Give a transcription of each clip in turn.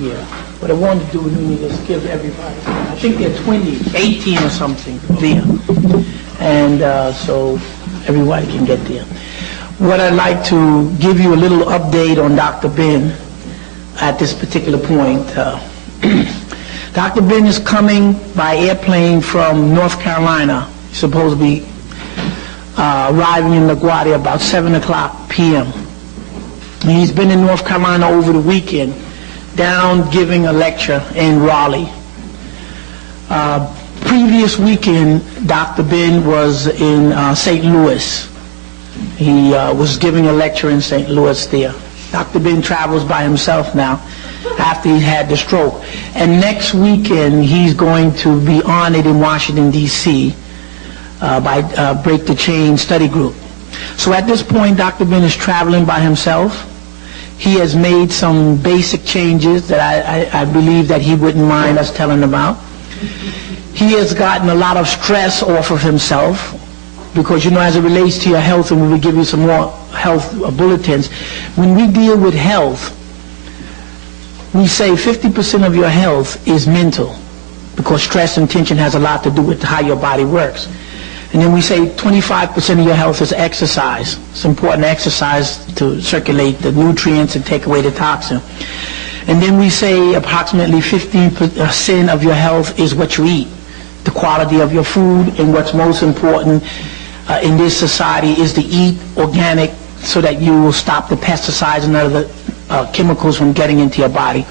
Yeah. What I wanted to do is give everybody, I think they're 18 or something there. And so everybody can get there. What I'd like to give you a little update on Dr. Ben at this particular point. Dr. Ben is coming by airplane from North Carolina. He's supposed to be arriving in LaGuardia about 7 o'clock p.m. He's been in North Carolina over the weekend, down giving a lecture in Raleigh. Previous weekend, Dr. Ben was in St. Louis. He was giving a lecture in St. Louis there. Dr. Ben travels by himself now after he had the stroke. And next weekend, he's going to be honored in Washington, D.C. By Break the Chain Study Group. So at this point, Dr. Ben is traveling by himself. He has made some basic changes that I believe that he wouldn't mind us telling about. He has gotten a lot of stress off of himself because, you know, as it relates to your health, and we will give you some more health bulletins, when we deal with health, we say 50% of your health is mental because stress and tension has a lot to do with how your body works. And then we say 25% of your health is exercise. It's important exercise to circulate the nutrients and take away the toxin. And then we say approximately 15% of your health is what you eat, the quality of your food, and what's most important in this society is to eat organic so that you will stop the pesticides and other chemicals from getting into your body.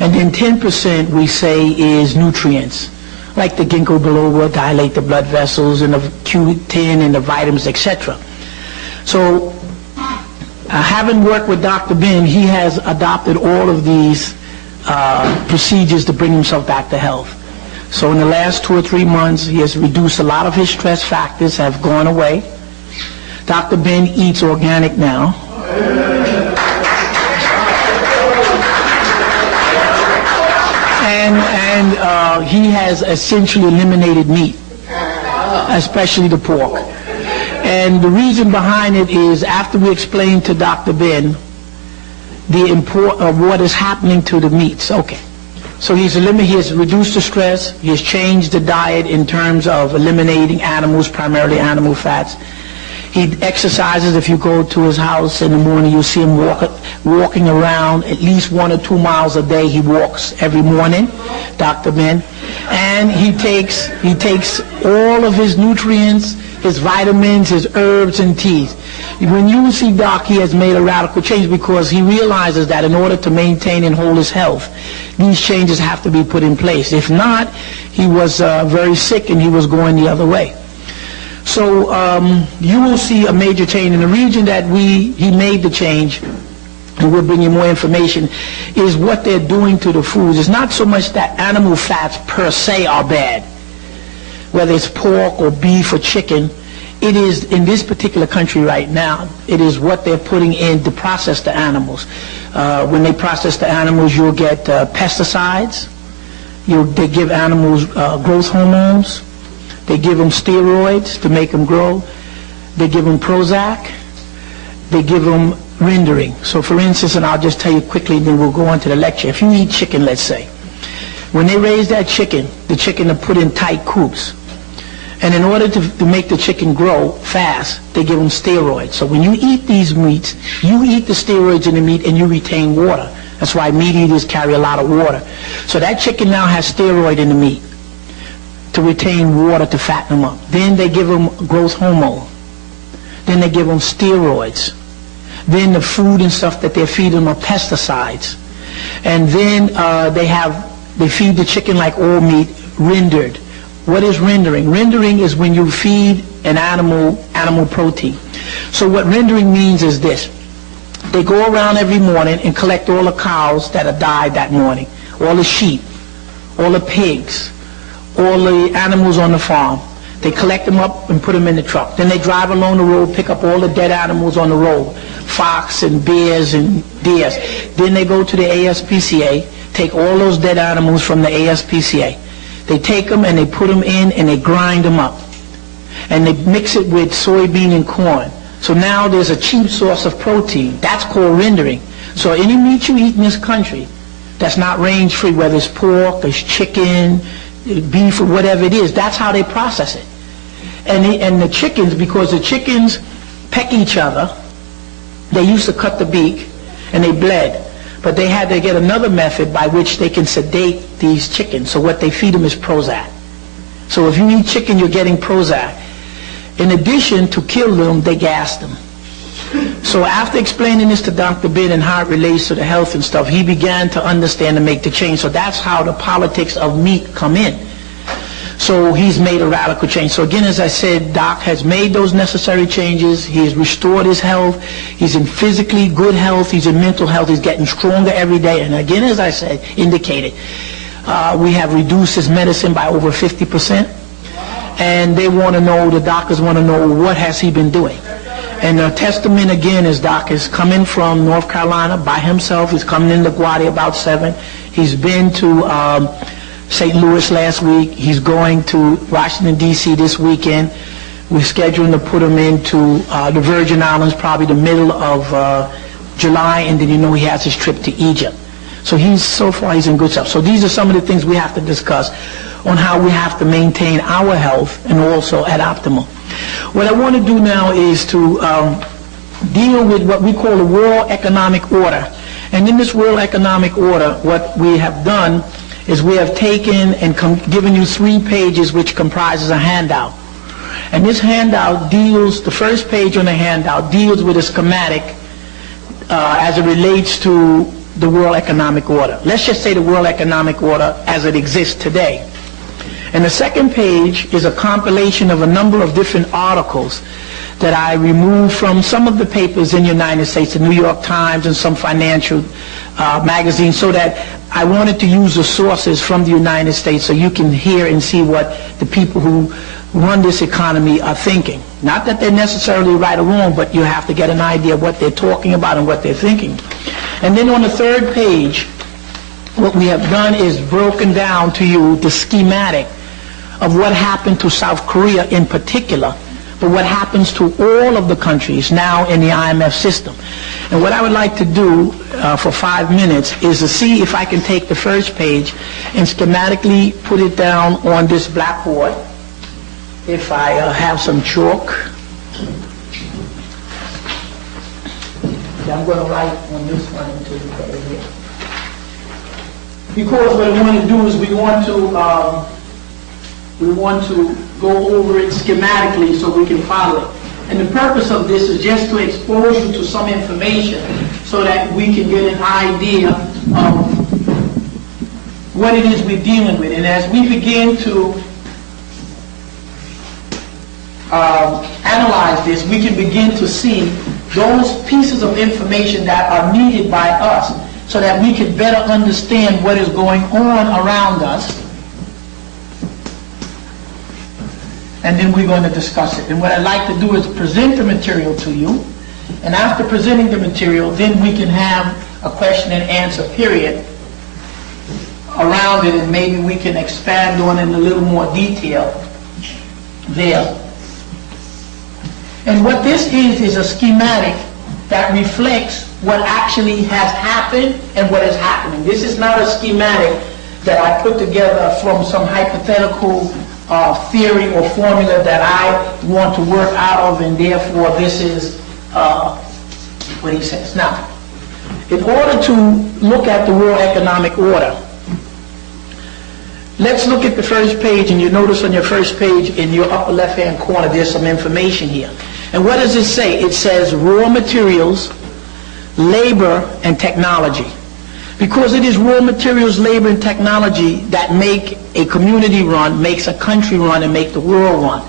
And then 10% we say is nutrients, like the ginkgo biloba, dilate the blood vessels, and the Q10 and the vitamins, etc. So, having worked with Dr. Ben, he has adopted all of these procedures to bring himself back to health. So in the last 2 or 3 months, he has reduced a lot of his stress factors, have gone away. Dr. Ben eats organic now. And he has essentially eliminated meat, especially the pork. And the reason behind it is, after we explained to Dr. Ben the import of what is happening to the meats. Okay, so he has reduced the stress. He has changed the diet in terms of eliminating animals, primarily animal fats. He exercises. If you go to his house in the morning, you'll see him walking around at least 1 or 2 miles a day. He walks every morning, Dr. Ben. And he takes all of his nutrients, his vitamins, his herbs and teas. When you see Doc, he has made a radical change because he realizes that in order to maintain and hold his health, these changes have to be put in place. If not, he was very sick and he was going the other way. So you will see a major change in the region that he made the change, and we'll bring you more information, is what they're doing to the foods. It's not so much that animal fats per se are bad, whether it's pork or beef or chicken. It is, in this particular country right now, it is what they're putting in to process the animals. When they process the animals, you'll get pesticides. They give animals growth hormones. They give them steroids to make them grow. They give them Prozac. They give them rendering. So for instance, and I'll just tell you quickly, then we'll go on to the lecture. If you eat chicken, let's say, when they raise that chicken, the chicken are put in tight coops. And in order to make the chicken grow fast, they give them steroids. So when you eat these meats, you eat the steroids in the meat and you retain water. That's why meat eaters carry a lot of water. So that chicken now has steroid in the meat to retain water to fatten them up. Then they give them growth hormone. Then they give them steroids. Then the food and stuff that they feed them are pesticides. And then they feed the chicken like all meat, rendered. What is rendering? Rendering is when you feed an animal protein. So what rendering means is this. They go around every morning and collect all the cows that have died that morning, all the sheep, all the pigs, all the animals on the farm. They collect them up and put them in the truck. Then they drive along the road, pick up all the dead animals on the road, fox and bears and deers. Then they go to the ASPCA, take all those dead animals from the ASPCA. They take them and they put them in and they grind them up. And they mix it with soybean and corn. So now there's a cheap source of protein. That's called rendering. So any meat you eat in this country, that's not range-free, whether it's pork, it's chicken, beef, or whatever it is. That's how they process it. And the chickens, because the chickens peck each other, they used to cut the beak, and they bled. But they had to get another method by which they can sedate these chickens. So what they feed them is Prozac. So if you eat chicken, you're getting Prozac. In addition, to kill them, they gassed them. So after explaining this to Dr. Ben and how it relates to the health and stuff, he began to understand and make the change. So that's how the politics of meat come in. So he's made a radical change. So again, as I said, Doc has made those necessary changes. He has restored his health. He's in physically good health. He's in mental health. He's getting stronger every day. And again, as I said, indicated, we have reduced his medicine by over 50%. And they want to know, the doctors want to know, what has he been doing? And the testament again is Doc is coming from North Carolina by himself. He's coming into LaGuardia about 7. He's been to St. Louis last week. He's going to Washington, D.C. this weekend. We're scheduling to put him into the Virgin Islands probably the middle of July, and then he has his trip to Egypt. So so far he's in good stuff. So these are some of the things we have to discuss on how we have to maintain our health and also at optimal. What I want to do now is to deal with what we call the World Economic Order. And in this World Economic Order, what we have done is we have taken and given you 3 pages which comprises a handout. And this handout deals, the first page on the handout deals with a schematic as it relates to the World Economic Order. Let's just say the World Economic Order as it exists today. And the second page is a compilation of a number of different articles that I removed from some of the papers in the United States, the New York Times and some financial magazines, so that I wanted to use the sources from the United States so you can hear and see what the people who run this economy are thinking. Not that they're necessarily right or wrong, but you have to get an idea of what they're talking about and what they're thinking. And then on the third page, what we have done is broken down to you the schematic of what happened to South Korea in particular, but what happens to all of the countries now in the IMF system. And what I would like to do for 5 minutes is to see if I can take the first page and schematically put it down on this blackboard. If I have some chalk. I'm going to write on this one until you get it here. Because what I want to do is we want to go over it schematically so we can follow it. And the purpose of this is just to expose you to some information so that we can get an idea of what it is we're dealing with. And as we begin to analyze this, we can begin to see those pieces of information that are needed by us so that we can better understand what is going on around us. And then we're going to discuss it. And what I'd like to do is present the material to you. And after presenting the material, then we can have a question and answer period around it, and maybe we can expand on it in a little more detail there. And what this is a schematic that reflects what actually has happened and what is happening. This is not a schematic that I put together from some hypothetical theory or formula that I want to work out of, and therefore this is what he says. Now, in order to look at the World Economic Order, let's look at the first page, and you notice on your first page in your upper left-hand corner there's some information here. And what does it say? It says raw materials, labor, and technology. Because it is raw materials, labor, and technology that make a community run, makes a country run, and make the world run.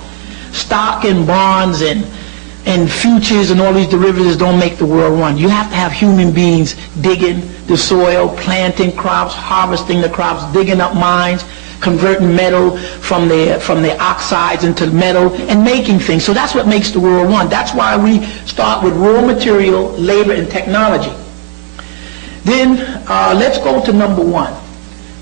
Stock and bonds and futures and all these derivatives don't make the world run. You have to have human beings digging the soil, planting crops, harvesting the crops, digging up mines, converting metal from the oxides into metal, and making things. So that's what makes the world run. That's why we start with raw material, labor, and technology. Then let's go to number one.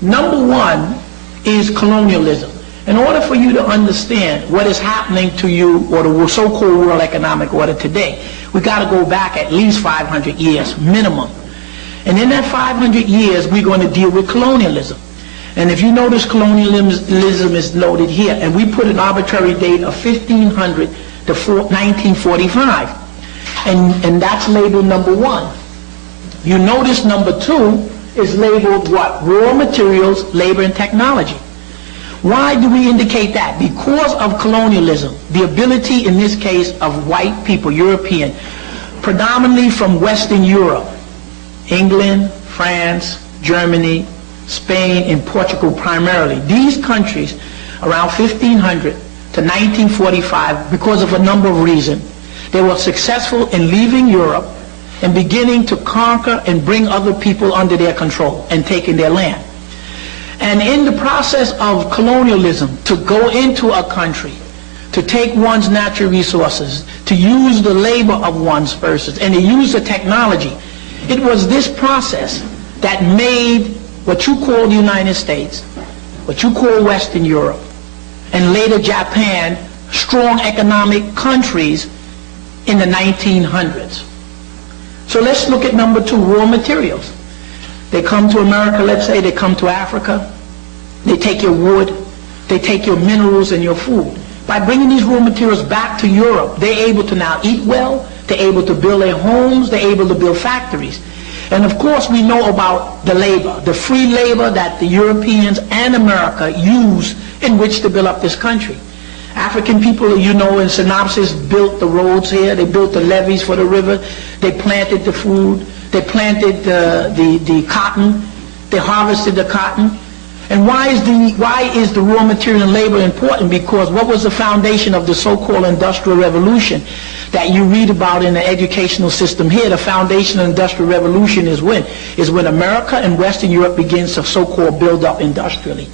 Number one is colonialism. In order for you to understand what is happening to you, or the so-called World Economic Order today, we got to go back at least 500 years minimum. And in that 500 years, we're going to deal with colonialism. And if you notice, colonialism is noted here, and we put an arbitrary date of 1500 to 1945. And that's labeled number 1. You notice number 2 is labeled what? Raw materials, labor, and technology. Why do we indicate that? Because of colonialism, the ability in this case of white people, European, predominantly from Western Europe, England, France, Germany, Spain, and Portugal primarily. These countries, around 1500 to 1945, because of a number of reasons, they were successful in leaving Europe and beginning to conquer and bring other people under their control and taking their land. And in the process of colonialism, to go into a country, to take one's natural resources, to use the labor of one's persons, and to use the technology, it was this process that made what you call the United States, what you call Western Europe, and later Japan, strong economic countries in the 1900s. So let's look at number 2, raw materials. They come to America, let's say they come to Africa, they take your wood, they take your minerals and your food. By bringing these raw materials back to Europe, they're able to now eat well, they're able to build their homes, they're able to build factories. And of course we know about the labor, the free labor that the Europeans and America use in which to build up this country. African people, you know, in synopsis, built the roads here, they built the levees for the river, they planted the food, they planted the cotton, they harvested the cotton. And why is the raw material and labor important? Because what was the foundation of the so-called Industrial Revolution that you read about in the educational system here? The foundation of the Industrial Revolution is when America and Western Europe begins to so-called build up industrially.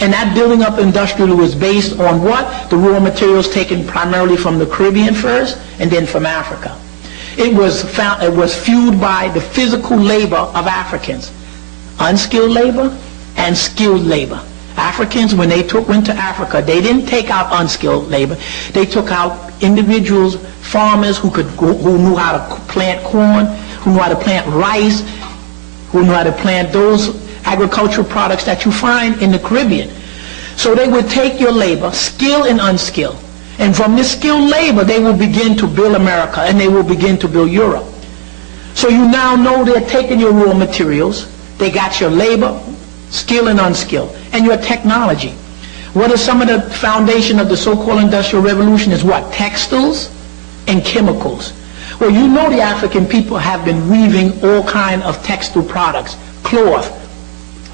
And that building up industrially was based on what? The raw materials taken primarily from the Caribbean first and then from Africa. It was fueled by the physical labor of Africans, unskilled labor and skilled labor. Africans, when they went to Africa, they didn't take out unskilled labor. They took out individuals, farmers who knew how to plant corn, who knew how to plant rice, who knew how to plant those agricultural products that you find in the Caribbean. So they would take your labor, skilled and unskilled, and from this skilled labor they will begin to build America and they will begin to build Europe. So you now know they're taking your raw materials, they got your labor, skilled and unskilled, and your technology. What are some of the foundation of the so-called Industrial Revolution is what? Textiles and chemicals. Well, you know the African people have been weaving all kinds of textile products, cloth.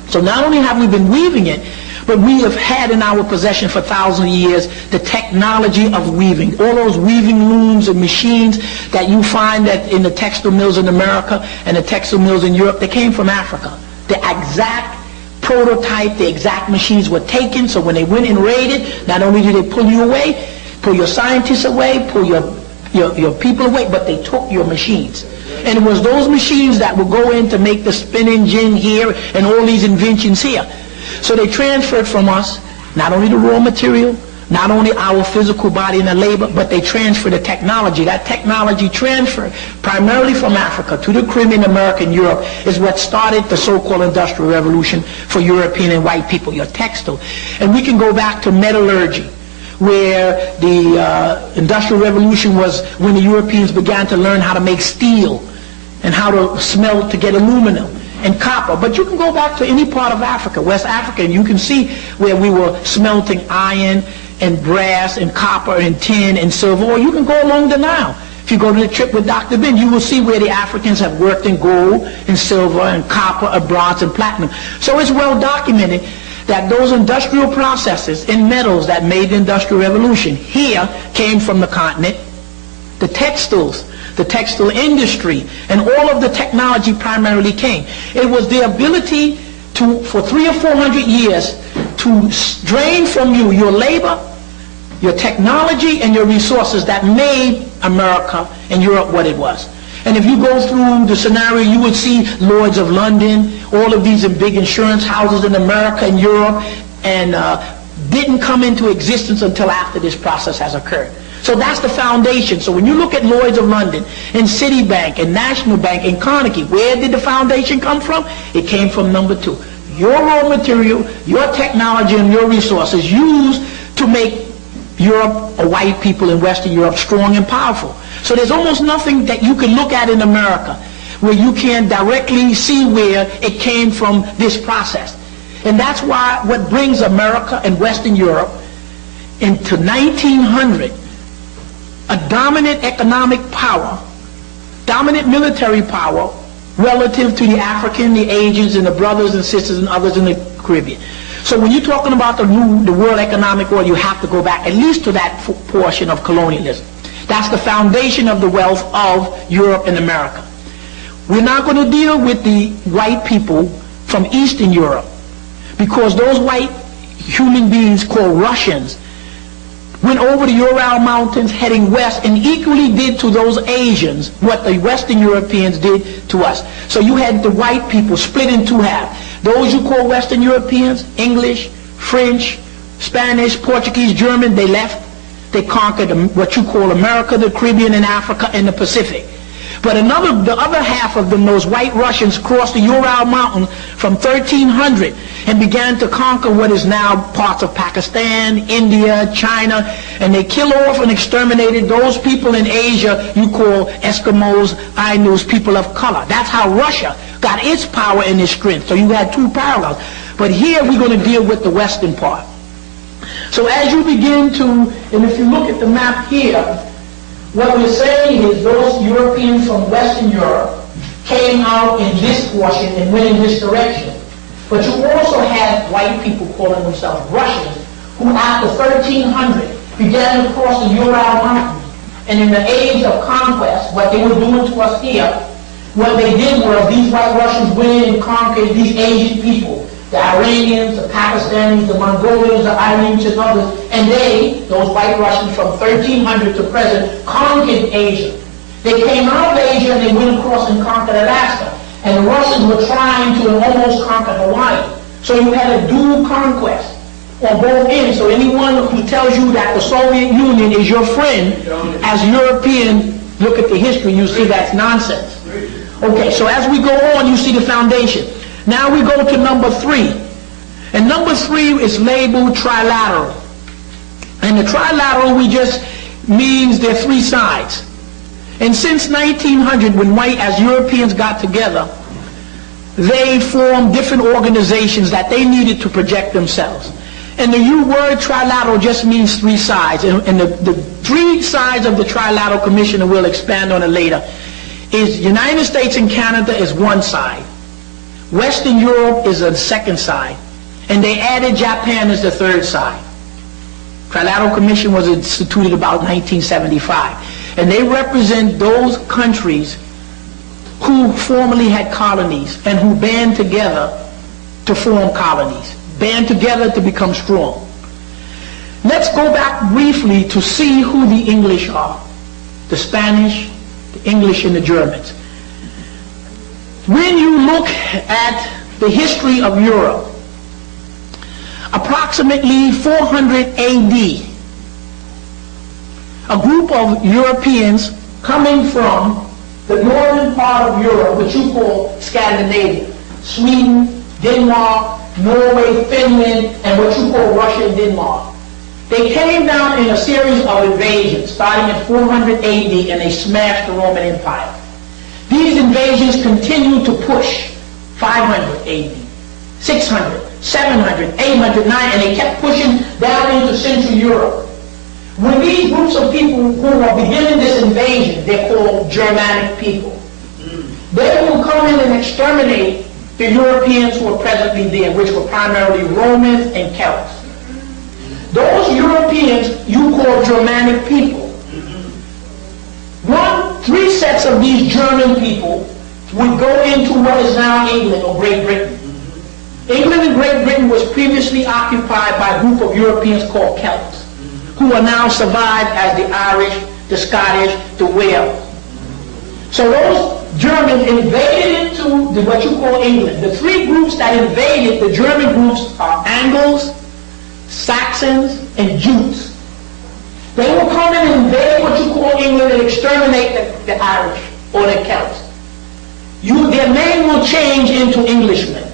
So not only have we been weaving it, but we have had in our possession for thousands of years the technology of weaving. All those weaving looms and machines that you find that in the textile mills in America and the textile mills in Europe, they came from Africa. The exact prototype, the exact machines were taken, so when they went and raided, not only did they pull you away, pull your scientists away, pull your people away, but they took your machines. And it was those machines that would go in to make the spin engine here and all these inventions here. So they transferred from us not only the raw material, not only our physical body and the labor, but they transferred the technology. That technology transfer, primarily from Africa to the Caribbean, America, and Europe, is what started the so-called Industrial Revolution for European and white people, your textile. And we can go back to metallurgy, where the Industrial Revolution was when the Europeans began to learn how to make steel and how to smelt to get aluminum and copper. But you can go back to any part of Africa, West Africa, and you can see where we were smelting iron and brass and copper and tin and silver, or you can go along the Nile. If you go to the trip with Dr. Ben, you will see where the Africans have worked in gold and silver and copper and bronze and platinum. So it's well documented that those industrial processes in metals that made the Industrial Revolution here came from the continent. The textiles, the textile industry, and all of the technology primarily came. It was the ability to, for 300 or 400 years, to drain from you your labor, your technology, and your resources that made America and Europe what it was. And if you go through the scenario, you would see Lloyd's of London, all of these big insurance houses in America and Europe, and didn't come into existence until after this process has occurred. So that's the foundation. So when you look at Lloyd's of London and Citibank and National Bank and Carnegie, where did the foundation come from? It came from number 2. Your raw material, your technology, and your resources used to make Europe, or white people in Western Europe, strong and powerful. So there's almost nothing that you can look at in America where you can directly see where it came from this process. And that's why what brings America and Western Europe into 1900, a dominant economic power, dominant military power relative to the African, the Asians, and the brothers and sisters and others in the Caribbean. So when you're talking about the World Economic Order, you have to go back at least to that portion of colonialism. That's the foundation of the wealth of Europe and America. We're not going to deal with the white people from Eastern Europe, because those white human beings called Russians went over the Ural Mountains heading west and equally did to those Asians what the Western Europeans did to us. So you had the white people split in two halves. Those you call Western Europeans, English, French, Spanish, Portuguese, German, they left. They conquered what you call America, the Caribbean, and Africa, and the Pacific. But the other half of them, those white Russians, crossed the Ural Mountains from 1300 and began to conquer what is now parts of Pakistan, India, China, and they killed off and exterminated those people in Asia you call Eskimos, Ainus, people of color. That's how Russia got its power and its strength. So you had two parallels. But here we're going to deal with the western part. So as you begin to, and if you look at the map here, what we're saying is those Europeans from Western Europe came out in this portion and went in this direction. But you also had white people calling themselves Russians who after 1300 began to cross the Ural Mountains. And in the age of conquest, what they were doing to us here, what they did was these white Russians went in and conquered these Asian people, the Iranians, the Pakistanis, the Mongolians, the Iranians, and others, and those white Russians from 1300 to present, conquered Asia. They came out of Asia and they went across and conquered Alaska. And the Russians were trying to almost conquer Hawaii. So you had a dual conquest on both ends. So anyone who tells you that the Soviet Union is your friend, as European, look at the history, you see that's nonsense. Okay, so as we go on, you see the foundation. Now we go to number 3. And number 3 is labeled trilateral. And the trilateral means there are 3 sides. And since 1900, when as Europeans got together, they formed different organizations that they needed to project themselves. And the word trilateral just means 3 sides. And the 3 sides of the Trilateral Commission, and we'll expand on it later, is United States and Canada is one side. Western Europe is a second side. And they added Japan as the third side. Trilateral Commission was instituted about 1975. And they represent those countries who formerly had colonies and who band together to form colonies, band together to become strong. Let's go back briefly to see who the English are, the Spanish, the English, and the Germans. When you look at the history of Europe, approximately 400 AD, a group of Europeans coming from the northern part of Europe, which you call Scandinavia, Sweden, Denmark, Norway, Finland, and what you call Russia and Denmark. They came down in a series of invasions, starting at 400 AD, and they smashed the Roman Empire. These invasions continued to push 500 AD, 600, 700, 800, 900, and they kept pushing down into Central Europe. When these groups of people who are beginning this invasion, they're called Germanic people. They will come in and exterminate the Europeans who are presently there, which were primarily Romans and Celts. Those Europeans you call Germanic people. 3 sets of these German people would go into what is now England or Great Britain. England and Great Britain was previously occupied by a group of Europeans called Celts, who are now survived as the Irish, the Scottish, the Wales. So those Germans invaded into what you call England. The 3 groups that invaded, the German groups, are Angles, Saxons, and Jutes. They will come in and invade what you call England and exterminate the Irish or the Celts. Their name will change into Englishmen.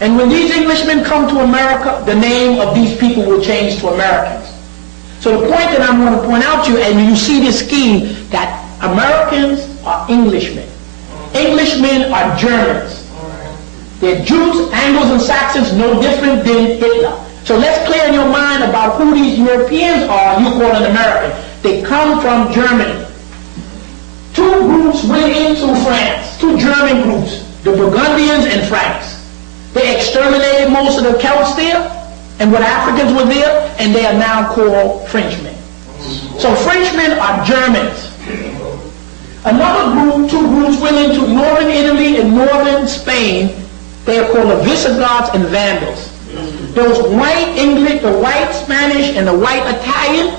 And when these Englishmen come to America, the name of these people will change to Americans. So the point that I'm going to point out to you, and you see this scheme, that Americans are Englishmen. Englishmen are Germans. They're Jews, Anglos, and Saxons, no different than Hitler. So let's clear in your mind about who these Europeans are, you call an American. They come from Germany. Two groups went into France, two German groups, the Burgundians and Franks. They exterminated most of the Celts there, and what Africans were there, and they are now called Frenchmen. So Frenchmen are Germans. Another group, two groups went into northern Italy and northern Spain. They are called the Visigoths and Vandals. Those white English, the white Spanish, and the white Italian,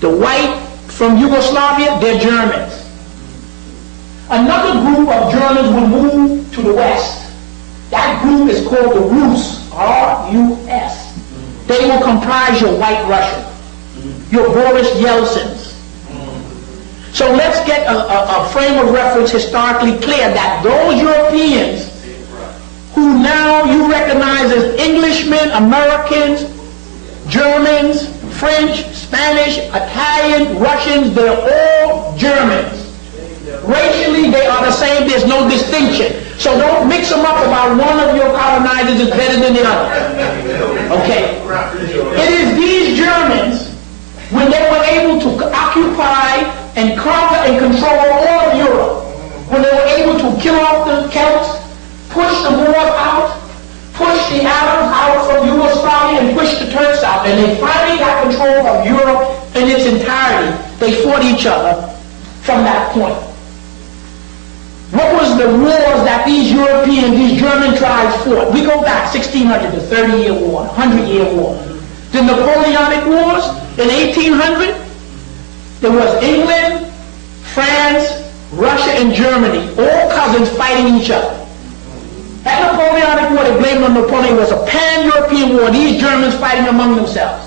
the white from Yugoslavia, they're Germans. Another group of Germans will move to the west. That group is called the Rus, R-U-S. They will comprise your white Russian, your Boris Yeltsins. So let's get a frame of reference historically clear that those Europeans who now you recognize as Englishmen, Americans, Germans, French, Spanish, Italian, Russians, they're all Germans. Racially, they are the same. There's no distinction. So don't mix them up about one of your colonizers is better than the other. Okay? It is these Germans, when they were able to occupy and conquer and control all of Europe, when they were able to kill off the Celts, push the Moors out, push the Arabs out from Yugoslavia, and push the Turks out, and they finally got control of Europe in its entirety. They fought each other from that point. What was the wars that these European, these German tribes fought? We go back 1600, the 30-year war, 100-year war. The Napoleonic Wars in 1800, there was England, France, Russia, and Germany, all cousins fighting each other. That Napoleonic War, they blamed on Napoleon, was a pan-European war, these Germans fighting among themselves.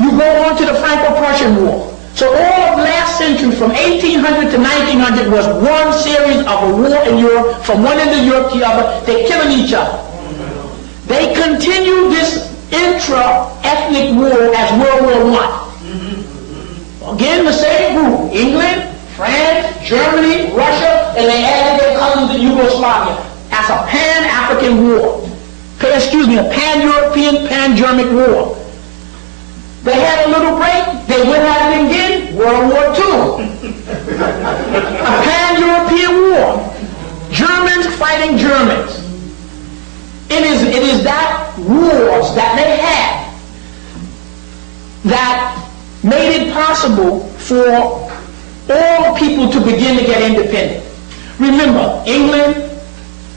You go on to the Franco-Prussian War. So all of last century, from 1800 to 1900, was one series of a war in Europe, from one end of Europe to the other. They're killing each other. They continue this intra-ethnic war as World War I. Again, the same group, England, France, Germany, Russia, and they added their cousins in Yugoslavia as a pan-African war. A pan-European, pan-German war. They had a little break, they went at it again, World War II. A pan-European war. Germans fighting Germans. It is that wars that they had that made it possible for all people to begin to get independent. Remember, England,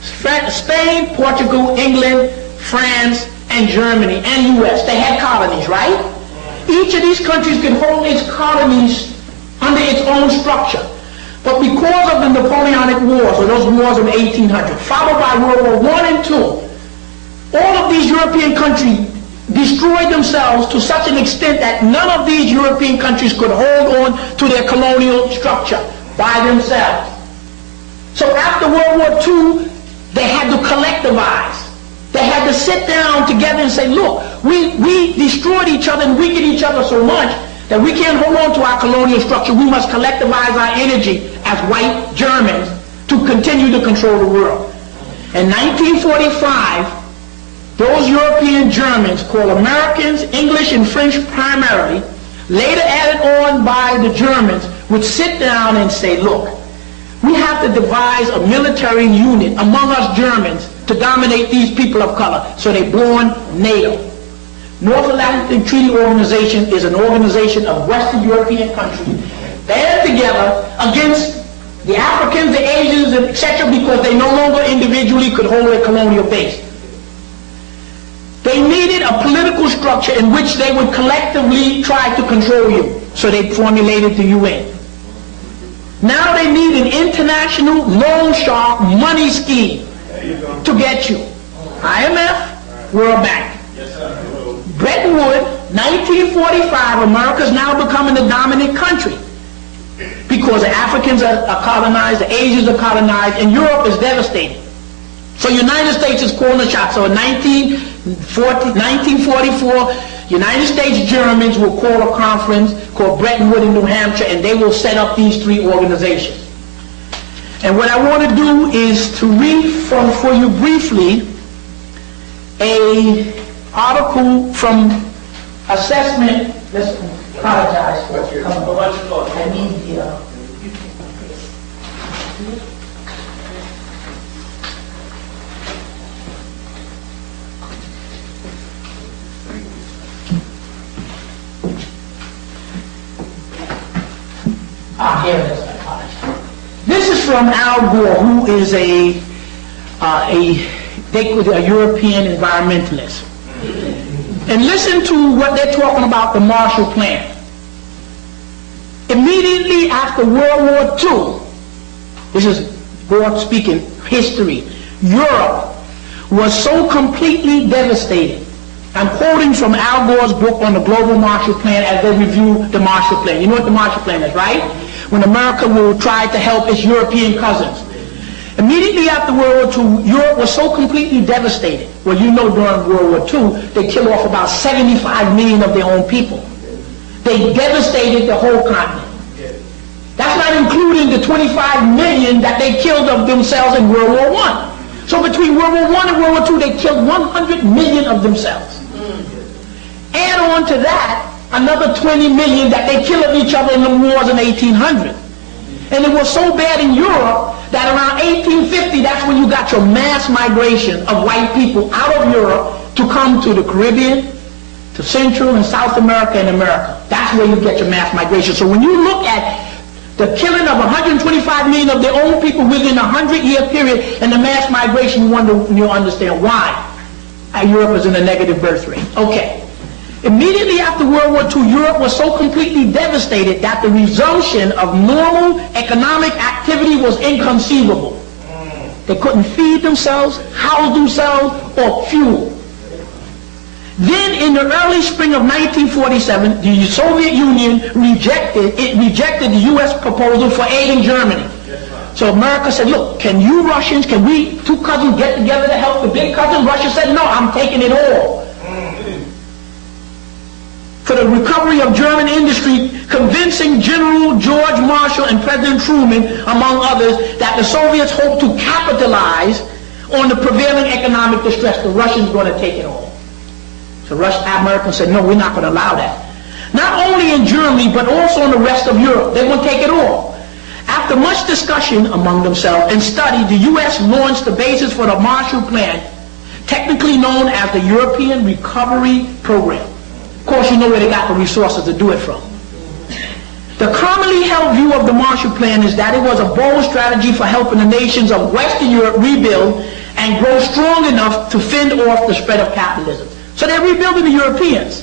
Spain, Portugal, England, France, and Germany, and U.S., they had colonies, right? Each of these countries can hold its colonies under its own structure. But because of the Napoleonic Wars, or those wars in 1800, followed by World War I and II, all of these European countries destroyed themselves to such an extent that none of these European countries could hold on to their colonial structure by themselves. So after World War II, they had to collectivize. They had to sit down together and say, look, we destroyed each other and weakened each other so much that we can't hold on to our colonial structure. We must collectivize our energy as white Germans to continue to control the world. In 1945, those European Germans, called Americans, English, and French primarily, later added on by the Germans, would sit down and say, look, we have to devise a military unit among us Germans to dominate these people of color. So they born NATO. North Atlantic Treaty Organization is an organization of Western European countries band together against the Africans, the Asians, and etc., because they no longer individually could hold a colonial base. They needed a political structure in which they would collectively try to control you. So they formulated the UN. Now they need an international loan shark money scheme to get you. IMF, World Bank. Bretton Woods, 1945, America's now becoming the dominant country because the Africans are colonized, the Asians are colonized, and Europe is devastated. So United States is calling the shots. So in 1944, United States Germans will call a conference called Bretton Woods in New Hampshire, and they will set up these three organizations. And what I want to do is to read for you briefly a article from Assessment. Let's apologize for it. I need the... here it is. I apologize. This is from Al Gore, who is a European environmentalist. And listen to what they're talking about, the Marshall Plan. Immediately after World War II, this is Gore speaking, history, Europe was so completely devastated. I'm quoting from Al Gore's book on the Global Marshall Plan as they review the Marshall Plan. You know what the Marshall Plan is, right? When America will try to help its European cousins. Immediately after World War II, Europe was so completely devastated. Well, you know during World War II, they killed off about 75 million of their own people. They devastated the whole continent. That's not including the 25 million that they killed of themselves in World War I. So between World War I and World War II, they killed 100 million of themselves. Add on to that, another 20 million that they killed of each other in the wars in 1800. And it was so bad in Europe that around 1850, that's when you got your mass migration of white people out of Europe to come to the Caribbean, to Central and South America and America. That's where you get your mass migration. So when you look at the killing of 125 million of their own people within a 100-year period and the mass migration, you understand why Europe is in a negative birth rate. Okay. Immediately after World War II, Europe was so completely devastated that the resumption of normal economic activity was inconceivable. They couldn't feed themselves, house themselves, or fuel. Then in the early spring of 1947, the Soviet Union rejected the U.S. proposal for aiding Germany. So America said, look, can you Russians, can we two cousins get together to help the big cousin? Russia said, no, I'm taking it all. For the recovery of German industry, convincing General George Marshall and President Truman, among others, that the Soviets hoped to capitalize on the prevailing economic distress. The Russians were going to take it all. So Americans said, no, we're not going to allow that. Not only in Germany, but also in the rest of Europe. They want to take it all. After much discussion among themselves and study, the U.S. launched the basis for the Marshall Plan, technically known as the European Recovery Program. Of course, you know where they got the resources to do it from. The commonly held view of the Marshall Plan is that it was a bold strategy for helping the nations of Western Europe rebuild and grow strong enough to fend off the spread of capitalism. So they're rebuilding the Europeans.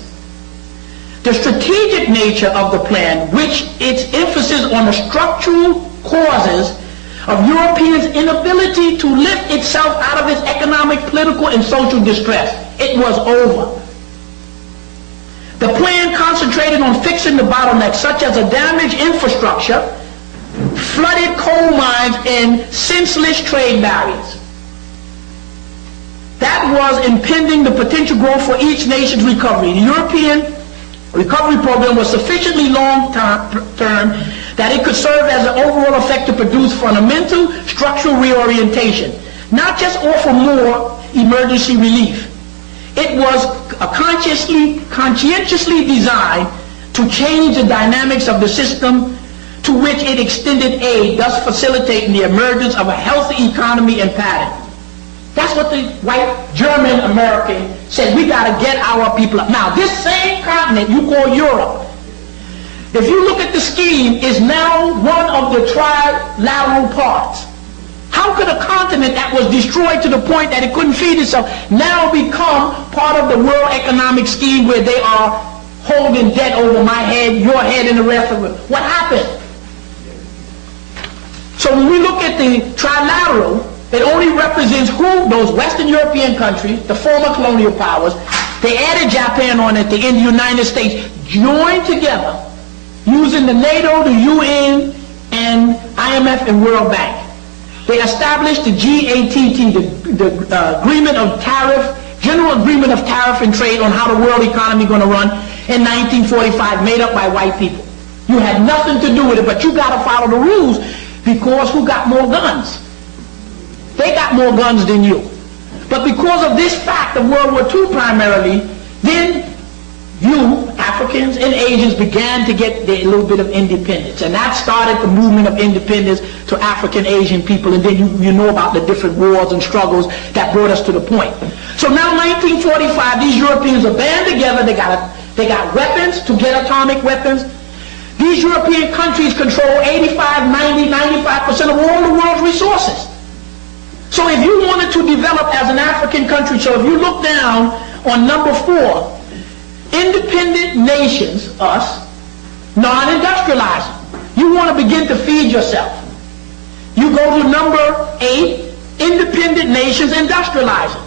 The strategic nature of the plan, which its emphasis on the structural causes of Europeans' inability to lift itself out of its economic, political, and social distress. It was over. The plan concentrated on fixing the bottlenecks, such as a damaged infrastructure, flooded coal mines, and senseless trade barriers. That was impeding the potential growth for each nation's recovery. The European recovery program was sufficiently long-term that it could serve as an overall effect to produce fundamental structural reorientation, not just offer more emergency relief. It was conscientiously designed to change the dynamics of the system to which it extended aid, thus facilitating the emergence of a healthy economy and pattern. That's what the white German American said. We got to get our people up. Now, this same continent you call Europe, if you look at the scheme, is now one of the trilateral parts. How could a continent that was destroyed to the point that it couldn't feed itself now become part of the world economic scheme where they are holding debt over my head, your head, and the rest of it? What happened? So when we look at the trilateral, it only represents who? Those Western European countries, the former colonial powers, They added Japan on at the end. The United States joined together using the NATO, the UN, and IMF and World Bank. They established the GATT, the Agreement of Tariff, General Agreement of Tariff and Trade on how the world economy is going to run in 1945, made up by white people. You had nothing to do with it, but you got to follow the rules, because who got more guns? They got more guns than you. But because of this fact of World War II primarily, then you, Africans and Asians, began to get a little bit of independence. And that started the movement of independence to African Asian people. And then you know about the different wars and struggles that brought us to the point. So now 1945, these Europeans are band together. They got weapons to get atomic weapons. These European countries control 85, 90, 95% of all the world's resources. So if you wanted to develop as an African country, so if you look down on number 4, independent nations, us, non-industrializing. You want to begin to feed yourself. You go to number 8, independent nations industrializing.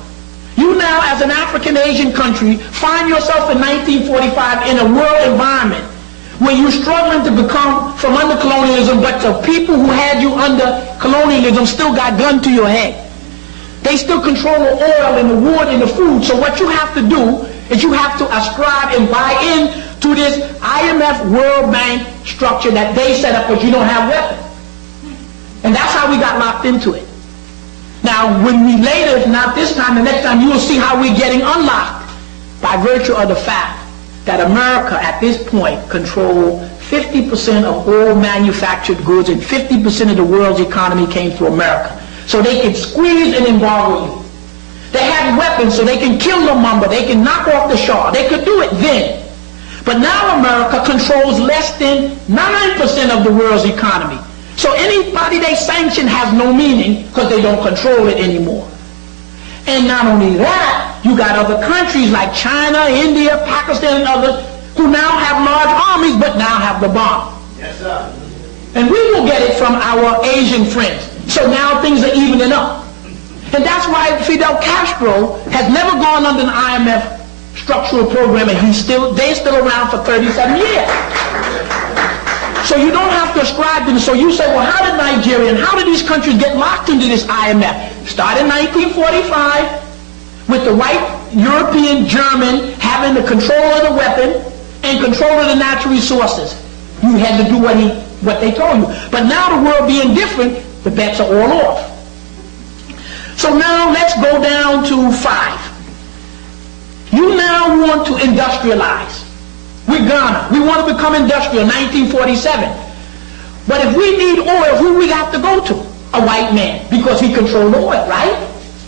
You now, as an African Asian country, find yourself in 1945 in a world environment where you're struggling to become from under colonialism, but the people who had you under colonialism still got gun to your head. They still control the oil and the wood and the food. So what you have to do is you have to ascribe and buy in to this IMF World Bank structure that they set up, because you don't have weapons. And that's how we got locked into it. Now, when we later, if not this time, the next time, you will see how we're getting unlocked by virtue of the fact that America at this point controlled 50% of all manufactured goods, and 50% of the world's economy came through America. So they could squeeze and embargo you. They had weapons so they can kill Lumumba, they can knock off the Shah. They could do it then. But now America controls less than 9% of the world's economy. So anybody they sanction has no meaning, because they don't control it anymore. And not only that, you got other countries like China, India, Pakistan, and others who now have large armies, but now have the bomb. Yes, sir. And we will get it from our Asian friends. So now things are evening up. And that's why Fidel Castro has never gone under an IMF structural program, and they're still around for 37 years. So you don't have to ascribe them. So you say, well, how did Nigeria and how did these countries get locked into this IMF? Started in 1945 with the white European German having the control of the weapon and control of the natural resources. You had to do what they told you. But now the world being different, the bets are all off. So now let's go down to 5. You now want to industrialize. We're Ghana. We want to become industrial, 1947. But if we need oil, who we have to go to? A white man, because he controlled oil, right?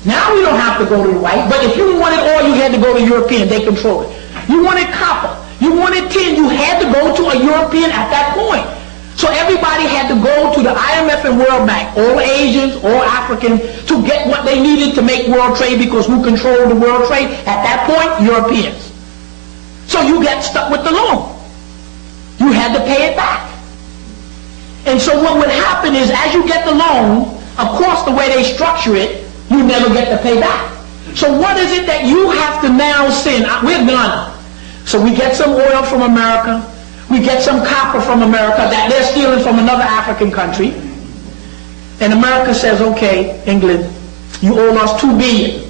Now we don't have to go to the white, but if you wanted oil, you had to go to European. They control it. You wanted copper. You wanted tin. You had to go to a European at that point. So everybody had to go to the IMF and World Bank, all Asians, all Africans, to get what they needed to make world trade, because who controlled the world trade? At that point, Europeans. So you get stuck with the loan. You had to pay it back. And so what would happen is, as you get the loan, of course the way they structure it, you never get to pay back. So what is it that you have to now send? We're Ghana. So we get some oil from America. We get some copper from America that they're stealing from another African country. And America says, okay, England, you owe us $2 billion.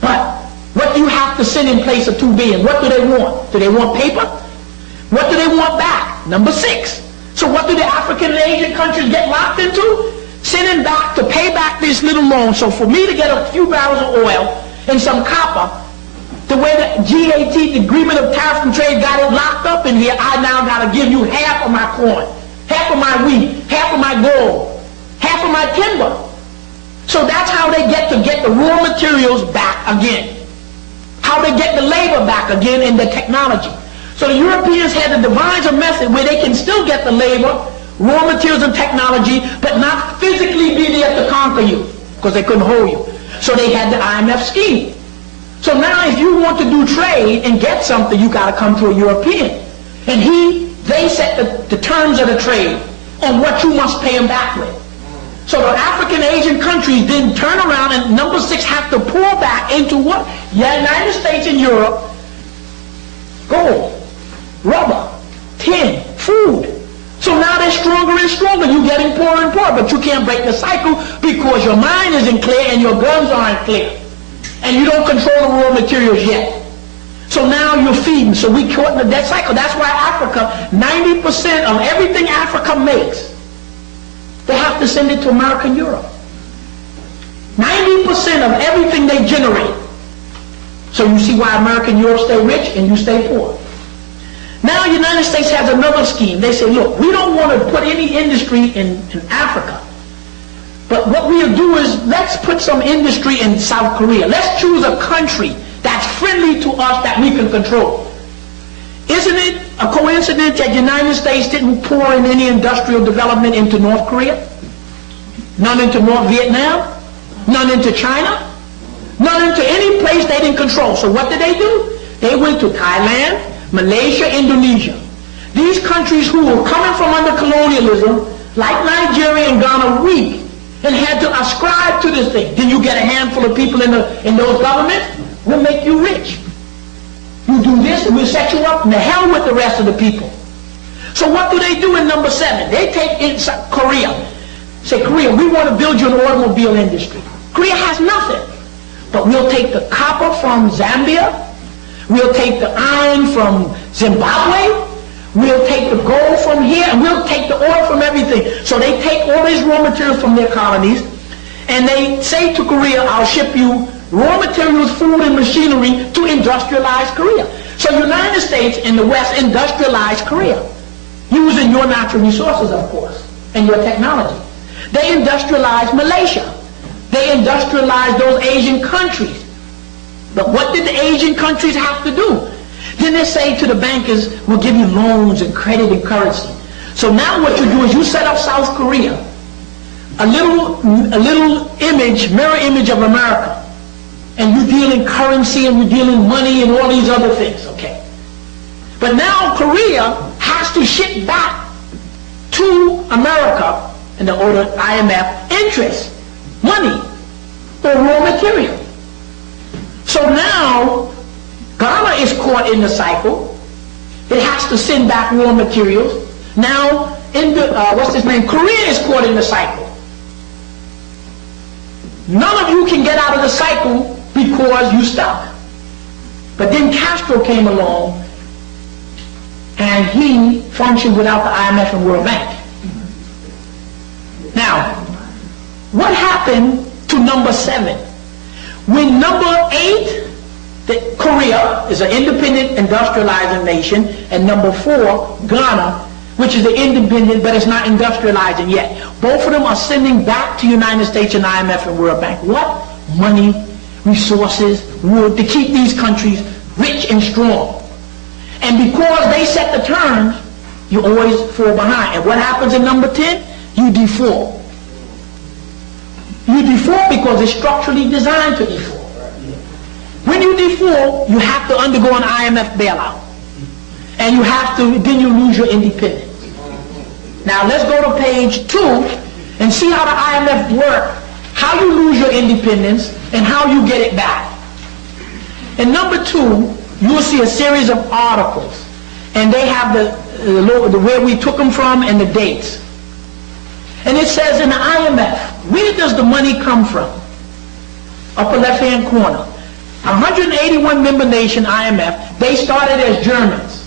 But what do you have to send in place of $2 billion? What do they want? Do they want paper? What do they want back? Number 6. So what do the African and Asian countries get locked into? Sending back to pay back this little loan. So for me to get a few barrels of oil and some copper, the way the GATT, the Agreement of Tariff and Trade, got it locked up in here, I now got to give you half of my corn, half of my wheat, half of my gold, half of my timber. So that's how they get the raw materials back again. How they get the labor back again in the technology. So the Europeans had to devise a method where they can still get the labor, raw materials and technology, but not physically be there to conquer you, because they couldn't hold you. So they had the IMF scheme. So now if you want to do trade and get something, you got to come to a European. And they set the terms of the trade on what you must pay them back with. So the African Asian countries then turn around and number 6 have to pour back into what? The United States and Europe gold, rubber, tin, food. So now they're stronger and stronger. You're getting poorer and poorer, but you can't break the cycle because your mind isn't clear and your guns aren't clear. And you don't control the raw materials yet. So now you're feeding. So we caught in the debt cycle. That's why Africa, 90% of everything Africa makes, they have to send it to America and Europe. 90% of everything they generate. So you see why America and Europe stay rich and you stay poor. Now the United States has another scheme. They say, look, we don't want to put any industry in Africa. But what we'll do is, let's put some industry in South Korea. Let's choose a country that's friendly to us that we can control. Isn't it a coincidence that the United States didn't pour in any industrial development into North Korea? None into North Vietnam? None into China? None into any place they didn't control. So what did they do? They went to Thailand, Malaysia, Indonesia. These countries who were coming from under colonialism, like Nigeria and Ghana, weak, and had to ascribe to this thing. Then you get a handful of people in those governments, we'll make you rich. You do this and we'll set you up, and the hell with the rest of the people. So what do they do in number 7? They take in Korea. Say, Korea, we want to build you an automobile industry. Korea has nothing. But we'll take the copper from Zambia. We'll take the iron from Zimbabwe. We'll take the gold from here, and we'll take the oil from everything. So they take all these raw materials from their colonies, and they say to Korea, I'll ship you raw materials, food, and machinery to industrialize Korea. So the United States and the West industrialized Korea, using your natural resources, of course, and your technology. They industrialized Malaysia. They industrialized those Asian countries. But what did the Asian countries have to do? Then they say to the bankers, we'll give you loans and credit and currency. So now what you do is you set up South Korea, a little image, mirror image of America. And you deal in currency and you deal in money and all these other things, okay? But now Korea has to ship back to America, and the order IMF, interest, money, or raw material. So now Ghana is caught in the cycle. It has to send back raw materials. Now, Korea is caught in the cycle. None of you can get out of the cycle because you stuck. But then Castro came along, and he functioned without the IMF and World Bank. Now, what happened to number 7? When number 8, Korea is an independent industrializing nation, and number 4, Ghana, which is the independent but it's not industrializing yet. Both of them are sending back to United States and IMF and World Bank what? Money, resources, wood, to keep these countries rich and strong. And because they set the terms, you always fall behind. And what happens in number 10? You default. You default because it's structurally designed to default. When you default, you have to undergo an IMF bailout. And then you lose your independence. Now let's go to page 2 and see how the IMF works, how you lose your independence, and how you get it back. In number 2, you'll see a series of articles. And they have the where we took them from and the dates. And it says in the IMF, where does the money come from? Upper left-hand corner. 181 member nation IMF, they started as Germans.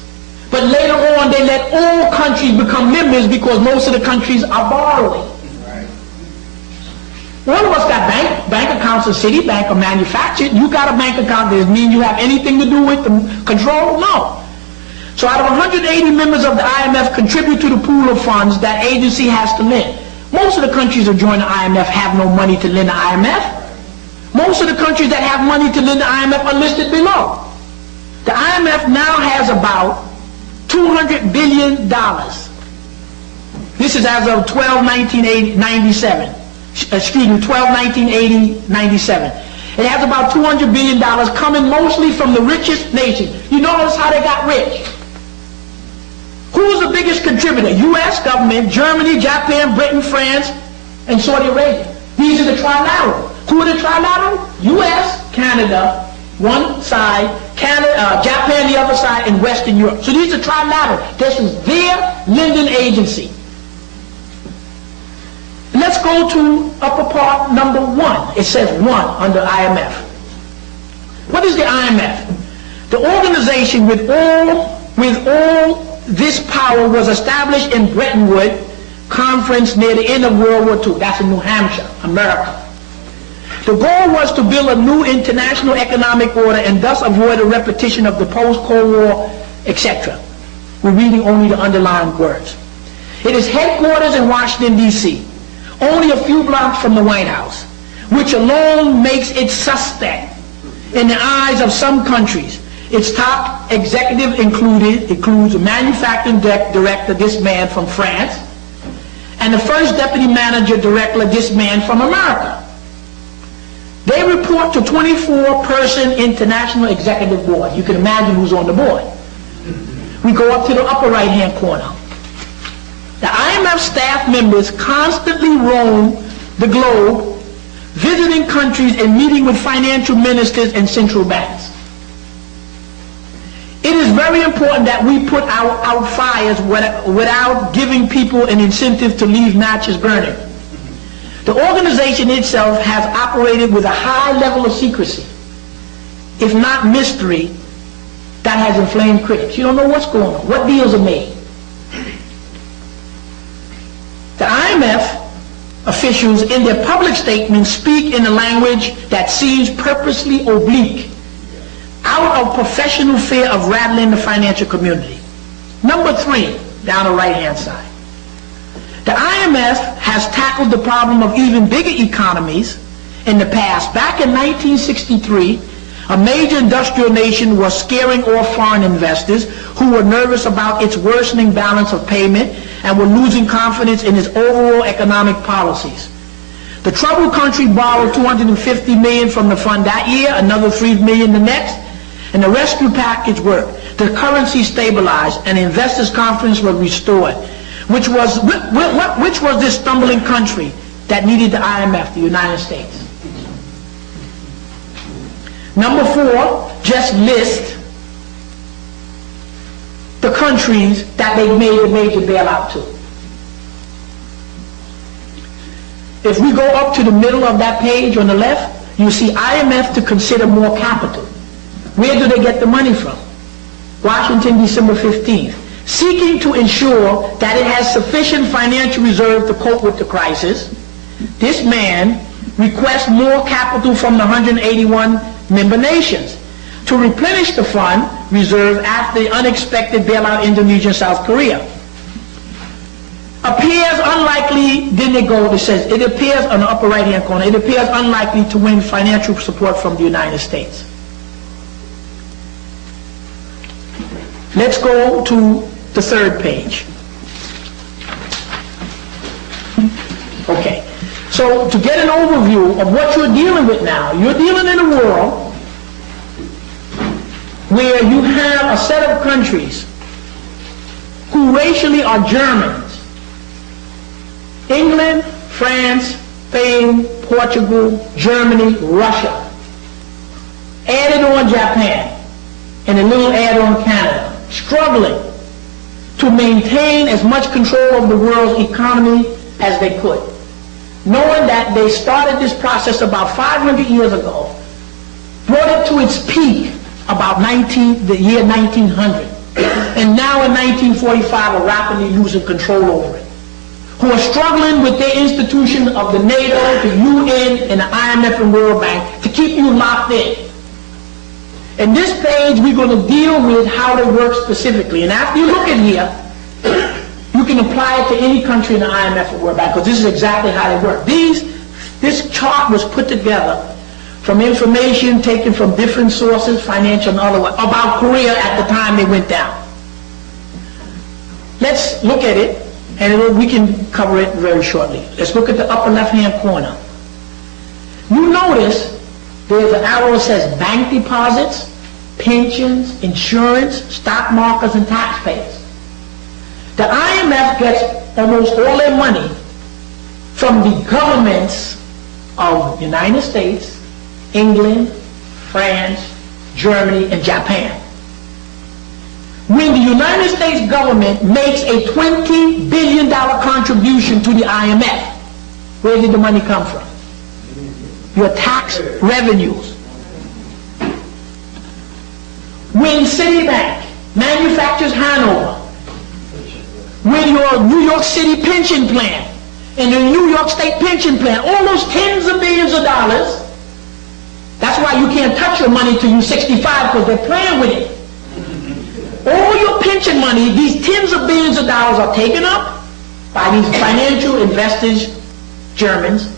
But later on, they let all countries become members because most of the countries are borrowing. All of us got bank accounts in Citibank or manufactured. You got a bank account, does it mean you have anything to do with the control? No. So out of 180 members of the IMF contribute to the pool of funds that agency has to lend. Most of the countries that join the IMF have no money to lend the IMF. Most of the countries that have money to lend the IMF are listed below. The IMF now has about $200 billion. This is as of 12/1997. Excuse me, 12/1997. It has about $200 billion coming mostly from the richest nations. You notice how they got rich. Who's the biggest contributor? U.S. government, Germany, Japan, Britain, France, and Saudi Arabia. These are the trilateral. Who are the trilateral? U.S., Canada, one side, Canada, Japan the other side, and Western Europe. So these are trilateral. This is their lending agency. Let's go to upper part number 1. It says 1 under IMF. What is the IMF? The organization with all this power was established in Bretton Woods Conference near the end of World War II. That's in New Hampshire, America. The goal was to build a new international economic order and thus avoid a repetition of the post-Cold War, etc. We're reading only the underlying words. It is headquarters in Washington, D.C., only a few blocks from the White House, which alone makes it suspect in the eyes of some countries. Its top executive includes a manufacturing director, this man from France, and the first deputy manager director, this man from America. They report to 24-person international executive board. You can imagine who's on the board. We go up to the upper right-hand corner. The IMF staff members constantly roam the globe, visiting countries and meeting with financial ministers and central banks. It is very important that we put out fires without giving people an incentive to leave matches burning. The organization itself has operated with a high level of secrecy, if not mystery, that has inflamed critics. You don't know what's going on, what deals are made. The IMF officials in their public statements speak in a language that seems purposely oblique, out of professional fear of rattling the financial community. Number 3, down the right-hand side. The IMF has tackled the problem of even bigger economies in the past. Back in 1963, a major industrial nation was scaring off foreign investors who were nervous about its worsening balance of payment and were losing confidence in its overall economic policies. The troubled country borrowed $250 million from the fund that year, another $3 million the next, and the rescue package worked. The currency stabilized and investors' confidence was restored. Which was this stumbling country that needed the IMF? The United States. Number 4, just list the countries that they made a major bailout to. If we go up to the middle of that page on the left, you see IMF to consider more capital. Where do they get the money from? Washington, December 15th. Seeking to ensure that it has sufficient financial reserve to cope with the crisis, this man requests more capital from the 181 member nations to replenish the fund reserve after the unexpected bailout in Indonesia and South Korea. Appears unlikely, then they go, it says, it appears on the upper right-hand corner, it appears unlikely to win financial support from the United States. Let's go to the 3rd page. Okay, so to get an overview of what you're dealing with now, you're dealing in a world where you have a set of countries who racially are Germans. England, France, Spain, Portugal, Germany, Russia. Added on Japan, and a little add on Canada. Struggling to maintain as much control of the world's economy as they could, knowing that they started this process about 500 years ago, brought it to its peak about the year 1900, and now in 1945 are rapidly losing control over it, who are struggling with their institution of the NATO, the UN, and the IMF and World Bank to keep you locked in. In this page, we're going to deal with how they work specifically. And after you look at here, you can apply it to any country in the IMF or World Bank, because this is exactly how they work. This chart was put together from information taken from different sources, financial and otherwise, about Korea at the time they went down. Let's look at it, and we can cover it very shortly. Let's look at the upper left-hand corner. You notice there's an arrow that says bank deposits, pensions, insurance, stock markets, and taxpayers. The IMF gets almost all their money from the governments of the United States, England, France, Germany, and Japan. When the United States government makes a $20 billion contribution to the IMF, where did the money come from? Your tax revenues. When Citibank manufactures Hanover, when your New York City pension plan and the New York State pension plan, all those tens of billions of dollars, that's why you can't touch your money till you're 65, because they're playing with it. All your pension money, these tens of billions of dollars, are taken up by these financial investors, Germans,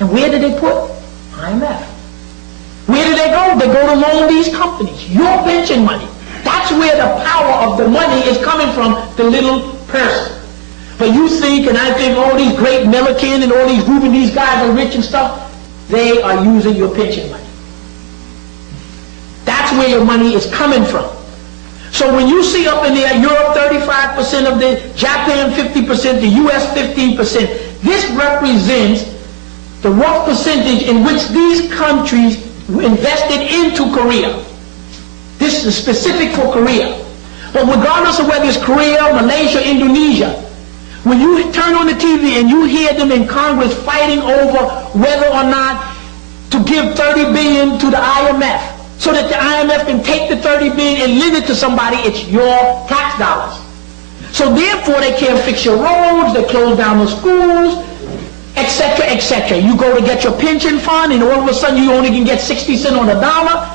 and where did they put? IMF. Where do they go? They go to loan these companies. Your pension money. That's where the power of the money is coming from, the little person. But you think, and I think all these great Milliken and all these Rubin, these guys are rich and stuff, they are using your pension money. That's where your money is coming from. So when you see up in there, Europe 35% of the, Japan 50%, the US 15%, this represents the rough percentage in which these countries invested into Korea. This is specific for Korea. But regardless of whether it's Korea, Malaysia, Indonesia, when you turn on the TV and you hear them in Congress fighting over whether or not to give $30 billion to the IMF, so that the IMF can take the $30 billion and lend it to somebody, it's your tax dollars. So therefore they can't fix your roads, they close down the schools, etc., etc. You go to get your pension fund and all of a sudden you only can get 60 cents on the dollar.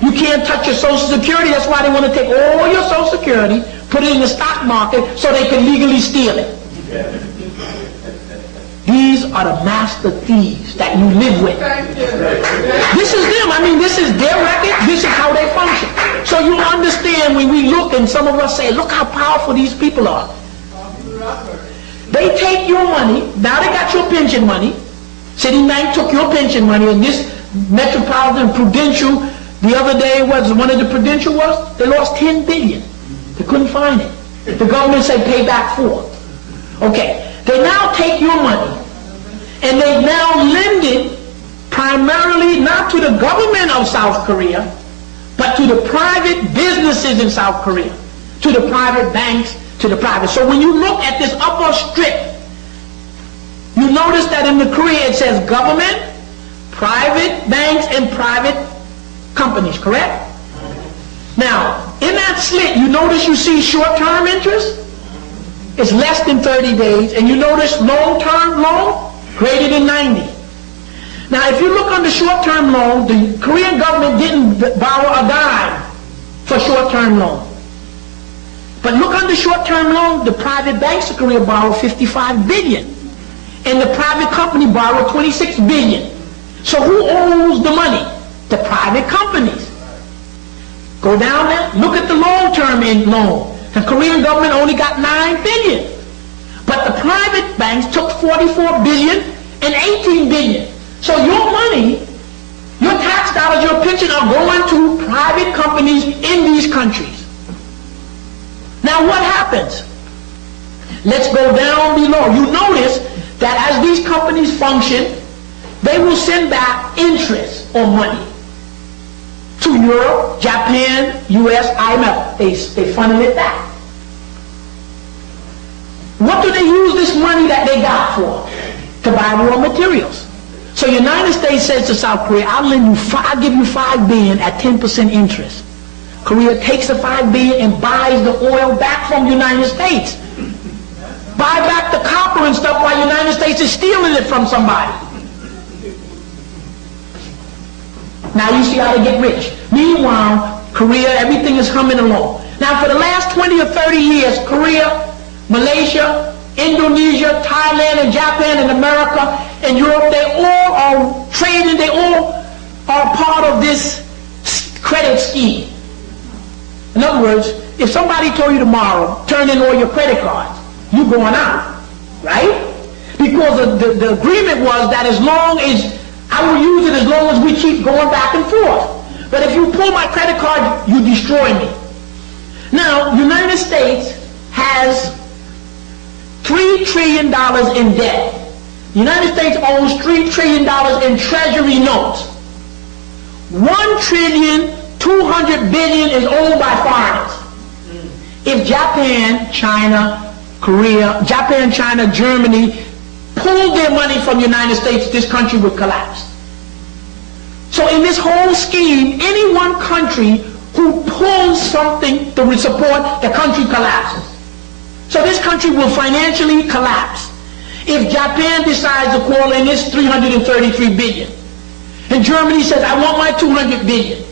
You can't touch your Social Security. That's why they want to take all your Social Security, put it in the stock market so they can legally steal it. These are the master thieves that you live with. This is them. I mean, this is their record. This is how they function. So you understand when we look and some of us say, look how powerful these people are. They take your money. Now they got your pension money. Citibank took your pension money, and this Metropolitan Prudential, the other day was one of the Prudential was, they lost $10 billion. They couldn't find it. The government said pay back $4. Okay, they now take your money, and they now lend it primarily not to the government of South Korea, but to the private businesses in South Korea, to the private banks, to the private. So when you look at this upper strip, you notice that in the Korea it says government, private banks, and private companies, correct? Now, in that slit, you notice you see short-term interest? It's less than 30 days. And you notice long-term loan? Greater than 90. Now, if you look on the short-term loan, the Korean government didn't borrow a dime for short-term loan. But look on the short-term loan, the private banks of Korea borrowed $55 billion. And the private company borrowed $26 billion. So who owns the money? The private companies. Go down there, look at the long-term loan. The Korean government only got $9 billion. But the private banks took $44 billion and $18 billion. So your money, your tax dollars, your pension are going to private companies in these countries. Now what happens? Let's go down below. You notice that as these companies function, they will send back interest on money to Europe, Japan, US, IMF. They funnel it back. What do they use this money that they got for? To buy raw materials. So the United States says to South Korea, I'll give you $5 billion at 10% interest. Korea takes the $5 billion and buys the oil back from the United States. Buy back the copper and stuff while the United States is stealing it from somebody. Now you see how they get rich. Meanwhile, Korea, everything is humming along. Now for the last 20 or 30 years, Korea, Malaysia, Indonesia, Thailand, and Japan, and America, and Europe, they all are trading, they all are part of this credit scheme. In other words, if somebody told you tomorrow, turn in all your credit cards, you're going out, right? Because the agreement was that as long as I will use it as long as we keep going back and forth. But if you pull my credit card, you destroy me. Now, United States has $3 trillion in debt. The United States owns $3 trillion in treasury notes. $1 trillion 200 billion is owned by foreigners. If Japan, China, Korea, Japan, China, Germany pulled their money from the United States, this country would collapse. So in this whole scheme, any one country who pulls something to support, the country collapses. So this country will financially collapse. If Japan decides to call in its 333 billion, and Germany says, I want my 200 billion.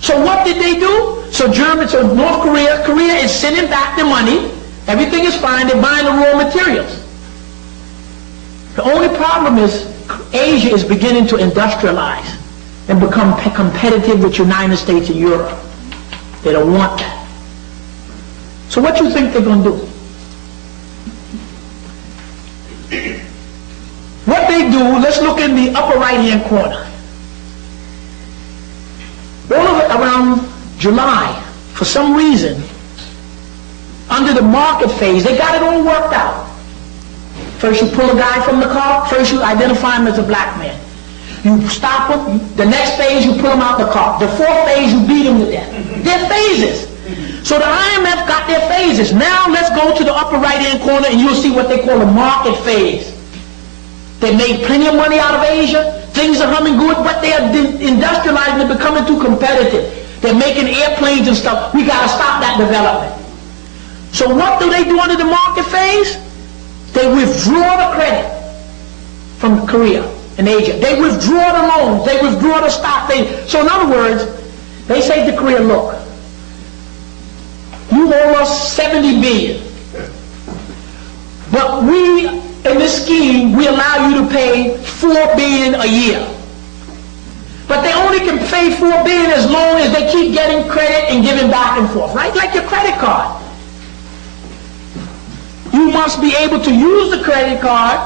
So what did they do? So North Korea is sending back the money. Everything is fine. They're buying the raw materials. The only problem is Asia is beginning to industrialize and become competitive with the United States and Europe. They don't want that. So what do you think they're going to do? What they do, let's look in the upper right-hand corner. All of it around July, for some reason, under the market phase, they got it all worked out. First you pull a guy from the car, first you identify him as a black man. You stop him, the next phase you pull him out the car. The fourth phase you beat him to death. They're phases. So the IMF got their phases. Now let's go to the upper right-hand corner and you'll see what they call a market phase. They made plenty of money out of Asia. Things are humming good, but they are industrializing and becoming too competitive. They're making airplanes and stuff. We got to stop that development. So what do they do under the market phase? They withdraw the credit from Korea and Asia. They withdraw the loans. They withdraw the stock. So in other words, they say to Korea, look, you owe us 70 billion. But we, in this scheme, we allow you to pay 4 billion a year. But they only can pay 4 billion as long as they keep getting credit and giving back and forth, right? Like your credit card. You must be able to use the credit card,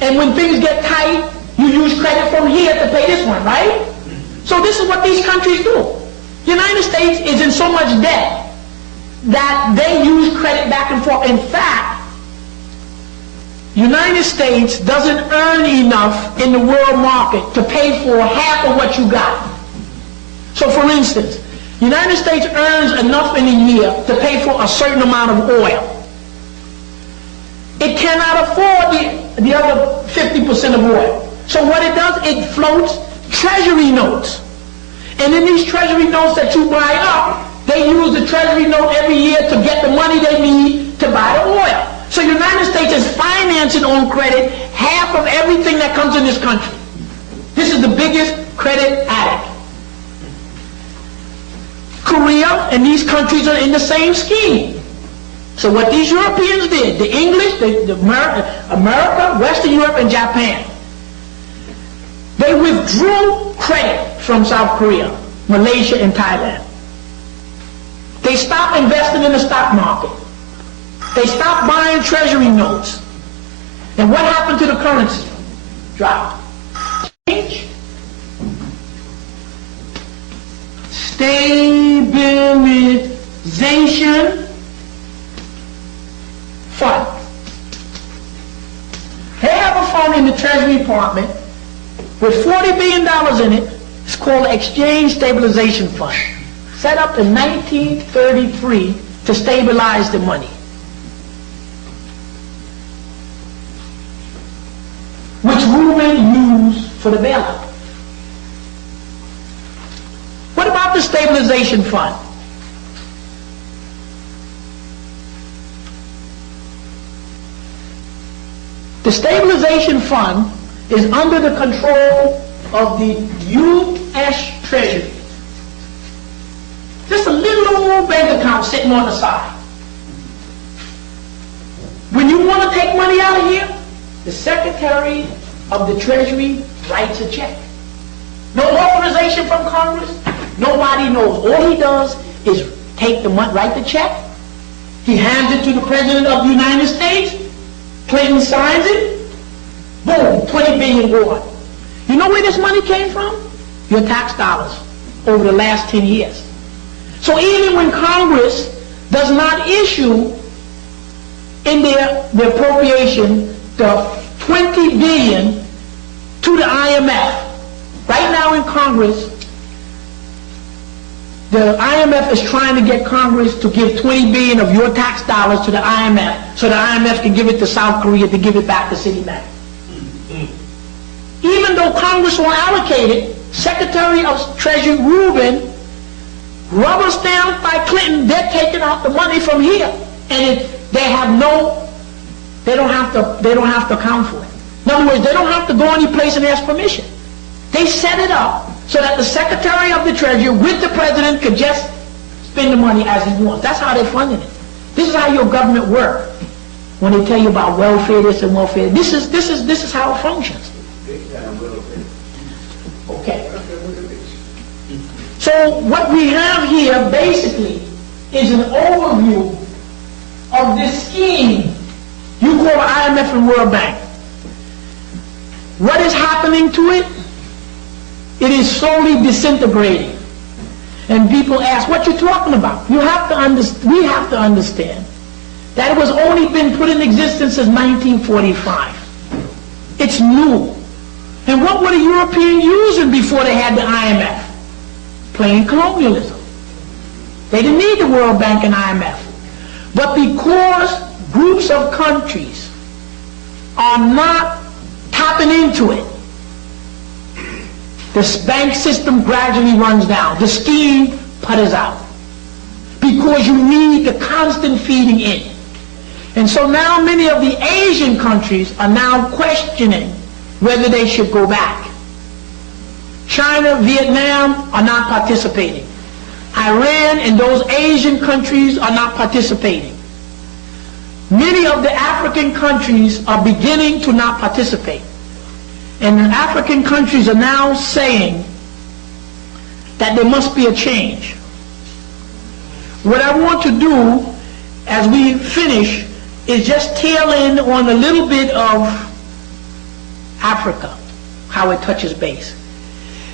and when things get tight, you use credit from here to pay this one, right? So this is what these countries do. The United States is in so much debt that they use credit back and forth. In fact, United States doesn't earn enough in the world market to pay for half of what you got. So for instance, the United States earns enough in a year to pay for a certain amount of oil. It cannot afford the other 50% of oil. So what it does, it floats treasury notes. And in these treasury notes that you buy up, they use the treasury note every year to get the money they need to buy the oil. So the United States is financing on credit half of everything that comes in this country. This is the biggest credit addict. Korea and these countries are in the same scheme. So what these Europeans did, the English, America, Western Europe, and Japan, they withdrew credit from South Korea, Malaysia, and Thailand. They stopped investing in the stock market. They stopped buying treasury notes. And what happened to the currency? Dropped. Change. Stabilization fund. They have a fund in the Treasury Department with $40 billion in it. It's called the Exchange Stabilization Fund. Set up in 1933 to stabilize the money. Which Reuben used for the bailout. What about the Stabilization Fund? The Stabilization Fund is under the control of the U.S. Treasury. Just a little old bank account sitting on the side. When you want to take money out of here, the Secretary of the Treasury writes a check. No authorization from Congress. Nobody knows. All he does is take the money, write the check. He hands it to the President of the United States. Clinton signs it. Boom, 20 billion gone. You know where this money came from? Your tax dollars over the last 10 years. So even when Congress does not issue in their appropriation the 20 billion to the IMF, right now in Congress, The IMF is trying to get Congress to give $20 billion of your tax dollars to the IMF so the IMF can give it to South Korea to give it back to Citibank. Even though Congress won't allocate it, Secretary of Treasury Rubin, rubber stamped by Clinton, they're taking out the money from here, and they don't have to account for it. In other words, they don't have to go any place and ask permission. They set it up so that the Secretary of the Treasury with the President could just spend the money as he wants. That's how they're funding it. This is how your government works. When they tell you about welfare this and welfare, this is how it functions. Okay. So what we have here basically is an overview of this scheme you call IMF and World Bank. What is happening to it? It is slowly disintegrating. And people ask, what you talking about? We have to understand that it was only been put in existence since 1945. It's new. And what were the Europeans using before they had the IMF? Plain colonialism. They didn't need the World Bank and IMF. But because groups of countries are not tapping into it, the bank system gradually runs down. The scheme putters out. Because you need the constant feeding in. And so now many of the Asian countries are now questioning whether they should go back. China, Vietnam are not participating. Iran and those Asian countries are not participating. Many of the African countries are beginning to not participate. And the African countries are now saying that there must be a change. What I want to do as we finish is just tail in on a little bit of Africa, how it touches base.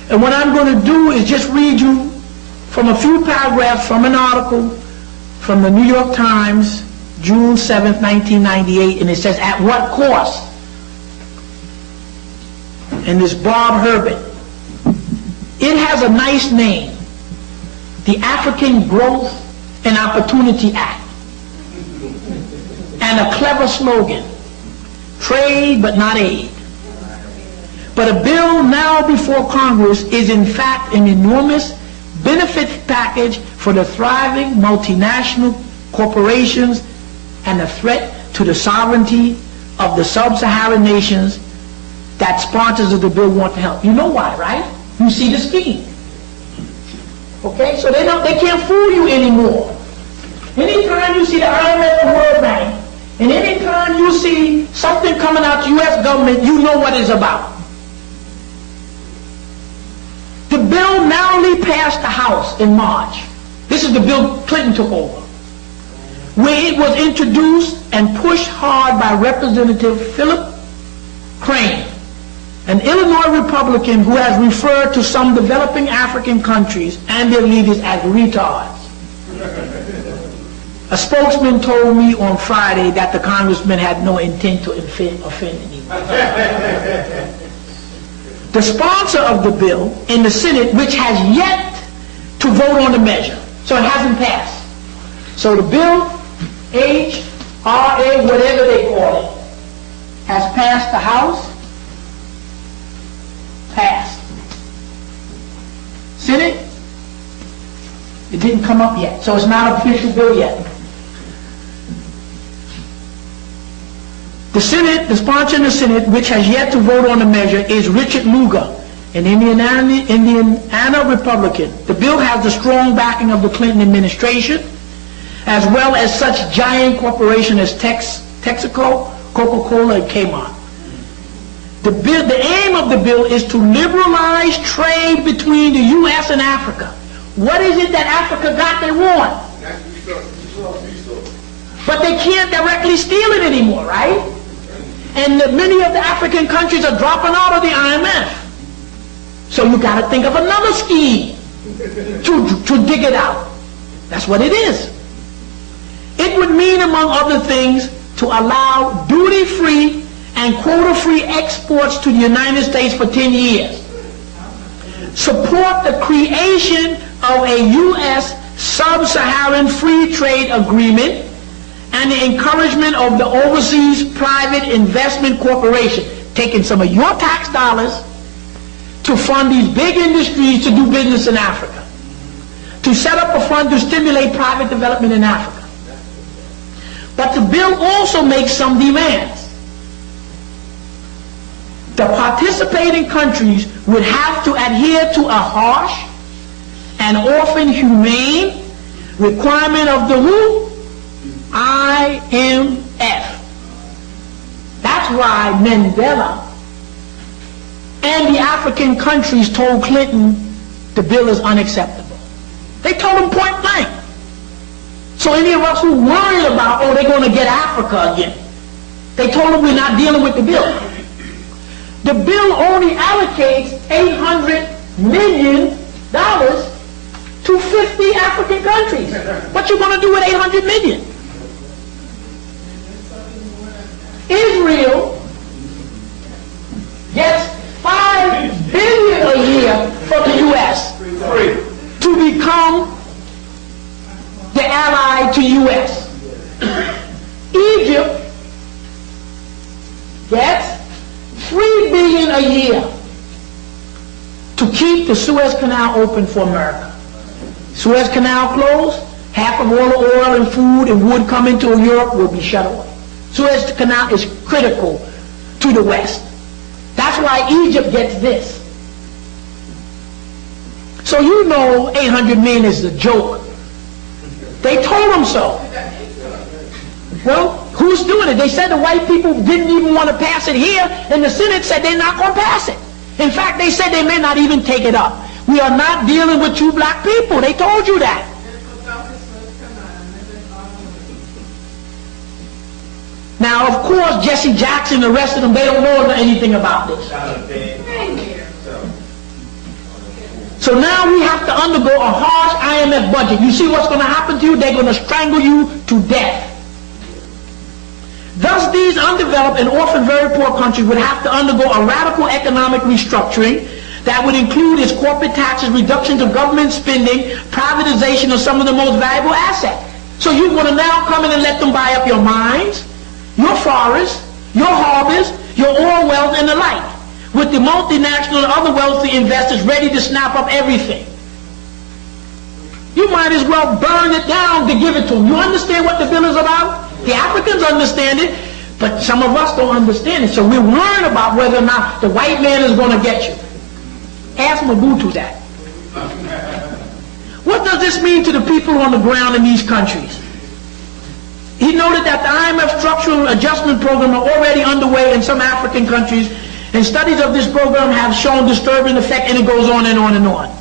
And what I'm going to do is just read you from a few paragraphs from an article from the New York Times, June 7th, 1998, and it says, at what cost? And this Bob Herbert. It has a nice name, the African Growth and Opportunity Act, and a clever slogan, trade but not aid. But a bill now before Congress is in fact an enormous benefit package for the thriving multinational corporations and a threat to the sovereignty of the sub-Saharan nations that sponsors of the bill want to help. You know why, right? You see the scheme. Okay, so they can't fool you anymore. Anytime you see the IMF and World Bank, and anytime you see something coming out the U.S. government, you know what it's about. The bill narrowly passed the House in March. This is the bill Clinton took over, where it was introduced and pushed hard by Representative Philip Crane, an Illinois Republican who has referred to some developing African countries and their leaders as retards. A spokesman told me on Friday that the congressman had no intent to offend anyone. The sponsor of the bill in the Senate, which has yet to vote on the measure, so it hasn't passed. So the bill, H.R.A., whatever they call it, has passed the House, passed. Senate, it didn't come up yet, so it's not an official bill yet. The Senate, the sponsor in the Senate, which has yet to vote on the measure, is Richard Lugar, an Indiana Republican. The bill has the strong backing of the Clinton administration, as well as such giant corporations as Texaco, Coca-Cola, and Kmart. The aim of the bill is to liberalize trade between the U.S. and Africa. What is it that Africa got they want? But they can't directly steal it anymore, right? And many of the African countries are dropping out of the IMF. So you got to think of another scheme to dig it out. That's what it is. It would mean, among other things, to allow duty-free and quota-free exports to the United States for 10 years. Support the creation of a U.S. Sub-Saharan Free Trade Agreement and the encouragement of the Overseas Private Investment Corporation, taking some of your tax dollars to fund these big industries to do business in Africa, to set up a fund to stimulate private development in Africa. But the bill also makes some demands. The participating countries would have to adhere to a harsh and often humane requirement of the who? IMF. That's why Mandela and the African countries told Clinton the bill is unacceptable. They told him point blank. So any of us who worried about, oh, they're going to get Africa again, they told him we're not dealing with the bill. The bill only allocates $800 million to 50 African countries. What you going to do with $800 million? Israel gets $5 billion a year from the U.S. to become the ally to U.S. Egypt gets $3 billion a year to keep the Suez Canal open for America. Suez Canal closed, half of all the oil and food and wood coming to Europe will be shut away. Suez Canal is critical to the West. That's why Egypt gets this. So you know 800 million is a joke. They told them so. Well, who's doing it? They said the white people didn't even want to pass it here, and the Senate said they're not going to pass it. In fact, they said they may not even take it up. We are not dealing with you black people. They told you that. Now, of course, Jesse Jackson, the rest of them, they don't know anything about this. So now we have to undergo a harsh IMF budget. You see what's going to happen to you? They're going to strangle you to death. Thus, these undeveloped and often very poor countries would have to undergo a radical economic restructuring that would include its corporate taxes, reductions of government spending, privatization of some of the most valuable assets. So you're going to now come in and let them buy up your mines, your forests, your harbors, your oil wells, and the like, with the multinational and other wealthy investors ready to snap up everything. You might as well burn it down to give it to them. You understand what the bill is about? The Africans understand it, but some of us don't understand it. So we're worried about whether or not the white man is going to get you. Ask Mobutu that. What does this mean to the people on the ground in these countries? He noted that the IMF structural adjustment program are already underway in some African countries, and studies of this program have shown disturbing effect, and it goes on and on and on.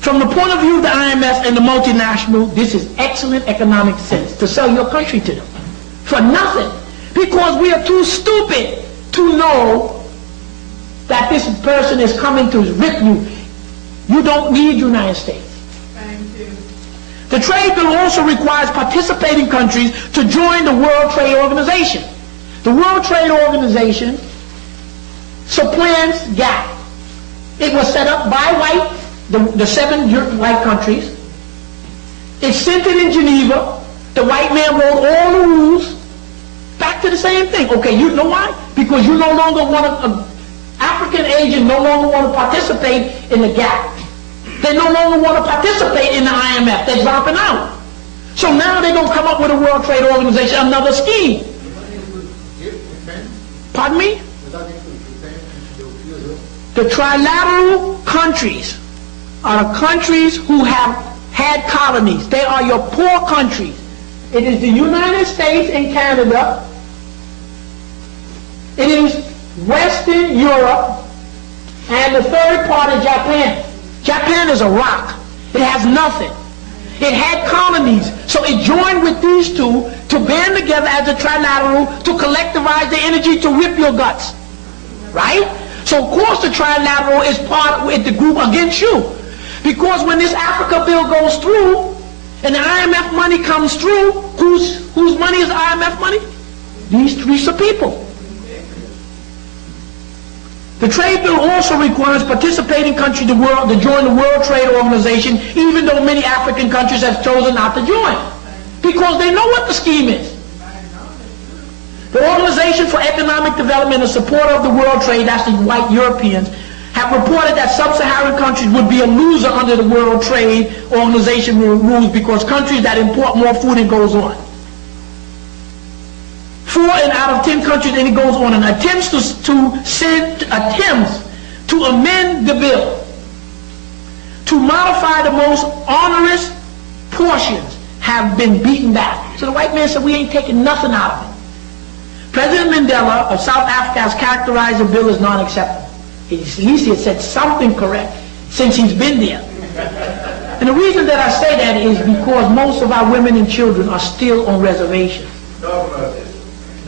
From the point of view of the IMF and the multinational, this is excellent economic sense, to sell your country to them for nothing, because we are too stupid to know that this person is coming to rip you. You don't need United States. Thank you. The trade bill also requires participating countries to join the World Trade Organization. The World Trade Organization supplants GATT. It was set up by the 7 white countries. It's centered in Geneva. The white man wrote all the rules. Back to the same thing. Okay, you know why? Because you no longer want to, African agent no longer want to participate in the GATT. They no longer want to participate in the IMF. They're dropping out. So now they're going to come up with a World Trade Organization, another scheme. Pardon me? The trilateral countries are the countries who have had colonies. They are your poor countries. It is the United States and Canada. It is Western Europe, and the third part is Japan. Japan is a rock. It has nothing. It had colonies, so it joined with these two to band together as a trilateral to collectivize the energy to rip your guts. Right? So of course the trilateral is part with the group against you. Because when this Africa bill goes through, and the IMF money comes through, whose money is IMF money? These 3 people. The trade bill also requires participating countries to join the World Trade Organization, even though many African countries have chosen not to join, because they know what the scheme is. The Organization for Economic Development and Support of the World Trade, that's the white Europeans, have reported that sub-Saharan countries would be a loser under the World Trade Organization rules because countries that import more food, it goes on. 4 out of 10 countries, and it goes on, and attempts to amend the bill to modify the most onerous portions have been beaten back. So the white man said, we ain't taking nothing out of it. President Mandela of South Africa has characterized the bill as non-acceptable. At least he had said something correct since he's been there. And the reason that I say that is because most of our women and children are still on reservations.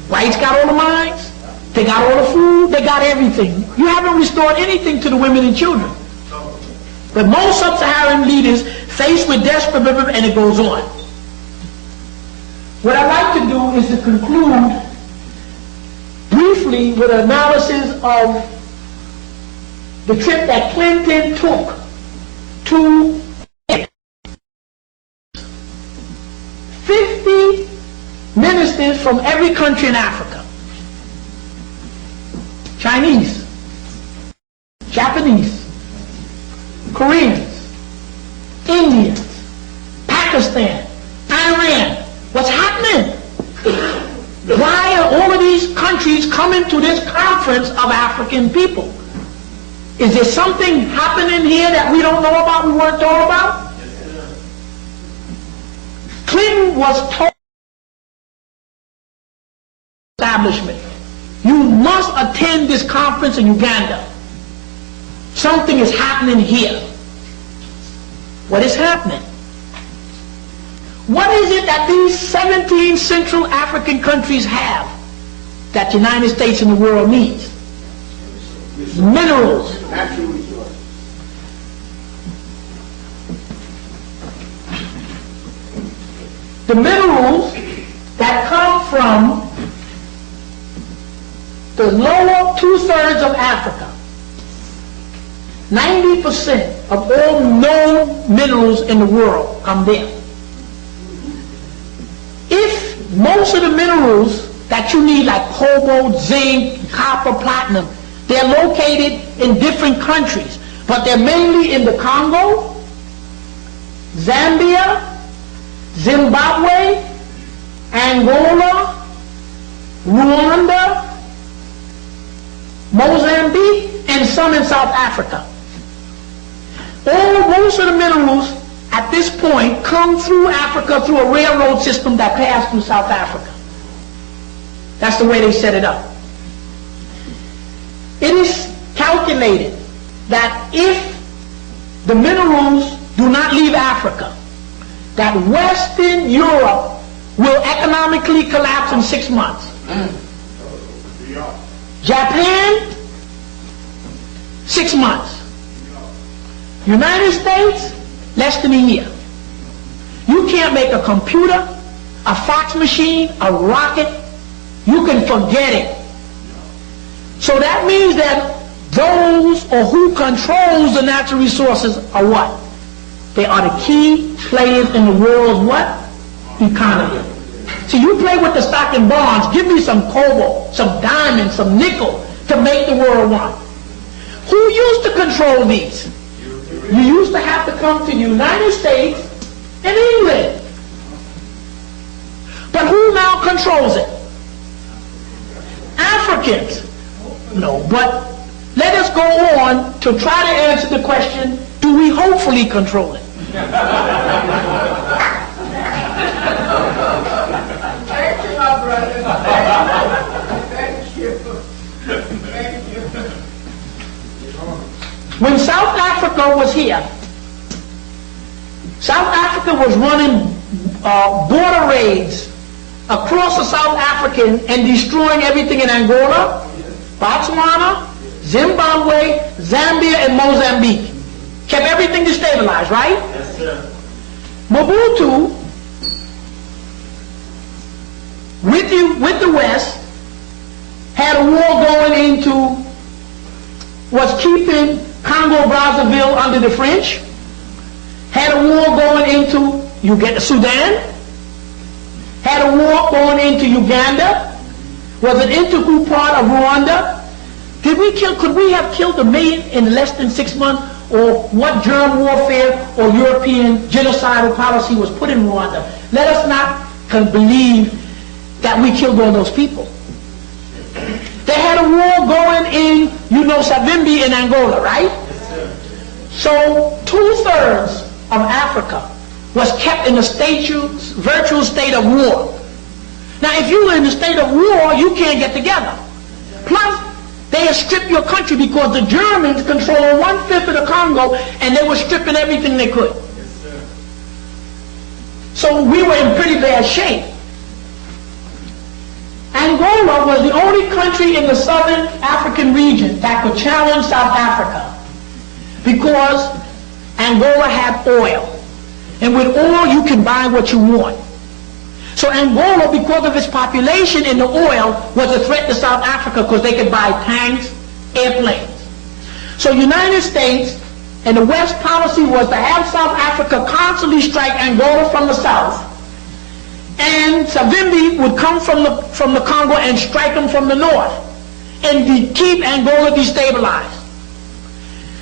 Whites got all the mines, they got all the food, they got everything. You haven't restored anything to the women and children. But most sub-Saharan leaders faced with desperate, and it goes on. What I'd like to do is to conclude briefly with an analysis of the trip that Clinton took to 50 ministers from every country in Africa. Chinese, Japanese, Koreans, Indians, Pakistan, Iran. What's happening? Why are all of these countries coming to this conference of African people? Is there something happening here that we don't know about, we weren't told about? Clinton was told establishment, you must attend this conference in Uganda. Something is happening here. What is happening? What is it that these 17 Central African countries have that the United States and the world needs? Minerals. Natural resources. The minerals that come from the lower 2/3 of Africa. 90% of all known minerals in the world come there. If most of the minerals that you need, like cobalt, zinc, copper, platinum, they're located in different countries, but they're mainly in the Congo, Zambia, Zimbabwe, Angola, Rwanda, Mozambique, and some in South Africa. Most of the minerals at this point come through Africa through a railroad system that passed through South Africa. That's the way they set it up. It is calculated that if the minerals do not leave Africa, that Western Europe will economically collapse in 6 months. Japan, 6 months. United States, less than a year. You can't make a computer, a fax machine, a rocket. You can forget it. So that means that those or who controls the natural resources are what? They are the key players in the world's what? Economy. So you play with the stock and bonds, give me some cobalt, some diamond, some nickel to make the world one. Who used to control these? You used to have to come to the United States and England. But who now controls it? Africans. No, but let us go on to try to answer the question, do we hopefully control it? Thank you, my brother. Thank you. Thank you. When South Africa was here, South Africa was running border raids across the South African and destroying everything in Angola, Botswana, Zimbabwe, Zambia, and Mozambique. Kept everything destabilized, right? Yes, sir. Mobutu, with the West, had a war going into was keeping Congo-Brazzaville under the French, had a war going into Sudan, had a war going into Uganda, was an integral part of Rwanda. Could we have killed 1 million in less than 6 months? Or what germ warfare or European genocidal policy was put in Rwanda? Let us not believe that we killed all those people. They had a war going in, Savimbi in Angola, right? So 2/3 of Africa was kept in a virtual state of war. Now, if you were in a state of war, you can't get together. Plus, they had stripped your country because the Germans controlled 1/5 of the Congo, and they were stripping everything they could. So we were in pretty bad shape. Angola was the only country in the southern African region that could challenge South Africa because Angola had oil. And with oil, you can buy what you want. So Angola, because of its population and the oil, was a threat to South Africa because they could buy tanks, airplanes. So United States and the West policy was to have South Africa constantly strike Angola from the south, and Savimbi would come from the Congo and strike them from the north, and keep Angola destabilized.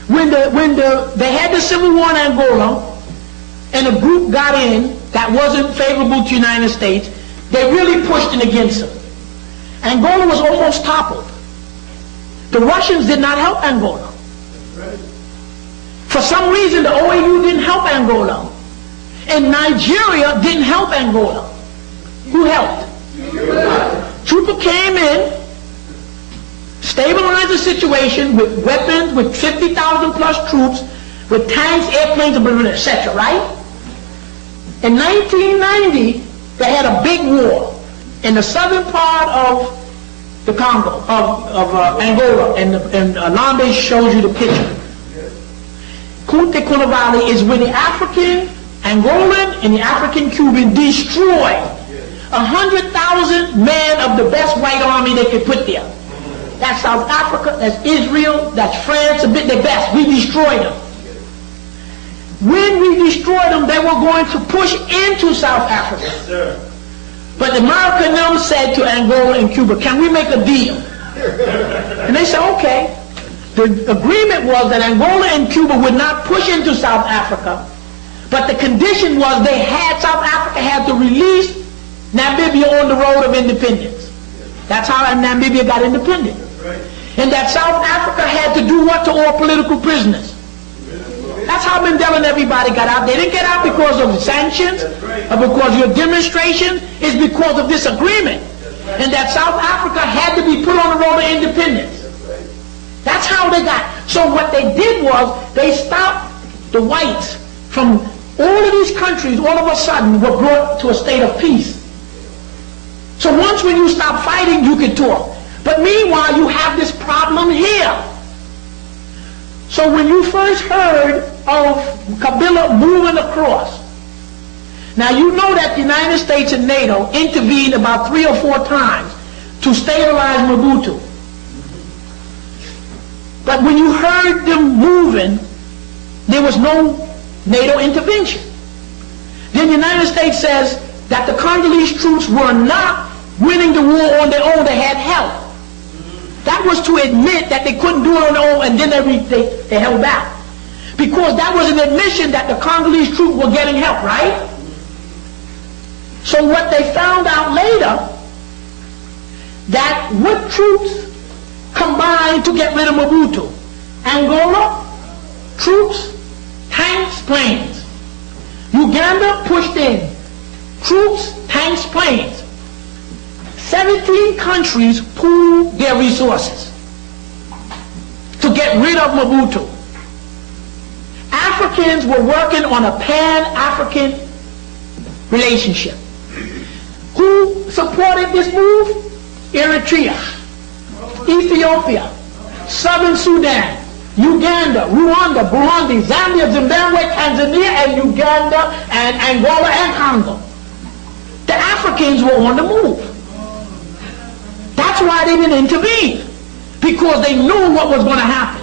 When they had the civil war in Angola, and a group got in that wasn't favorable to the United States, they really pushed it against them. Angola was almost toppled. The Russians did not help Angola. For some reason, the OAU didn't help Angola. And Nigeria didn't help Angola. Who helped? Trooper came in, stabilized the situation with weapons, with 50,000 plus troops, with tanks, airplanes, etc., right? In 1990, they had a big war in the southern part of the Congo, of Angola, and Lambe shows you the picture. Kunte Kunavali is where the African Angolan and the African Cuban destroyed 100,000 men of the best white army they could put there. That's South Africa, that's Israel, that's France, the best. We destroyed them. When we destroyed them, they were going to push into South Africa. Yes, sir. But America now said to Angola and Cuba, can we make a deal? And they said, okay. The agreement was that Angola and Cuba would not push into South Africa, but the condition was South Africa had to release Namibia on the road of independence. That's how Namibia got independent. And that South Africa had to do what to all political prisoners. That's how Mandela and everybody got out. They didn't get out because of sanctions or because of your demonstrations. It's because of this agreement. And that South Africa had to be put on the road to independence. That's how they got. So what they did was they stopped the whites from all of these countries. All of a sudden were brought to a state of peace. So once when you stop fighting, you can talk. But meanwhile, you have this problem here. So when you first heard of Kabila moving across, now you know that the United States and NATO intervened about 3 or 4 times to stabilize Mobutu. But when you heard them moving, there was no NATO intervention. Then the United States says that the Congolese troops were not winning the war on their own, they had help. That was to admit that they couldn't do it on their own, and then they held back. Because that was an admission that the Congolese troops were getting help, right? So what they found out later, that what troops combined to get rid of Mobutu? Angola, troops, tanks, planes. Uganda pushed in, troops, tanks, planes. 17 countries pooled their resources to get rid of Mobutu. Africans were working on a pan-African relationship. Who supported this move? Eritrea, Ethiopia, Southern Sudan, Uganda, Rwanda, Burundi, Zambia, Zimbabwe, Tanzania, and Uganda, and Angola, and Congo. The Africans were on the move. That's why they didn't intervene, because they knew what was going to happen.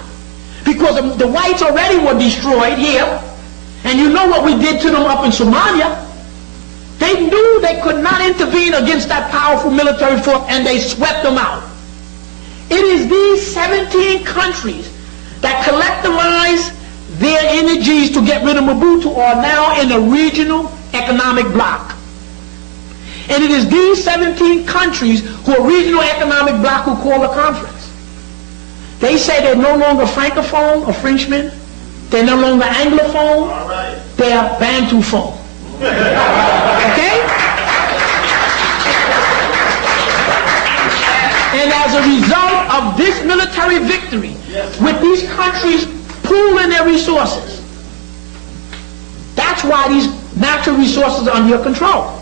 because the whites already were destroyed here, and you know what we did to them up in Somalia. They knew they could not intervene against that powerful military force, and they swept them out. It is these 17 countries that collectivize their energies to get rid of Mobutu are now in a regional economic bloc. And it is these 17 countries who are regional economic bloc who call the conference. They say they're no longer Francophone or Frenchmen. They're no longer Anglophone. They are Bantuphone. Okay? And as a result of this military victory, with these countries pooling their resources, that's why these natural resources are under your control.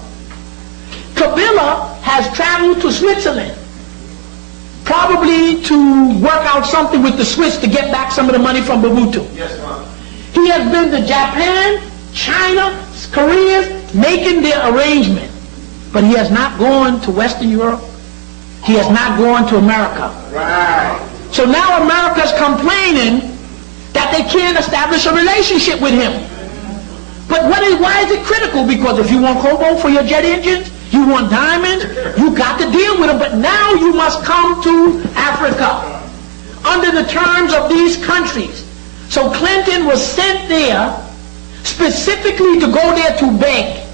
Kabila has traveled to Switzerland, probably to work out something with the Swiss to get back some of the money from Mobutu. Yes, ma'am. He has been to Japan, China, Korea, making their arrangement. But he has not gone to Western Europe. He has not gone to America. Right. So now America's complaining that they can't establish a relationship with him. But why is it critical? Because if you want cobalt for your jet engines, you want diamonds, you got to deal with them. But now you must come to Africa under the terms of these countries. So Clinton was sent there specifically to go there to beg.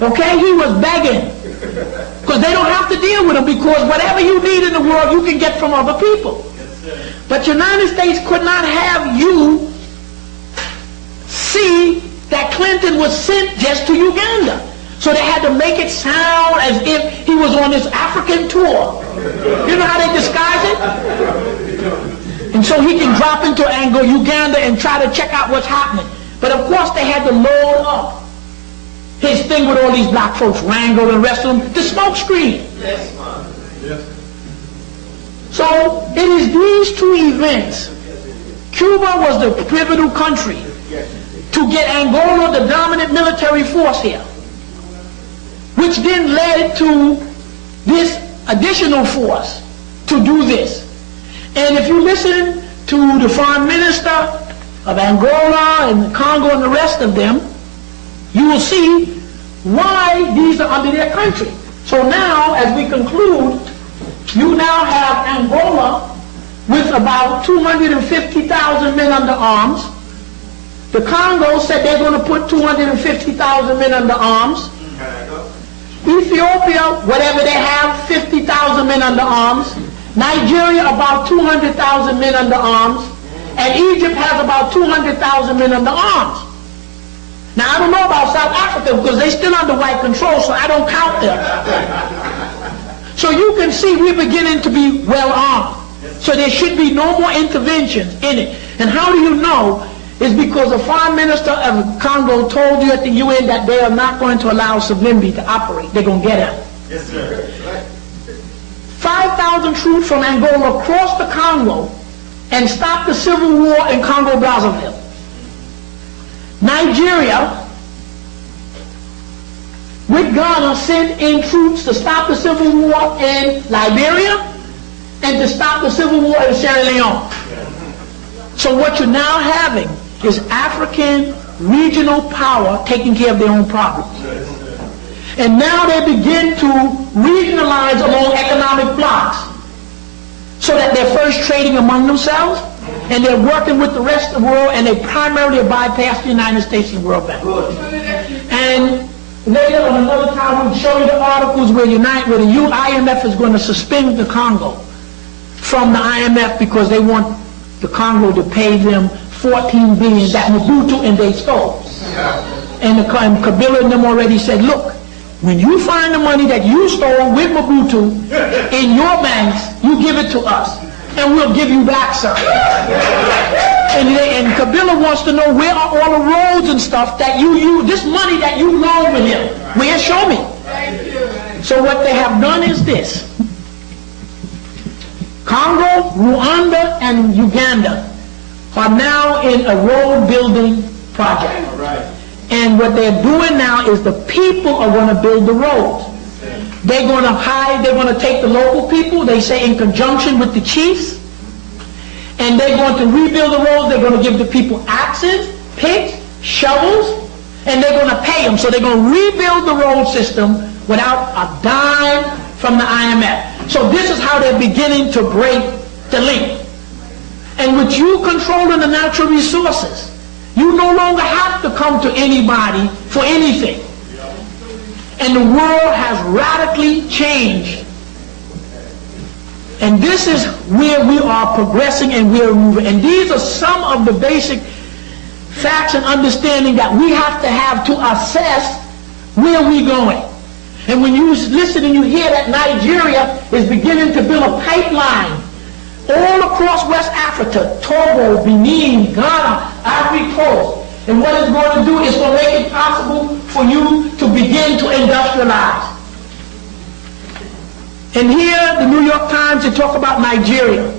Okay, he was begging. Because they don't have to deal with him, because whatever you need in the world you can get from other people. But the United States could not have you see that Clinton was sent just to Uganda. So they had to make it sound as if he was on this African tour. You know how they disguise it? And so he can drop into Angola, Uganda, and try to check out what's happening. But of course they had to load up his thing with all these black folks, Rango and the rest of them, the smoke screen. Yes, ma'am. So it is these two events. Cuba was the pivotal country to get Angola, the dominant military force here, which then led to this additional force to do this. And if you listen to the foreign minister of Angola and Congo and the rest of them, you will see why these are under their country. So now, as we conclude, you now have Angola with about 250,000 men under arms. The Congo said they're going to put 250,000 men under arms. Ethiopia, whatever they have, 50,000 men under arms. Nigeria, about 200,000 men under arms. And Egypt has about 200,000 men under arms. Now, I don't know about South Africa because they're still under white control, so I don't count them. So you can see we're beginning to be well armed. So there should be no more interventions in it. And how do you know? It's because the foreign minister of Congo told you at the UN that they are not going to allow Savimbi to operate. They're going to get him. Yes, sir. 5,000 troops from Angola crossed the Congo and stopped the civil war in Congo-Brazzaville. Nigeria, with Ghana, sent in troops to stop the civil war in Liberia and to stop the civil war in Sierra Leone. So what you're now having is African regional power taking care of their own problems. And now they begin to regionalize along economic blocks so that they're first trading among themselves and they're working with the rest of the world, and they primarily bypass the United States and World Bank. And later on another time we'll show you the articles where the IMF is going to suspend the Congo from the IMF because they want the Congo to pay them 14 billion that Mobutu and they stole. And Kabila and them already said, look, when you find the money that you stole with Mobutu in your banks, you give it to us, and we'll give you back some. And Kabila wants to know where are all the roads and stuff that this money that you loaned with him. Where? Show me. So what they have done is this. Congo, Rwanda, and Uganda are now in a road building project. And what they're doing now is the people are going to build the roads. They're going to take the local people, they say in conjunction with the chiefs, and they're going to rebuild the roads. They're going to give the people axes, picks, shovels, and they're going to pay them. So they're going to rebuild the road system without a dime from the IMF. So this is how they're beginning to break the link. And with you controlling the natural resources, you no longer have to come to anybody for anything. And the world has radically changed. And this is where we are progressing and we're moving. And these are some of the basic facts and understanding that we have to assess where we're going. And when you listen and you hear that Nigeria is beginning to build a pipeline all across West Africa, Togo, Benin, Ghana, Ivory Coast. And what it's going to do is going to make it possible for you to begin to industrialize. And here, the New York Times, they talk about Nigeria.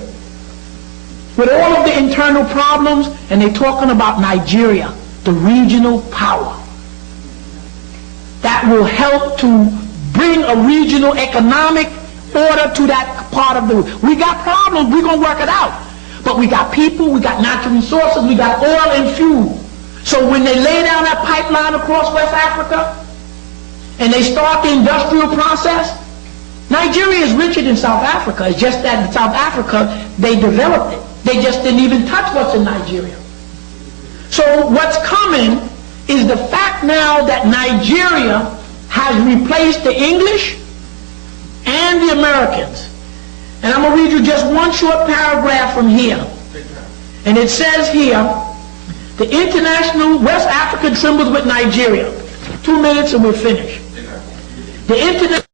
With all of the internal problems, and they're talking about Nigeria, the regional power. That will help to bring a regional economic order to that part of the world. We got problems, we're going to work it out. But we got people, we got natural resources, we got oil and fuel. So when they lay down that pipeline across West Africa, and they start the industrial process, Nigeria is richer than South Africa. It's just that in South Africa, they developed it. They just didn't even touch what's in Nigeria. So what's coming is the fact now that Nigeria has replaced the English and the Americans. And I'm going to read you just one short paragraph from here. And it says here, the international West Africa trembles with Nigeria. 2 minutes and we're finished. The international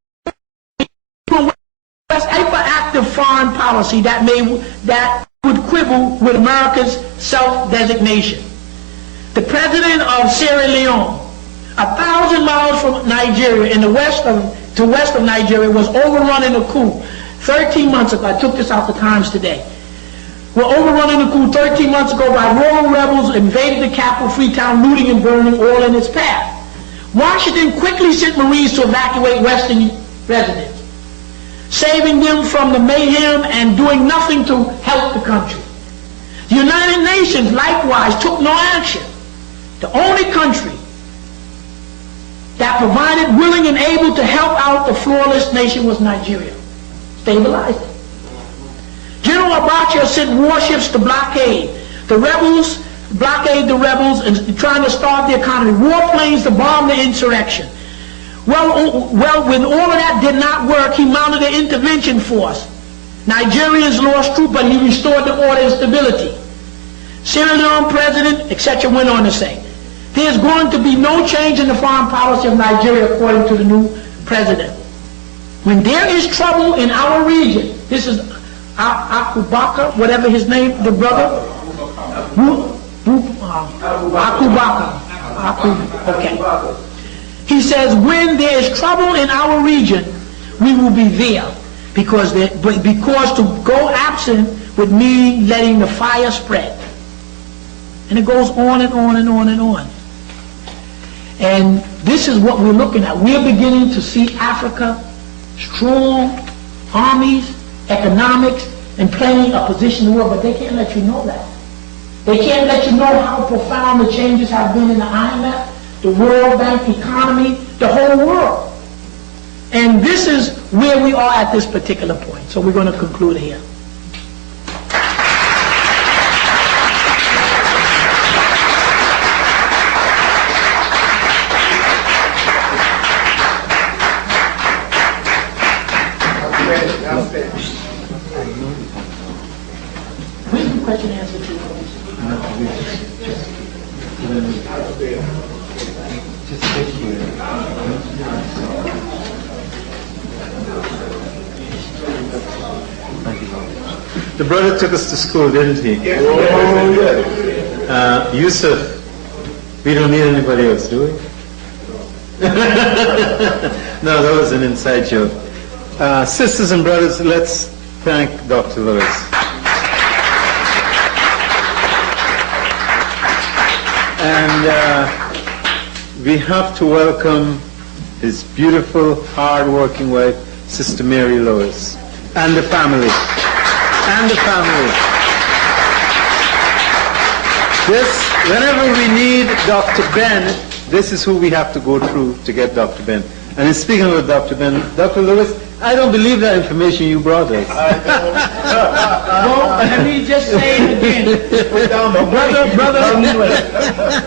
West hyperactive foreign policy that would quibble with America's self-designation. The president of Sierra Leone, 1,000 miles from Nigeria, in the west of Nigeria, was overrun in a coup 13 months ago. I took this out the Times today. Were overrun in a coup 13 months ago by rural rebels, invaded the capital, Freetown, looting and burning all in its path. Washington quickly sent Marines to evacuate Western residents, saving them from the mayhem and doing nothing to help the country. The United Nations likewise took no action. The only country that provided willing and able to help out the flawless nation was Nigeria. Stabilized it. General Abacha sent warships to blockade the rebels, and trying to start the economy. Warplanes to bomb the insurrection. Well, when all of that did not work, he mounted an intervention force. Nigerians lost troops, but he restored the order and stability. Sierra Leone president, etc., went on to say, there's going to be no change in the foreign policy of Nigeria according to the new president. When there is trouble in our region, this is Akubaka, whatever his name, the brother, Akubaka. Okay. He says, when there is trouble in our region, we will be there. Because to go absent would mean letting the fire spread. And it goes on and on and on and on. And this is what we're looking at. We're beginning to see Africa strong, armies, economics, and playing a position in the world, but they can't let you know that. They can't let you know how profound the changes have been in the IMF, the World Bank economy, the whole world. And this is where we are at this particular point. So we're going to conclude here. Where's the question and answer to? The brother took us to school, didn't he? Yusuf, we don't need anybody else, do we? No, that was an inside joke. Sisters and brothers, let's thank Dr. Lewis. And we have to welcome his beautiful, hard-working wife, Sister Mary Lewis, and the family. And the family. Whenever we need Dr. Ben, this is who we have to go through to get Dr. Ben. And in speaking with Dr. Ben, Dr. Lewis, I don't believe that information you brought us. Well, let me just say it again.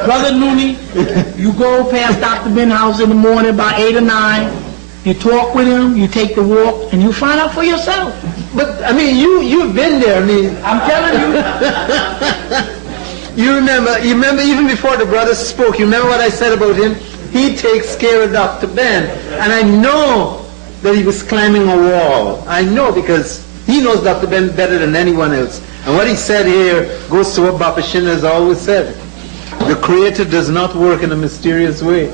Brother Nooney, you go past Dr. Ben's house in the morning about 8 or 9, you talk with him, you take the walk, and you find out for yourself. But, I mean, you've been there. I mean, I'm telling you. you remember even before the brothers spoke, you remember what I said about him? He takes care of Dr. Ben. And I know that he was climbing a wall. I know because he knows Dr. Ben better than anyone else. And what he said here goes to what Baba Shin has always said. The Creator does not work in a mysterious way.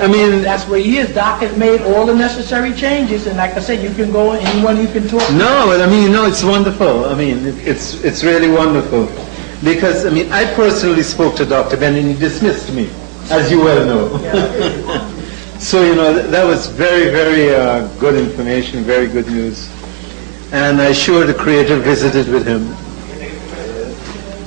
I mean, That's where he is. Doc has made all the necessary changes, and like I said, you can go, anyone you can talk to. no, but I mean, no, it's wonderful. I mean, it's really wonderful. Because, I mean, I personally spoke to Dr. Ben and he dismissed me, as you well know. So, you know, that was very, very good information, very good news. And I'm sure the Creator visited with him.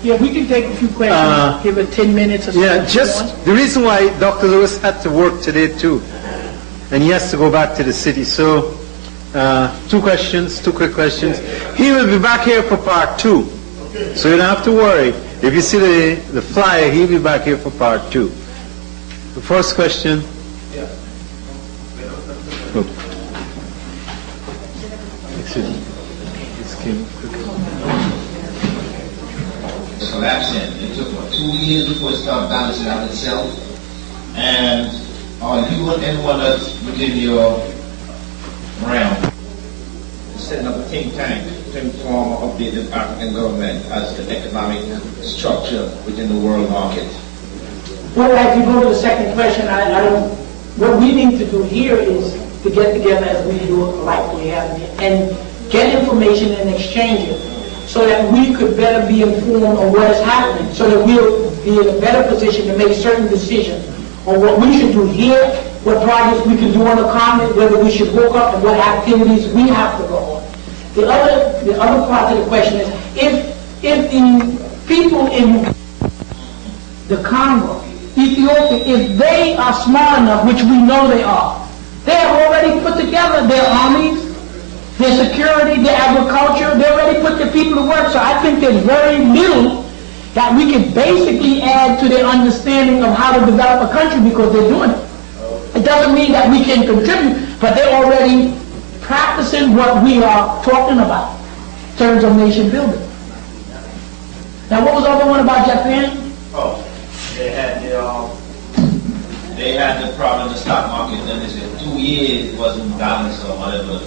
Yeah, we can take a few questions, give it 10 minutes or so. Yeah, if you just want. the reason why Dr. Lewis had to work today too, and he has to go back to the city. So, two quick questions. He will be back here for part 2. So you don't have to worry. If you see the flyer, he'll be back here for part 2. The first question. Oh. Excuse me. It's collapsing. It took, 2 years before it started balancing out itself. And you and everyone that's within your realm is setting up a think tank to inform or update the African government as the economic structure within the world market. Well, as you go to the second question, I don't, what we need to do here is to get together as we do like we have here, and get information and exchange it, so that we could better be informed on what is happening, so that we'll be in a better position to make certain decisions on what we should do here, what projects we can do on the continent, whether we should hook up, and what activities we have to go on. The other part of the question is, if the people in the Congo, Ethiopia, if they are smart enough, which we know they are, they have already put together their armies, their security, their agriculture, they already put the people to work. So I think there's very little that we can basically add to their understanding of how to develop a country, because they're doing it. It doesn't mean that we can contribute, but they're already practicing what we are talking about in terms of nation building. Now, what was the other one about Japan? Oh, they had the problem in the stock market, and they said 2 years it wasn't balanced or whatever it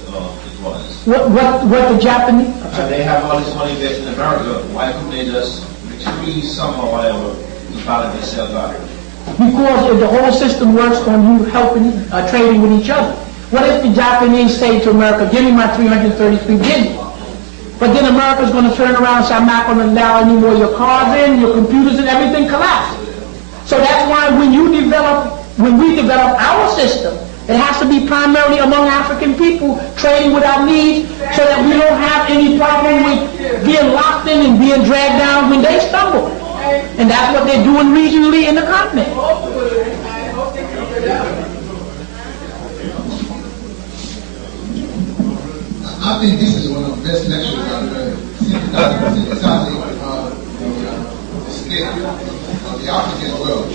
was. What the Japanese? And they have all this money invested in America. Why couldn't they just freeze some or whatever to balance themselves out? Because the whole system works on you helping, trading with each other. What if the Japanese say to America, give me my 333 billion? But then America's going to turn around and say, I'm not going to allow any more of your cards in, your computers and everything collapse. So that's why when we develop our system, it has to be primarily among African people trading without needs, so that we don't have any problem with being locked in and being dragged down when they stumble. And that's what they're doing regionally in the continent. I think this is one of the best lectures I've heard. Synthesizing the state of the African world.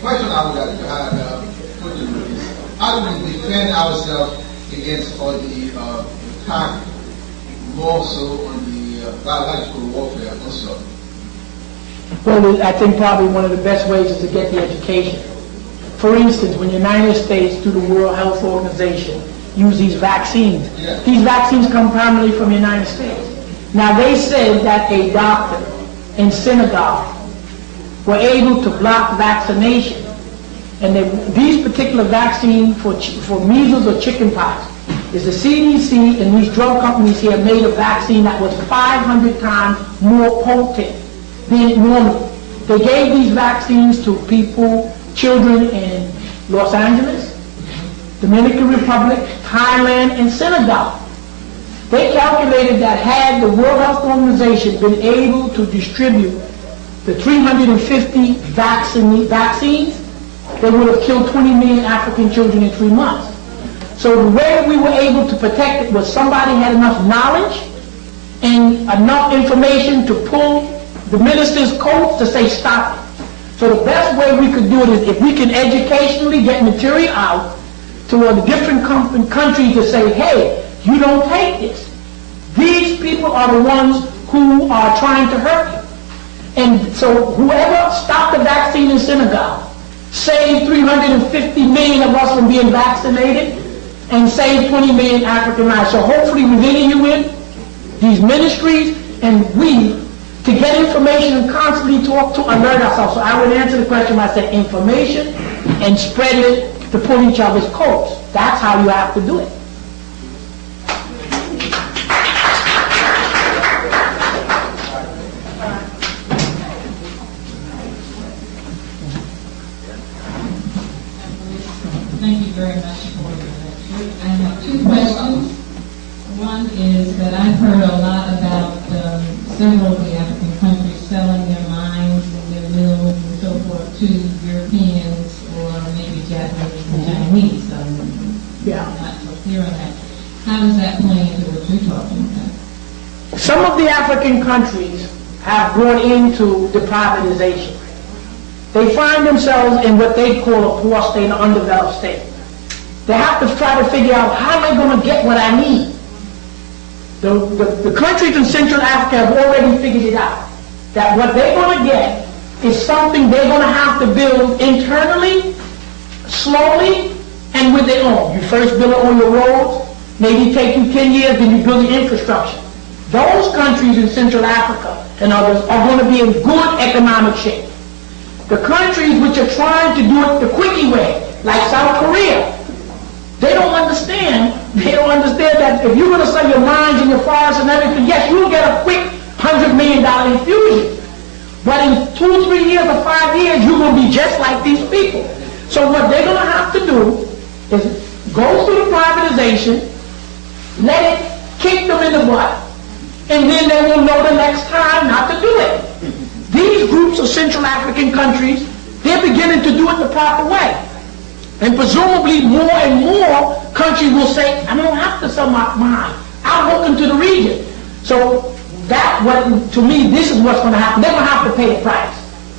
Question I would like to have put to you is, how do we defend ourselves against all the attack, more so on the biological warfare also? Well, I think probably one of the best ways is to get the education. For instance, when the United States, through the World Health Organization, use these vaccines. Yeah. These vaccines come primarily from the United States. Now, they said that a doctor in Senegal were able to block vaccination. And these particular vaccines for measles or chickenpox is the CDC and these drug companies here made a vaccine that was 500 times more potent than normal. They gave these vaccines to people, children in Los Angeles, Dominican Republic, Thailand, and Senegal. They calculated that had the World Health Organization been able to distribute the 350 vaccines, they would have killed 20 million African children in 3 months. So the way we were able to protect it was somebody had enough knowledge and enough information to pull the minister's coat to say stop it. So the best way we could do it is if we can educationally get material out to the different countries to say, hey, you don't take this. These people are the ones who are trying to hurt you. And so whoever stopped the vaccine in Senegal saved 350 million of us from being vaccinated and saved 20 million African lives. So hopefully we're getting you in these ministries and we to get information and constantly talk to alert ourselves. So I would answer the question by saying information and spread it to pull each other's coats. That's how you have to do it. Thank you very much for your lecture. I have 2 questions. One is that I've heard a lot about several of the African countries selling their mines and their mills and so forth to Europeans or maybe Japanese and Chinese. Yeah. I'm not so clear on that. How does that play into what you're talking about? Some of the African countries have gone into the privatization. They find themselves in what they call a poor state, an undeveloped state. They have to try to figure out, how am I going to get what I need? The countries in Central Africa have already figured it out, that what they're going to get is something they're going to have to build internally, slowly, and with their own. You first build it on your roads, maybe take you 10 years, then you build the infrastructure. Those countries in Central Africa and others are going to be in good economic shape. The countries which are trying to do it the quickie way, like South Korea, they don't understand that if you're going to sell your mines and your forests and everything, yes, you'll get a quick $100 million infusion. But in 2, 3 years or 5 years, you're going to be just like these people. So what they're going to have to do is go through the privatization, let it kick them in the butt, and then they will know the next time not to do it. These groups of Central African countries, they're beginning to do it the proper way. And presumably more and more countries will say, I don't have to sell my mine. I'll hook into the region. So to me, this is what's going to happen. They're going to have to pay the price.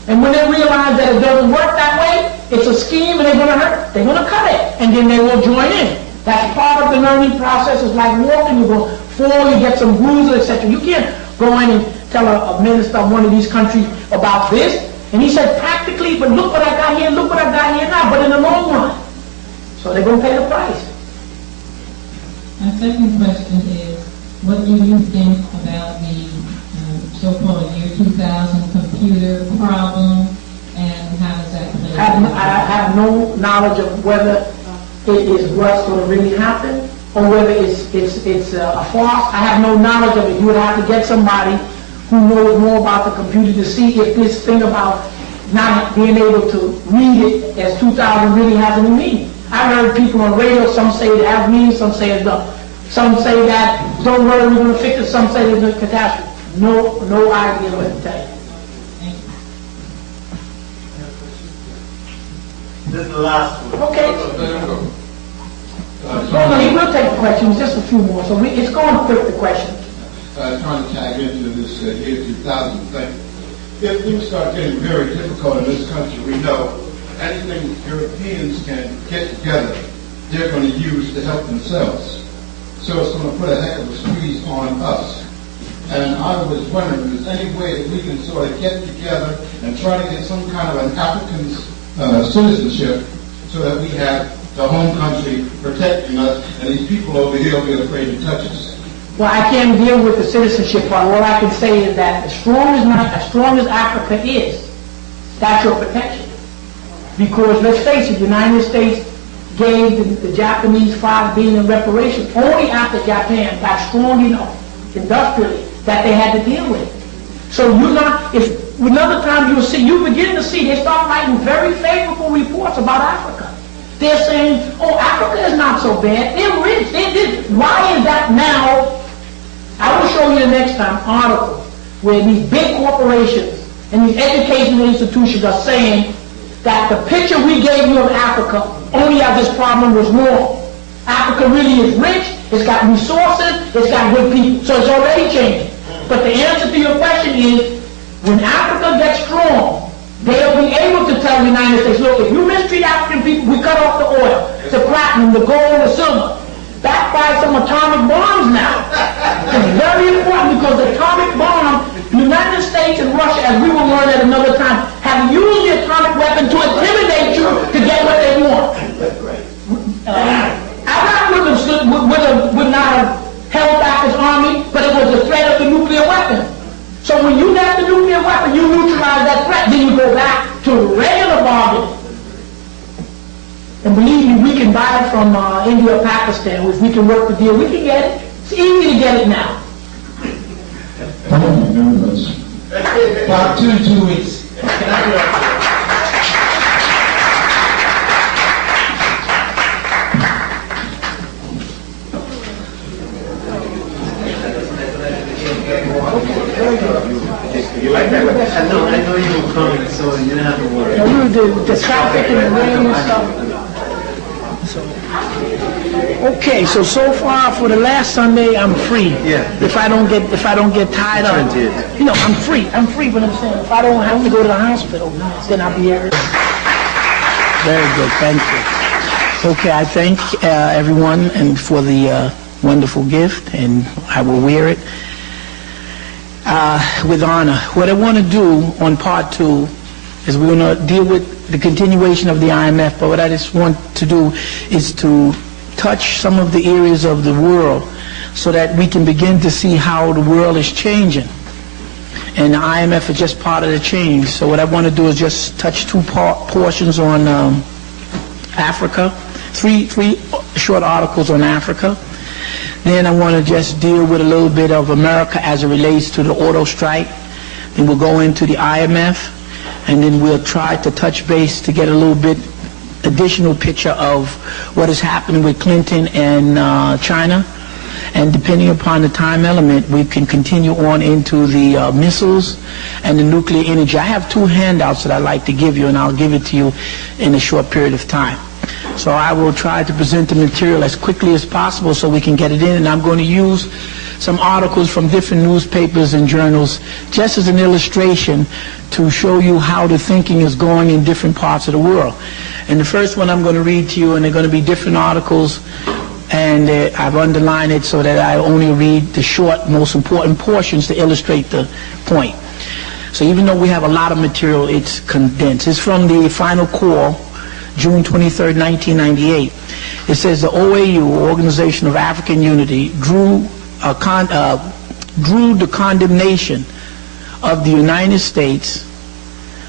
And when they realize that it doesn't work that way, it's a scheme and they're going to cut it. And then they will join in. That's part of the learning process. It's like walking. You go fall, you get some bruises, etc. You can't go in and tell a minister of one of these countries about this. And he said, practically, but look what I got here, look what I got here now, but in the long run. So they're going to pay the price. My second question is, what do you think about the so-called year 2000 computer problem, and how does that play? I have no knowledge of whether it is what's going to really happen, or whether it's a farce. I have no knowledge of it. You would have to get somebody who knows more about the computer to see if this thing about not being able to read it as 2000 really has any meaning. I've heard people on radio, some say it has meaning, some say it doesn't. Some say that, don't worry, we're going to fix it. Some say there's a catastrophe. No idea what to tell you. This is the last one. Okay. No, he will take the questions, just a few more. So it's going quick, the question. Trying to tag into this year 2000 thing. If things start getting very difficult in this country, we know anything Europeans can get together, they're going to use to help themselves. So it's going to put a heck of a squeeze on us. And I was wondering if there's any way that we can sort of get together and try to get some kind of an African citizenship so that we have the home country protecting us and these people over here will be afraid to touch us. Well, I can't deal with the citizenship part. All I can say is that as strong as Africa is, that's your protection. Because let's face it, the United States gave the Japanese $5 billion in reparations only after Japan got strong enough industrially that they had to deal with it. So if another time you begin to see, they start writing very favorable reports about Africa. They're saying, oh, Africa is not so bad. They're rich. Why is that now I will show you the next time articles where these big corporations and these educational institutions are saying that the picture we gave you of Africa only as this problem was wrong. Africa really is rich, it's got resources, it's got good people, so it's already changing. But the answer to your question is, when Africa gets strong, they'll be able to tell the United States, look, if you mistreat African people, we cut off the oil, the platinum, the gold, the silver. Backed by some atomic bombs now. It's very important because the atomic bomb, the United States and Russia, as we will learn at another time, have used the atomic weapon to intimidate you to get what they want. Iraq would not have held back his army, but it was the threat of the nuclear weapon. So when you get the nuclear weapon, you neutralize that threat, then you go back to regular bargaining. And believe me, we can buy it from India or Pakistan. If we can work the deal, we can get it. It's easy to get it now. Thank you very much. Part 2 in 2 weeks. You like that? I know you were coming, so you didn't have to worry. The traffic and the rain and stuff. So far for the last Sunday, I'm free. Yeah. If I don't get tied up, you know, I'm free. I'm free, but I'm saying if I don't have to go to the hospital, then I'll be here. Very good, thank you. Okay, I thank everyone and for the wonderful gift, and I will wear it with honor. What I want to do on part 2 is we're going to deal with the continuation of the IMF, but what I just want to do is to touch some of the areas of the world so that we can begin to see how the world is changing. And the IMF is just part of the change. So what I want to do is just touch 2 portions on Africa, three short articles on Africa. Then I want to just deal with a little bit of America as it relates to the auto strike. Then we'll go into the IMF, and then we'll try to touch base to get a little bit additional picture of what is happening with Clinton and China. And depending upon the time element, we can continue on into the missiles and the nuclear energy. I have 2 handouts that I'd like to give you, and I'll give it to you in a short period of time. So I will try to present the material as quickly as possible so we can get it in, and I'm going to use some articles from different newspapers and journals just as an illustration to show you how the thinking is going in different parts of the world. And the first one I'm going to read to you, and they're going to be different articles, and I've underlined it so that I only read the short, most important portions to illustrate the point. So even though we have a lot of material, it's condensed. It's from the Final Call, June 23rd, 1998. It says the OAU, Organization of African Unity, drew the condemnation of the United States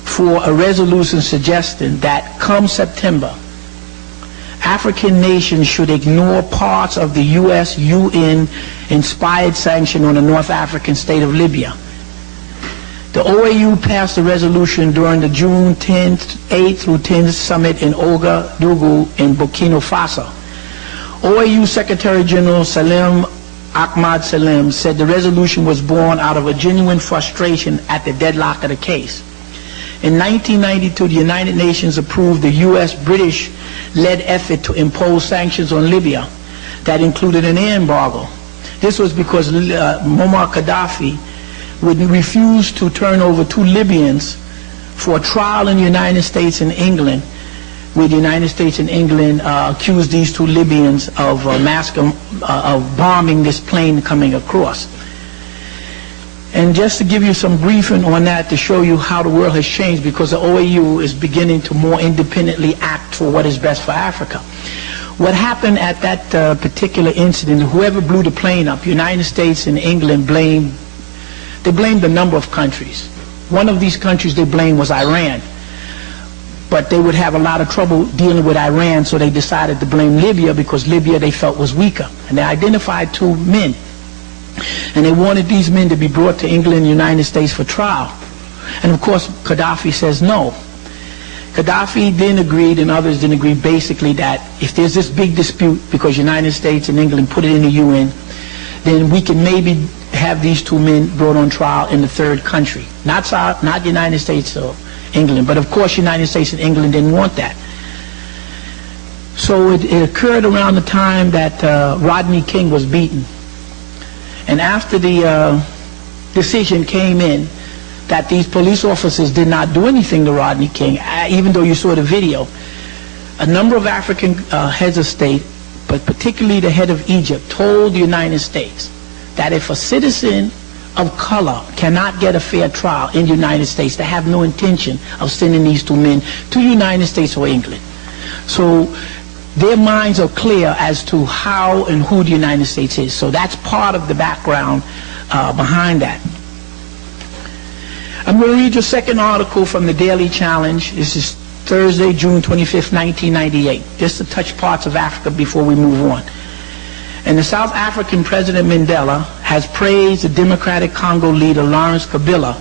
for a resolution suggesting that come September, African nations should ignore parts of the U.S. UN-inspired sanction on the North African state of Libya. The OAU passed a resolution during the June 8 through 10 summit in Ouagadougou in Burkina Faso. OAU Secretary General Salim Ahmad Salim said the resolution was born out of a genuine frustration at the deadlock of the case. In 1992, the United Nations approved the U.S.-British-led effort to impose sanctions on Libya that included an air embargo. This was because Muammar Gaddafi would refuse to turn over 2 Libyans for a trial in the United States and England, where the United States and England accused these 2 Libyans of bombing this plane coming across. And just to give you some briefing on that to show you how the world has changed, because the OAU is beginning to more independently act for what is best for Africa. What happened at that particular incident, whoever blew the plane up, United States and England blamed a number of countries. One of these countries they blamed was Iran. But they would have a lot of trouble dealing with Iran, so they decided to blame Libya because Libya they felt was weaker. And they identified 2 men. And they wanted these men to be brought to England and the United States for trial. And of course, Gaddafi says no. Gaddafi then agreed, and others didn't agree, basically that if there's this big dispute because United States and England put it in the UN, then we can maybe have these two men brought on trial in the third country. Not the United States or England, but of course United States and England didn't want that. So it occurred around the time that Rodney King was beaten. And after the decision came in that these police officers did not do anything to Rodney King, even though you saw the video, a number of African heads of state, but particularly the head of Egypt, told the United States that if a citizen of color cannot get a fair trial in the United States, they have no intention of sending these two men to the United States or England. So their minds are clear as to how and who the United States is. So that's part of the background behind that. I'm going to read your second article from the Daily Challenge. This is Thursday, June 25th, 1998. Just to touch parts of Africa before we move on. And the South African President Mandela has praised the Democratic Congo leader Lawrence Kabila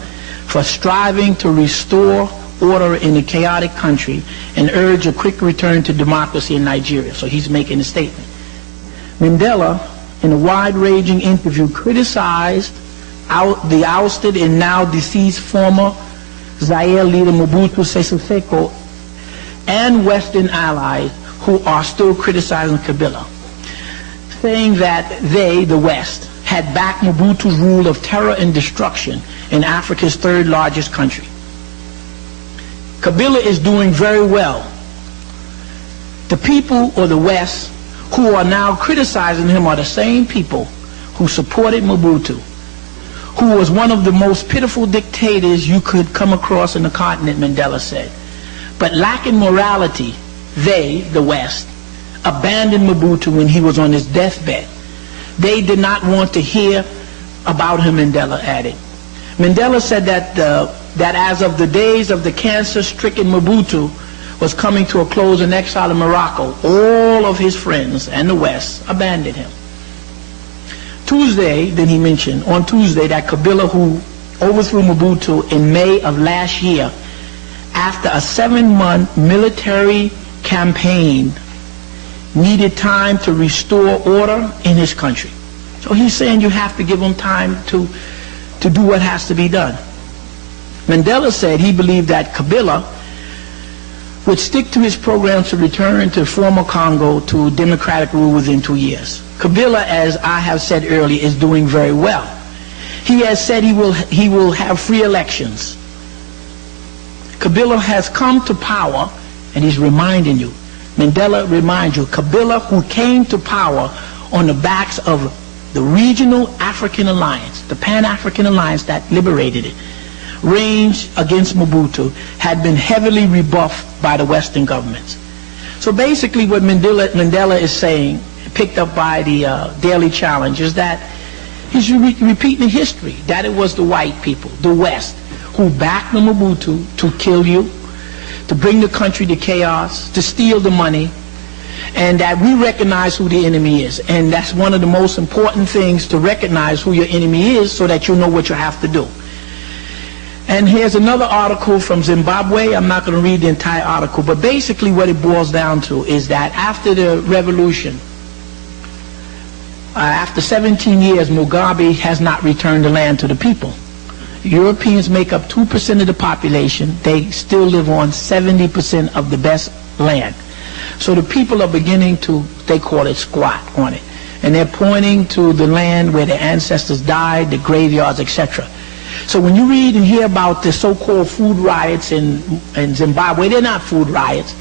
for striving to restore order in the chaotic country and urge a quick return to democracy in Nigeria. So he's making a statement. Mandela, in a wide-ranging interview, criticized the ousted and now deceased former Zaire leader Mobutu Sese Seko and Western allies who are still criticizing Kabila, saying that they, the West, had backed Mobutu's rule of terror and destruction in Africa's third largest country. Kabila is doing very well. The people or the West who are now criticizing him are the same people who supported Mobutu, who was one of the most pitiful dictators you could come across in the continent, Mandela said. But lacking morality, they, the West, abandoned Mobutu when he was on his deathbed. They did not want to hear about him, Mandela added. Mandela said that as of the days of the cancer-stricken Mobutu was coming to a close in exile in Morocco, all of his friends and the West abandoned him. Tuesday, then he mentioned, on Tuesday, that Kabila, who overthrew Mobutu in May of last year, after a 7-month military campaign, needed time to restore order in his country. So he's saying you have to give him time to do what has to be done. Mandela said he believed that Kabila would stick to his program to return to former Congo to democratic rule within 2 years. Kabila, as I have said earlier, is doing very well. He has said he will have free elections. Kabila has come to power, and he's reminding you, Mandela reminds you, Kabila, who came to power on the backs of the Regional African Alliance, the Pan-African Alliance that liberated it, ranged against Mobutu, had been heavily rebuffed by the Western governments. So basically what Mandela is saying, picked up by the Daily Challenge, is that he's repeating history, that it was the white people, the West, who backed the Mobutu to kill you, to bring the country to chaos, to steal the money, and that we recognize who the enemy is. And that's one of the most important things, to recognize who your enemy is so that you know what you have to do. And here's another article from Zimbabwe. I'm not going to read the entire article, but basically what it boils down to is that after the revolution, after 17 years, Mugabe has not returned the land to the people. Europeans make up 2% of the population. They still live on 70% of the best land. So the people are beginning to, they call it, squat on it. And they're pointing to the land where their ancestors died, the graveyards, etc. So when you read and hear about the so-called food riots in Zimbabwe, they're not food riots.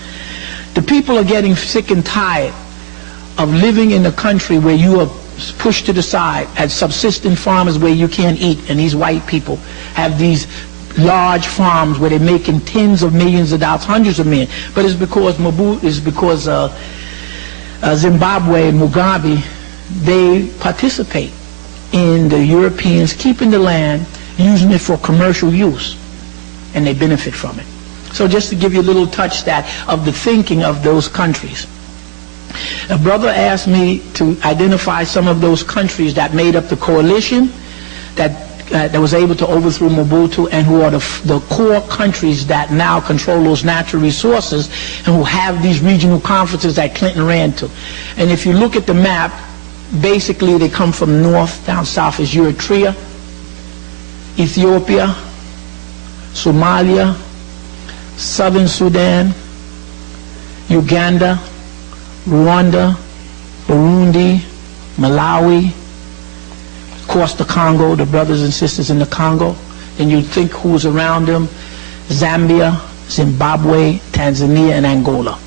The people are getting sick and tired of living in a country where you are pushed to the side as subsistence farmers where you can't eat, and these white people have these large farms where they're making tens of millions of dollars, hundreds of millions. But it's because Zimbabwe and Mugabe, they participate in the Europeans keeping the land, using it for commercial use, and they benefit from it. So just to give you a little touch of the thinking of those countries. A brother asked me to identify some of those countries that made up the coalition that was able to overthrow Mobutu, and who are the core countries that now control those natural resources and who have these regional conferences that Clinton ran to. And if you look at the map, basically they come from north down south is Eritrea, Ethiopia, Somalia, Southern Sudan, Uganda, Rwanda, Burundi, Malawi, of course the Congo, the brothers and sisters in the Congo. And you think who's around them: Zambia, Zimbabwe, Tanzania, and Angola.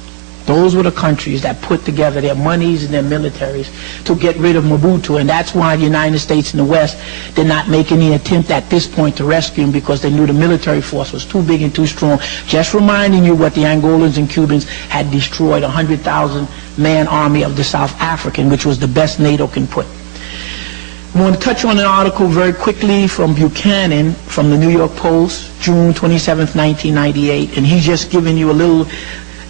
Those were the countries that put together their monies and their militaries to get rid of Mobutu, and that's why the United States and the West did not make any attempt at this point to rescue him, because they knew the military force was too big and too strong. Just reminding you what the Angolans and Cubans had destroyed, 100,000-man army of the South African, which was the best NATO can put. I want to touch on an article very quickly from Buchanan from the New York Post, June 27th, 1998, and he's just giving you a little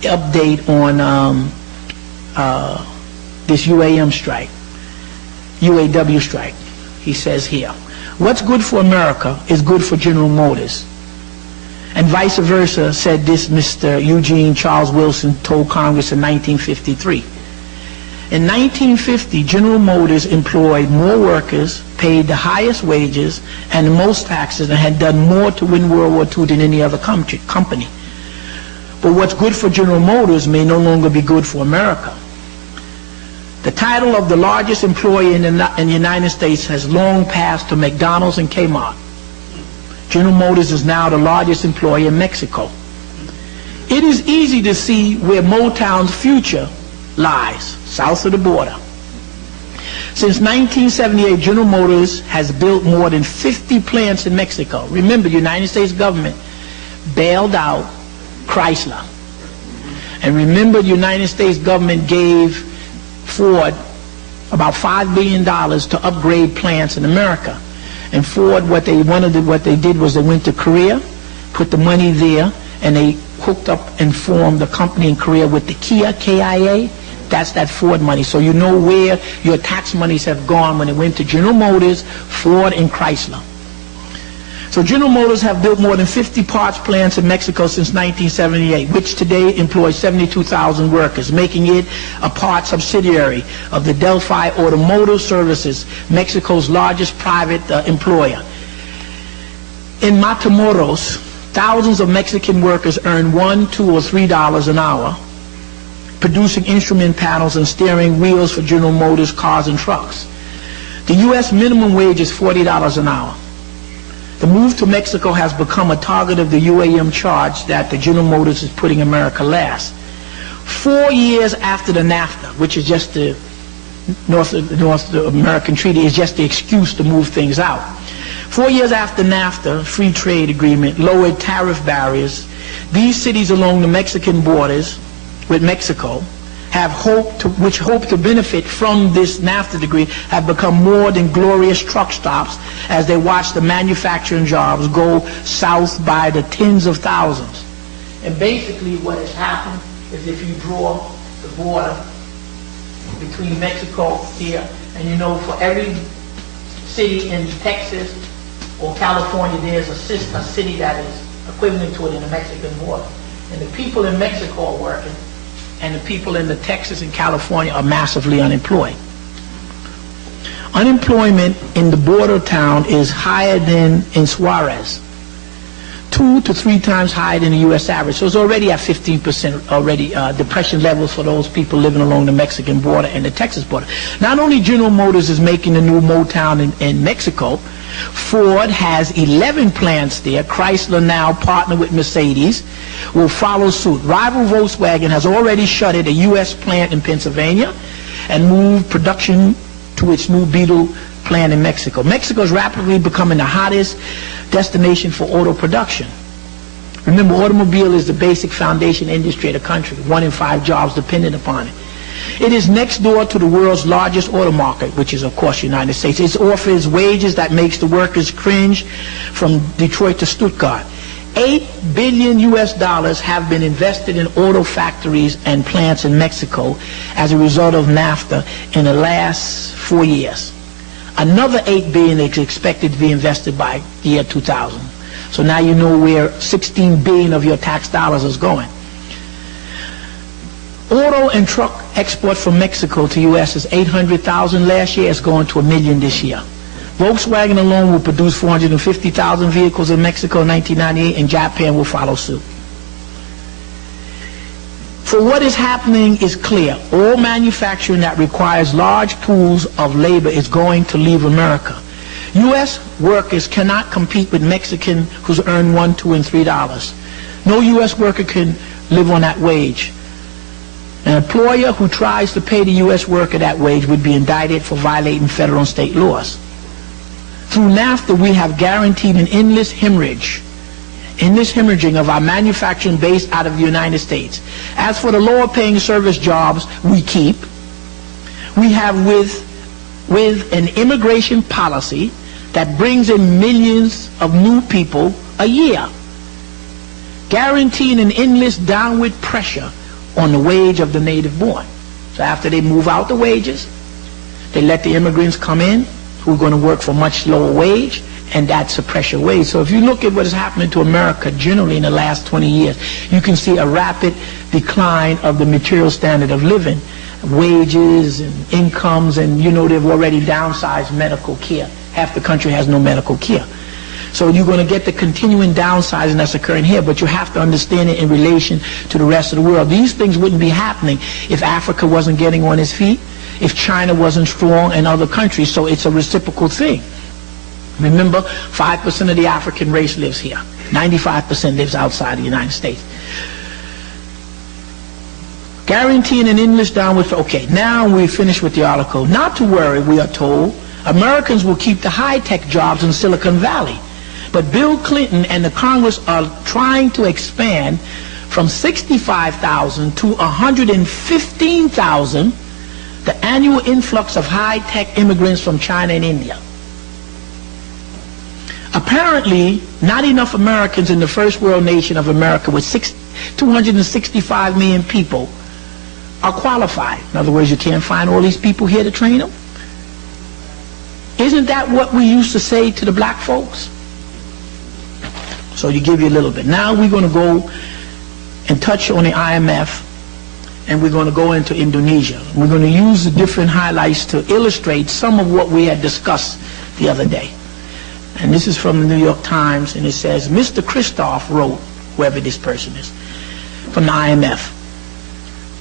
update on this UAW strike. He says here, what's good for America is good for General Motors. And vice versa, said this Mr. Eugene Charles Wilson told Congress in 1953. In 1950, General Motors employed more workers, paid the highest wages and the most taxes, and had done more to win World War II than any other company. But what's good for General Motors may no longer be good for America. The title of the largest employer in the United States has long passed to McDonald's and Kmart. General Motors is now the largest employer in Mexico. It is easy to see where Motown's future lies, south of the border. Since 1978, General Motors has built more than 50 plants in Mexico. Remember, the United States government bailed out Chrysler. And remember, the United States government gave Ford about $5 billion to upgrade plants in America. And Ford, what they did was they went to Korea, put the money there, and they hooked up and formed a company in Korea with the Kia, K-I-A. That's that Ford money. So you know where your tax monies have gone when it went to General Motors, Ford, and Chrysler. So General Motors have built more than 50 parts plants in Mexico since 1978, which today employs 72,000 workers, making it a part subsidiary of the Delphi Automotive Services, Mexico's largest private employer. In Matamoros, thousands of Mexican workers earn $1, $2, or $3 an hour, producing instrument panels and steering wheels for General Motors cars and trucks. The U.S. minimum wage is $40 an hour. The move to Mexico has become a target of the UAM charge that the General Motors is putting America last. 4 years after the NAFTA, which is just the North American Treaty, is just the excuse to move things out. 4 years after NAFTA, free trade agreement, lowered tariff barriers, these cities along the Mexican borders with Mexico which hope to benefit from this NAFTA degree, have become more than glorious truck stops as they watch the manufacturing jobs go south by the tens of thousands. And basically what has happened is, if you draw the border between Mexico here, and you know for every city in Texas or California, there's a city that is equivalent to it in the Mexican border. And the people in Mexico are working, and the people in the Texas and California are massively unemployed. Unemployment in the border town is higher than in Suarez, 2 to 3 times higher than the U.S. average. So it's already at 15% already depression levels for those people living along the Mexican border and the Texas border. Not only General Motors is making the new Motown in Mexico, Ford has 11 plants there. Chrysler, now partnered with Mercedes, will follow suit. Rival Volkswagen has already shuttered a U.S. plant in Pennsylvania and moved production to its new Beetle plant in Mexico. Mexico is rapidly becoming the hottest destination for auto production. Remember, automobile is the basic foundation industry of the country. 1 in 5 jobs dependent upon it. It is next door to the world's largest auto market, which is, of course, the United States. It offers wages that makes the workers cringe from Detroit to Stuttgart. $8 billion have been invested in auto factories and plants in Mexico as a result of NAFTA in the last 4 years. Another $8 billion is expected to be invested by the year 2000. So now you know where $16 billion of your tax dollars is going. Auto and truck export from Mexico to U.S. is 800,000 last year. It's going to 1 million this year. Volkswagen alone will produce 450,000 vehicles in Mexico in 1998, and Japan will follow suit. For what is happening is clear. All manufacturing that requires large pools of labor is going to leave America. U.S. workers cannot compete with Mexicans who earn $1, $2, and $3. No U.S. worker can live on that wage. An employer who tries to pay the U.S. worker that wage would be indicted for violating federal and state laws. Through NAFTA, we have guaranteed an endless hemorrhaging of our manufacturing base out of the United States. As for the lower-paying service jobs we keep, we have with an immigration policy that brings in millions of new people a year, guaranteeing an endless downward pressure on the wage of the native born. So after they move out the wages, they let the immigrants come in who are going to work for much lower wage, and that's a pressure wage. So if you look at what is happening to America generally in the last 20 years, you can see a rapid decline of the material standard of living, wages and incomes, and you know they've already downsized medical care. Half the country has no medical care. So you're going to get the continuing downsizing that's occurring here, but you have to understand it in relation to the rest of the world. These things wouldn't be happening if Africa wasn't getting on its feet, if China wasn't strong, and other countries. So it's a reciprocal thing. Remember, 5% of the African race lives here. 95% lives outside the United States. Guaranteeing an endless downward. Okay, now we finish with the article. Not to worry, we are told, Americans will keep the high-tech jobs in Silicon Valley. But Bill Clinton and the Congress are trying to expand from 65,000 to 115,000 the annual influx of high-tech immigrants from China and India. Apparently, not enough Americans in the first world nation of America with 265 million people are qualified. In other words, you can't find all these people here to train them. Isn't that what we used to say to the black folks? So you give you a little bit. Now we're going to go and touch on the IMF, and we're going to go into Indonesia. We're going to use the different highlights to illustrate some of what we had discussed the other day. And this is from the New York Times, and it says, Mr. Christoph wrote, whoever this person is, from the IMF.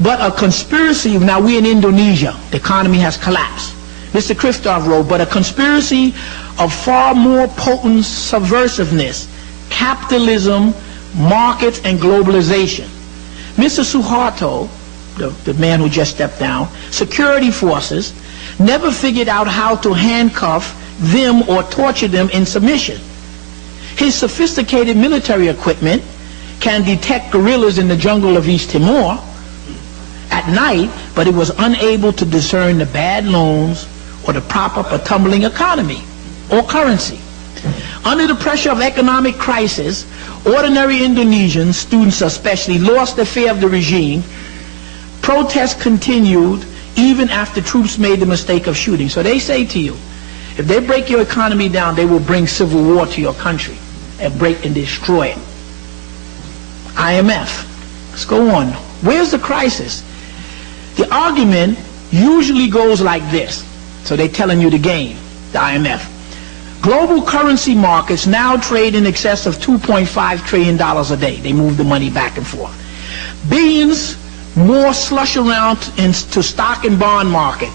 But a conspiracy, now we're in Indonesia, the economy has collapsed. Mr. Christoph wrote, but a conspiracy of far more potent subversiveness, capitalism, markets, and globalization. Mr. Suharto, the man who just stepped down, security forces never figured out how to handcuff them or torture them in submission. His sophisticated military equipment can detect guerrillas in the jungle of East Timor at night, but it was unable to discern the bad loans or to prop up a tumbling economy or currency. Under the pressure of economic crisis, ordinary Indonesians, students especially, lost their fear of the regime. Protests continued even after troops made the mistake of shooting. So they say to you, if they break your economy down, they will bring civil war to your country and break and destroy it. IMF. Let's go on. Where's the crisis? The argument usually goes like this. So they're telling you the game, the IMF. Global currency markets now trade in excess of $2.5 trillion a day. They move the money back and forth. Billions more slush around into stock and bond market.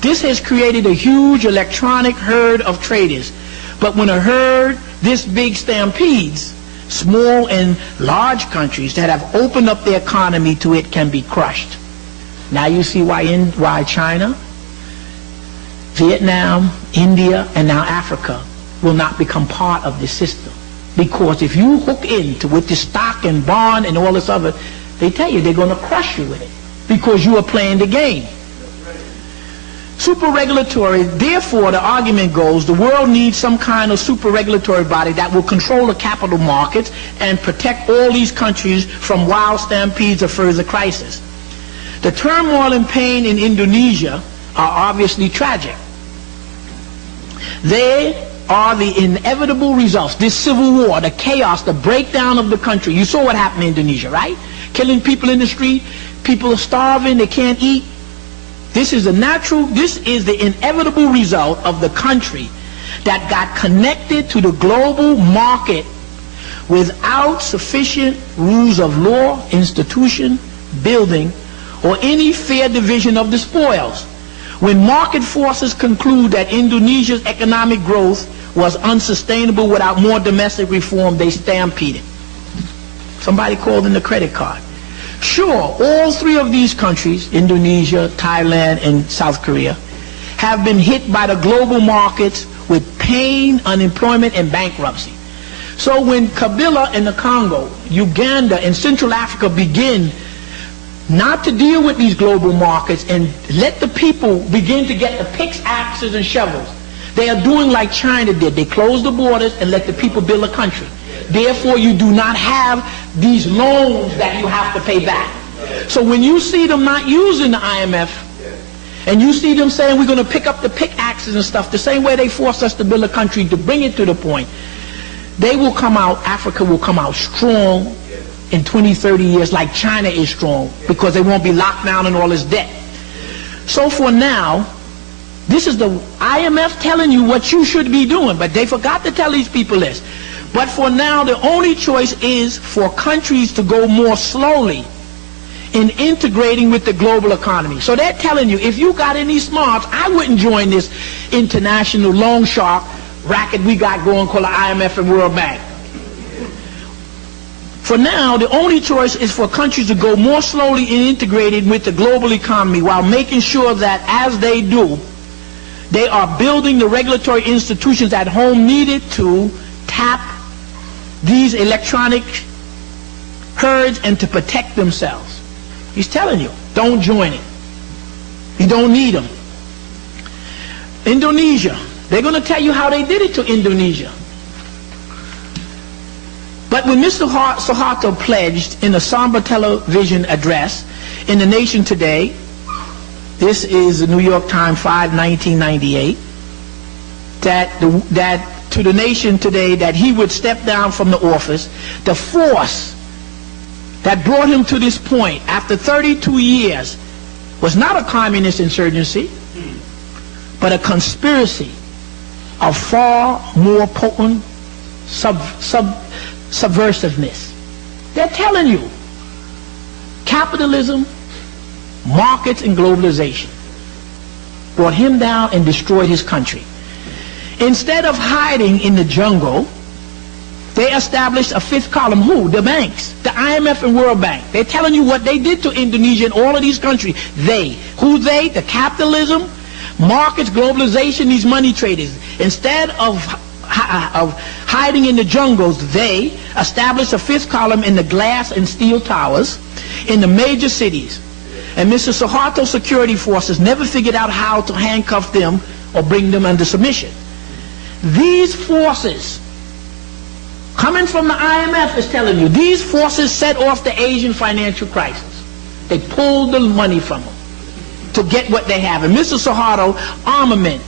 This has created a huge electronic herd of traders. But when a herd this big stampedes, small and large countries that have opened up their economy to it can be crushed. Now you see why China, Vietnam, India, and now Africa will not become part of this system. Because if you hook into with the stock and bond and all this other, they tell you they're going to crush you with it because you are playing the game. Super regulatory, therefore the argument goes, the world needs some kind of super regulatory body that will control the capital markets and protect all these countries from wild stampedes or further crisis. The turmoil and pain in Indonesia are obviously tragic. They are the inevitable results. This civil war, the chaos, the breakdown of the country. You saw what happened in Indonesia, right? Killing people in the street, people are starving, they can't eat. This is the inevitable result of the country that got connected to the global market without sufficient rules of law, institution, building, or any fair division of the spoils. When market forces conclude that Indonesia's economic growth was unsustainable without more domestic reform, they stampeded. Somebody called in the credit card. Sure, all three of these countries, Indonesia, Thailand, and South Korea, have been hit by the global markets with pain, unemployment, and bankruptcy. So when Kabila in the Congo, Uganda, and Central Africa begin not to deal with these global markets and let the people begin to get the pickaxes and shovels, they are doing like China did. They closed the borders and let the people build a country. Therefore, you do not have these loans that you have to pay back. So when you see them not using the IMF, and you see them saying we're going to pick up the pickaxes and stuff, the same way they forced us to build a country to bring it to the point, they will come out, Africa will come out strong in 20, 30 years like China is strong, because they won't be locked down in all this debt. So for now, this is the IMF telling you what you should be doing, but they forgot to tell these people this. But for now, the only choice is for countries to go more slowly in integrating with the global economy. So they're telling you, if you got any smarts, I wouldn't join this international loan shark racket we got going called the IMF and World Bank. For now, the only choice is for countries to go more slowly in integrating with the global economy while making sure that as they do, they are building the regulatory institutions at home needed to tap these electronic herds and to protect themselves. He's telling you, don't join it. You don't need them. Indonesia, they're going to tell you how they did it to Indonesia. But when Mr. Suharto pledged in a somber television address in The Nation today, this is the New York Times 5/1998, that to the nation today that he would step down from the office, the force that brought him to this point after 32 years was not a communist insurgency, but a conspiracy of far more potent subversiveness. They're telling you, capitalism, markets, and globalization brought him down and destroyed his country. Instead of hiding in the jungle, they established a fifth column. Who? The banks, the IMF and World Bank. They're telling you what they did to Indonesia and all of these countries. They. Who they? The capitalism, markets, globalization, these money traders. Instead of hiding in the jungles, they established a fifth column in the glass and steel towers in the major cities. And Mr. Suharto's security forces never figured out how to handcuff them or bring them under submission. These forces, coming from the IMF, is telling you, these forces set off the Asian financial crisis. They pulled the money from them to get what they have. And Mr. Suharto's armament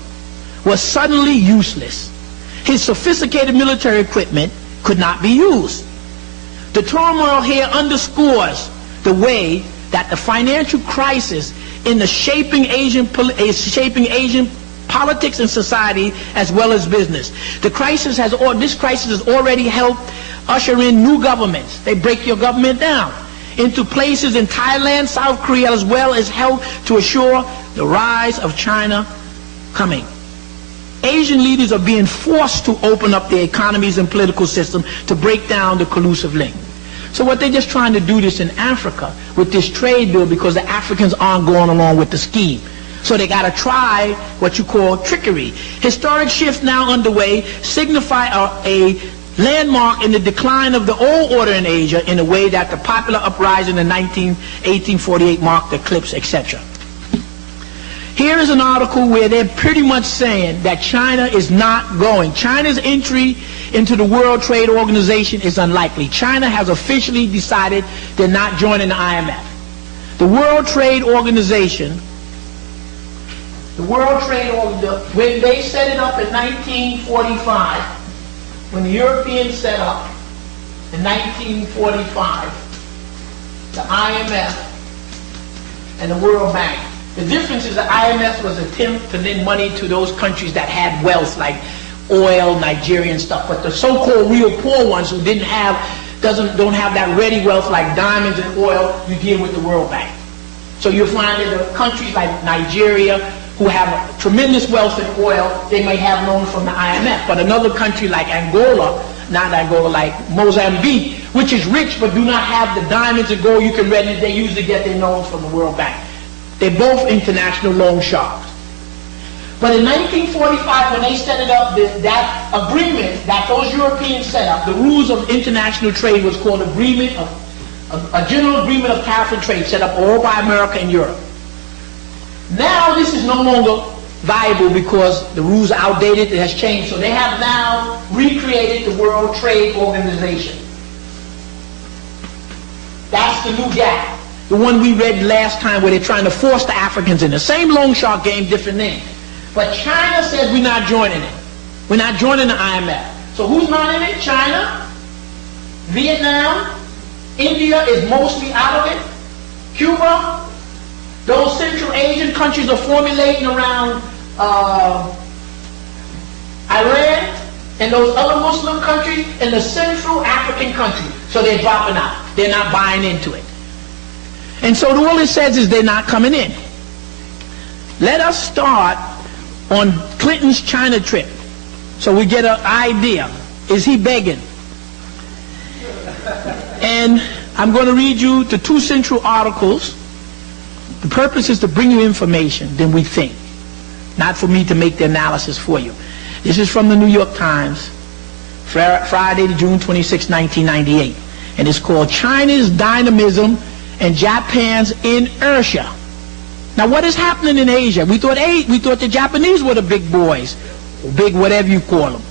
was suddenly useless. His sophisticated military equipment could not be used. The turmoil here underscores the way that the financial crisis in the shaping Asian politics and society as well as business. This crisis has already helped usher in new governments. They break your government down into places in Thailand, South Korea, as well as help to assure the rise of China coming. Asian leaders are being forced to open up their economies and political system to break down the collusive link. So what they're just trying to do this in Africa with this trade bill because the Africans aren't going along with the scheme. So they got to try what you call trickery. Historic shifts now underway signify a landmark in the decline of the old order in Asia in a way that the popular uprising in 1848 marked the eclipse, etc. Here is an article where they're pretty much saying that China is not going. China's entry into the World Trade Organization is unlikely. China has officially decided they're not joining the IMF. The World Trade Organization, when they set it up in 1945, when the Europeans set up in 1945, the IMF and the World Bank, The difference is the IMF was an attempt to lend money to those countries that had wealth, like oil, Nigeria and stuff. But the so-called real poor ones who don't have that ready wealth like diamonds and oil, you deal with the World Bank. So you'll find that the countries like Nigeria, who have tremendous wealth in oil, they may have loans from the IMF. But another country like Angola, not Angola, like Mozambique, which is rich but do not have the diamonds and gold you can readily, they usually get their loans from the World Bank. They're both international loan sharks. But in 1945, when they set it up, that agreement that those Europeans set up, the rules of international trade was called a general agreement of tariff and trade, set up all by America and Europe. Now this is no longer viable because the rules are outdated, it has changed. So they have now recreated the World Trade Organization. That's the new gap. The one we read last time where they're trying to force the Africans in. The same loan shark game, different name. But China says we're not joining it. We're not joining the IMF. So who's not in it? China, Vietnam, India is mostly out of it, Cuba. Those Central Asian countries are formulating around Iran and those other Muslim countries and the Central African countries. So they're dropping out. They're not buying into it. And so all it says is they're not coming in. Let us start on Clinton's China trip so we get an idea. Is he begging? And I'm going to read you the two central articles. The purpose is to bring you information than we think, not for me to make the analysis for you. This is from the New York Times, Friday, June 26, 1998. And it's called China's Dynamism and Japan's Inertia. Now what is happening in Asia? We thought the Japanese were the big boys, or big whatever you call them.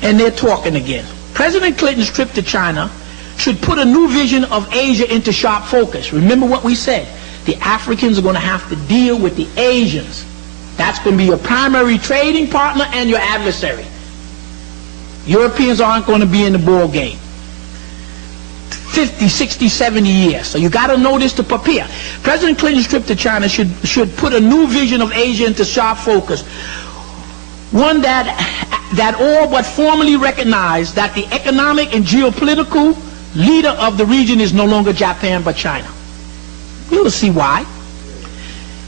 And they're talking again. President Clinton's trip to China should put a new vision of Asia into sharp focus. Remember what we said. The Africans are going to have to deal with the Asians. That's going to be your primary trading partner and your adversary. Europeans aren't going to be in the ball game. 50, 60, 70 years. So you got to know this to prepare. President Clinton's trip to China should put a new vision of Asia into sharp focus. One that all but formally recognize that the economic and geopolitical leader of the region is no longer Japan but China. You'll see why.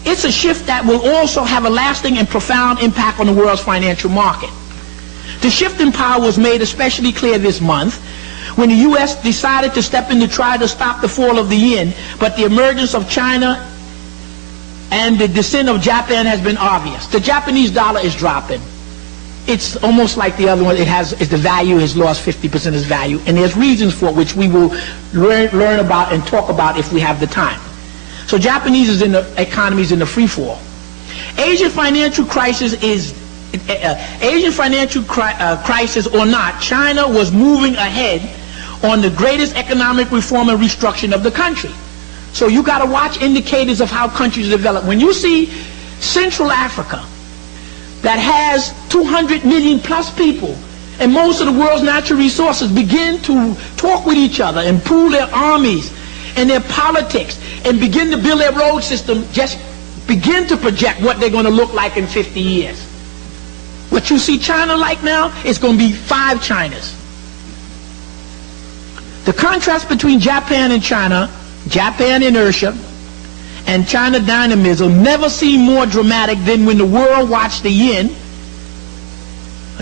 It's a shift that will also have a lasting and profound impact on the world's financial market. The shift in power was made especially clear this month when the U.S. decided to step in to try to stop the fall of the yen, but the emergence of China and the descent of Japan has been obvious. The Japanese dollar is dropping. It's almost like the other one. The value has lost 50% of its value, and there's reasons for it, which we will learn about and talk about if we have the time. So Japanese economy is in the free fall. Asian financial crisis or not, China was moving ahead on the greatest economic reform and restructuring of the country. So you got to watch indicators of how countries develop. When you see Central Africa, that has 200 million plus people, and most of the world's natural resources begin to talk with each other and pool their armies and their politics and begin to build their road system, just begin to project what they're going to look like in 50 years. What you see China like now is going to be 5 Chinas. The contrast between Japan and China, Japan inertia, and China dynamism never seemed more dramatic than when the world watched the yen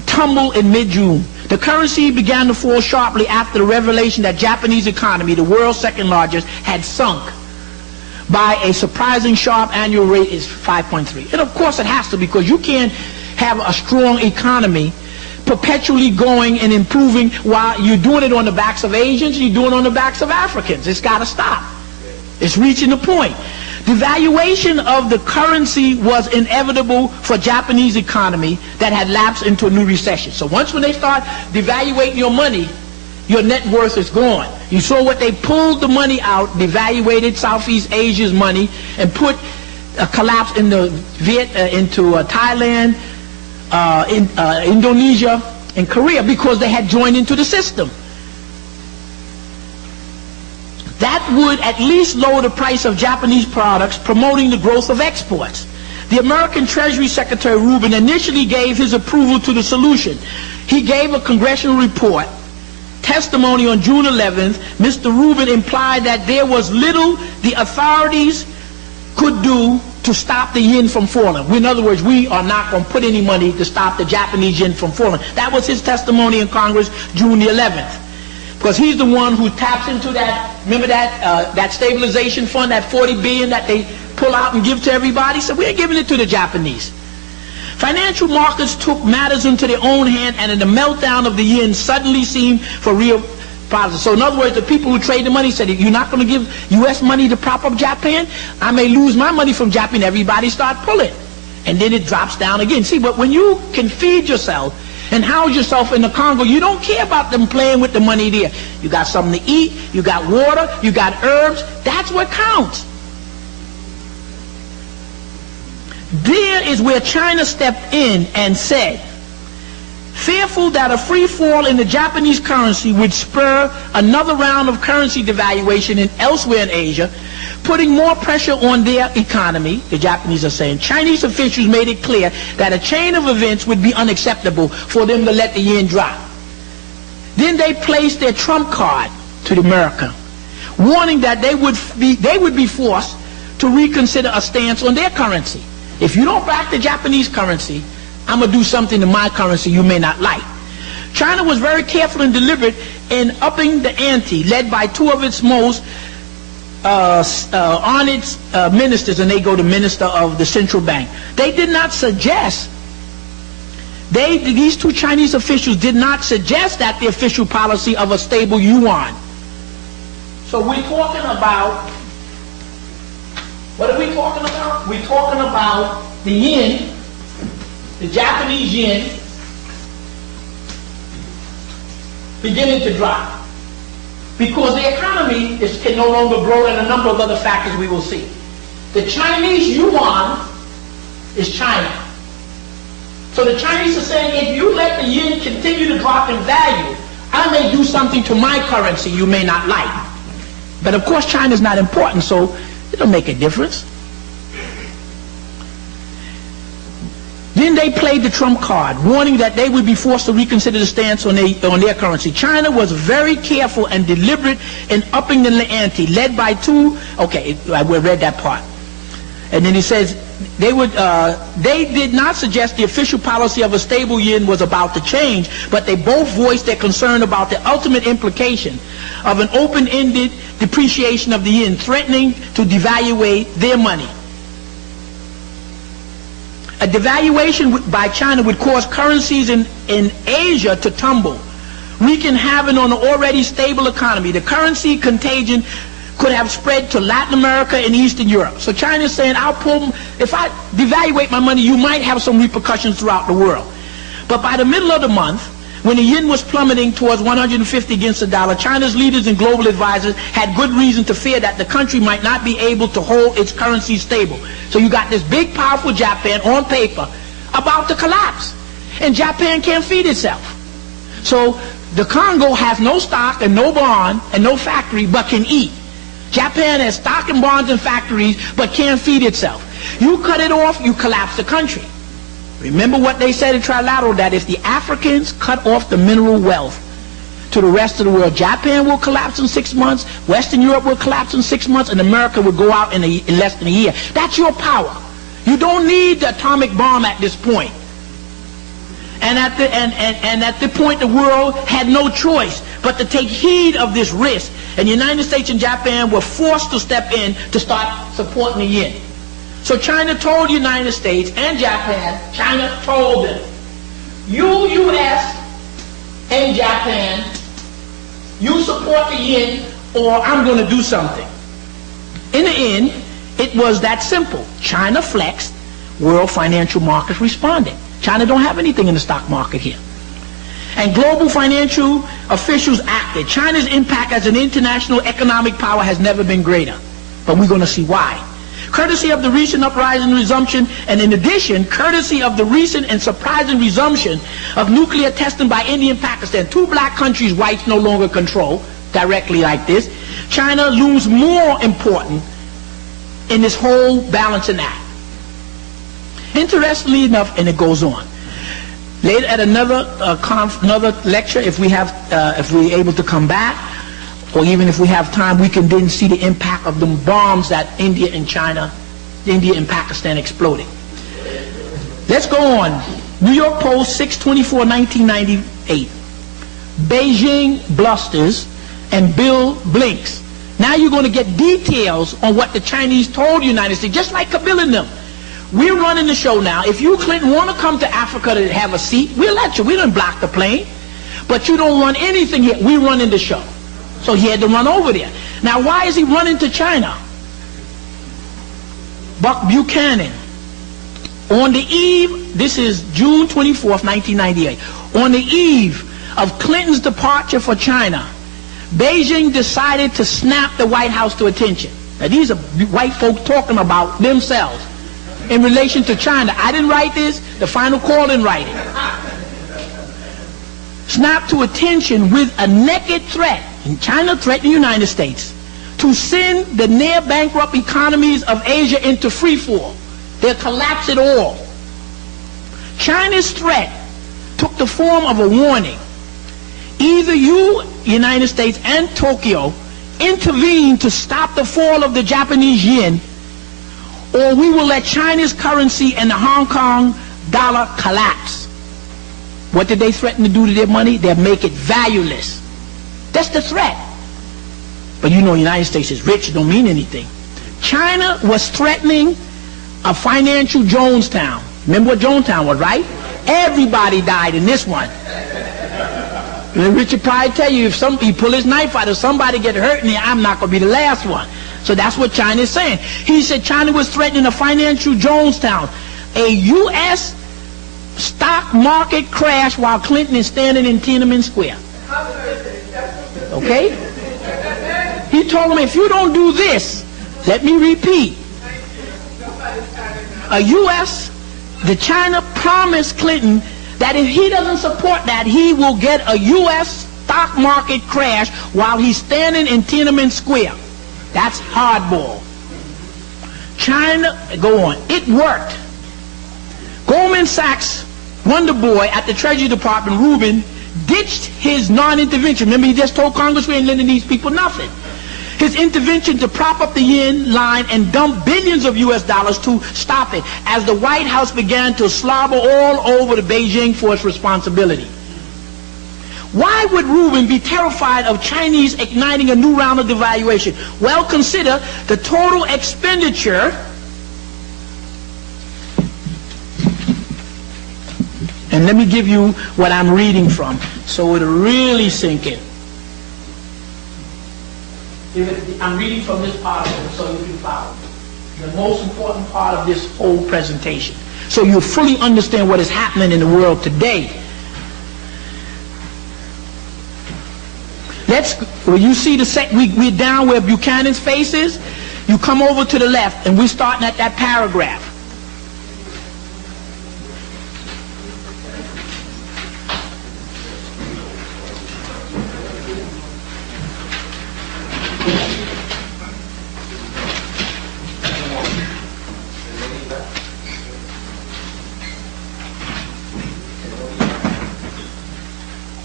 tumble in mid-June. The currency began to fall sharply after the revelation that Japanese economy, the world's second largest, had sunk by a surprising sharp annual rate is 5.3. And of course it has to, because you can't have a strong economy perpetually going and improving while you're doing it on the backs of Asians, you're doing it on the backs of Africans. It's got to stop. It's reaching the point. Devaluation of the currency was inevitable for Japanese economy that had lapsed into a new recession. So once when they start devaluating your money, your net worth is gone. You saw what they pulled the money out, devaluated Southeast Asia's money, and put a collapse into Thailand, Indonesia, and Korea because they had joined into the system. That would at least lower the price of Japanese products, promoting the growth of exports. The American Treasury Secretary Rubin initially gave his approval to the solution. He gave a congressional report testimony on June 11th. Mr. Rubin implied that there was little the authorities could do to stop the yen from falling. In other words, we are not going to put any money to stop the Japanese yen from falling. That was his testimony in Congress June the 11th. Because he's the one who taps into that, remember that stabilization fund, that $40 billion that they pull out and give to everybody? So we're giving it to the Japanese. Financial markets took matters into their own hand, and in the meltdown of the yen suddenly seemed for real positive. So in other words, the people who trade the money said, you're not going to give U.S. money to prop up Japan? I may lose my money from Japan. Everybody start pulling. And then it drops down again. See, but when you can feed yourself and house yourself in the Congo, you don't care about them playing with the money there. You got something to eat, you got water, you got herbs. That's what counts. There is where China stepped in and said, fearful that a free fall in the Japanese currency would spur another round of currency devaluation elsewhere in Asia, putting more pressure on their economy, the Japanese are saying. Chinese officials made it clear that a chain of events would be unacceptable for them to let the yen drop. Then they placed their trump card to America, warning that they would be forced to reconsider a stance on their currency. If you don't back the Japanese currency, I'm going to do something to my currency you may not like. China was very careful and deliberate in upping the ante, led by two of its most honored ministers, and they go to minister of the central bank. They did not suggest, these two Chinese officials did not suggest that the official policy of a stable yuan. So we're talking about, what are we talking about? We're talking about the yen, the Japanese yen, beginning to drop. Because the economy can no longer grow, and a number of other factors we will see. The Chinese yuan is China. So the Chinese are saying, if you let the yen continue to drop in value, I may do something to my currency you may not like. But of course China is not important, so it'll make a difference. Then they played the trump card, warning that they would be forced to reconsider the stance on their currency. China was very careful and deliberate in upping the ante, led by two, okay, we read that part. And then he says, they did not suggest the official policy of a stable yen was about to change, but they both voiced their concern about the ultimate implication of an open-ended depreciation of the yen, threatening to devaluate their money. A devaluation by China would cause currencies in Asia to tumble, wreaking havoc on an already stable economy. The currency contagion could have spread to Latin America and Eastern Europe. So China is saying, if I devaluate my money, you might have some repercussions throughout the world. But by the middle of the month, when the yen was plummeting towards 150 against the dollar, China's leaders and global advisors had good reason to fear that the country might not be able to hold its currency stable. So you got this big, powerful Japan on paper about to collapse. And Japan can't feed itself. So the Congo has no stock and no bond and no factory but can eat. Japan has stock and bonds and factories but can't feed itself. You cut it off, you collapse the country. Remember what they said in Trilateral, that if the Africans cut off the mineral wealth to the rest of the world, Japan will collapse in 6 months, Western Europe will collapse in 6 months, and America will go out in less than a year. That's your power. You don't need the atomic bomb at this point. And at the point, the world had no choice but to take heed of this risk. And the United States and Japan were forced to step in to start supporting the yen. So China told the United States and Japan, China told them, you U.S. and Japan, you support the yen or I'm going to do something. In the end, it was that simple. China flexed, world financial markets responded. China don't have anything in the stock market here. And global financial officials acted. China's impact as an international economic power has never been greater. But we're going to see why. Courtesy of the recent uprising resumption, and in addition, courtesy of the recent and surprising resumption of nuclear testing by India and Pakistan, two black countries whites no longer control directly like this, China looms more important in this whole balancing act. Interestingly enough, and it goes on. Later at another lecture, if we're able to come back, or even if we have time, we can then see the impact of the bombs that India and Pakistan exploding. Let's go on. New York Post, 6/24/1998. Beijing blusters and Bill blinks. Now you're going to get details on what the Chinese told the United States, just like Kabila and them. We're running the show now. If you, Clinton, want to come to Africa to have a seat, we'll let you. We don't block the plane. But you don't run anything here. We're running the show. So he had to run over there. Now, why is he running to China? Buck Buchanan, on the eve, this is June 24th, 1998, on the eve of Clinton's departure for China, Beijing decided to snap the White House to attention. Now, these are white folks talking about themselves in relation to China. I didn't write this. The Final Call didn't write it. Snapped to attention with a naked threat, and China threatened the United States, to send the near-bankrupt economies of Asia into free fall. They'll collapse it all. China's threat took the form of a warning. Either you, United States, and Tokyo intervene to stop the fall of the Japanese yen, or we will let China's currency and the Hong Kong dollar collapse. What did they threaten to do to their money? They'll make it valueless. That's the threat. But you know, the United States is rich, it don't mean anything. China was threatening a financial Jonestown. Remember what Jonestown was, right? Everybody died in this one. And Richard probably tell you, if somebody pull his knife out, if somebody get hurt in there, I'm not going to be the last one. So that's what China is saying. He said China was threatening a financial Jonestown, a U.S. stock market crash while Clinton is standing in Tiananmen Square. Okay? He told him, if you don't do this, let me repeat, the China promised Clinton that if he doesn't support that, he will get a U.S. stock market crash while he's standing in Tiananmen Square. That's hardball. China, go on. It worked. Goldman Sachs Wonder Boy at the Treasury Department, Rubin, ditched his non-intervention. Remember, he just told Congress we ain't lending these people nothing. His intervention to prop up the yen line and dump billions of U.S. dollars to stop it, as the White House began to slobber all over the Beijing for its responsibility. Why would Rubin be terrified of Chinese igniting a new round of devaluation? Well, consider the total expenditure, and let me give you what I'm reading from so it'll really sink in. I'm reading from this part of it so you can follow. The most important part of this whole presentation, so you fully understand what is happening in the world today. Well, you see we're down where Buchanan's face is. You come over to the left, and we're starting at that paragraph.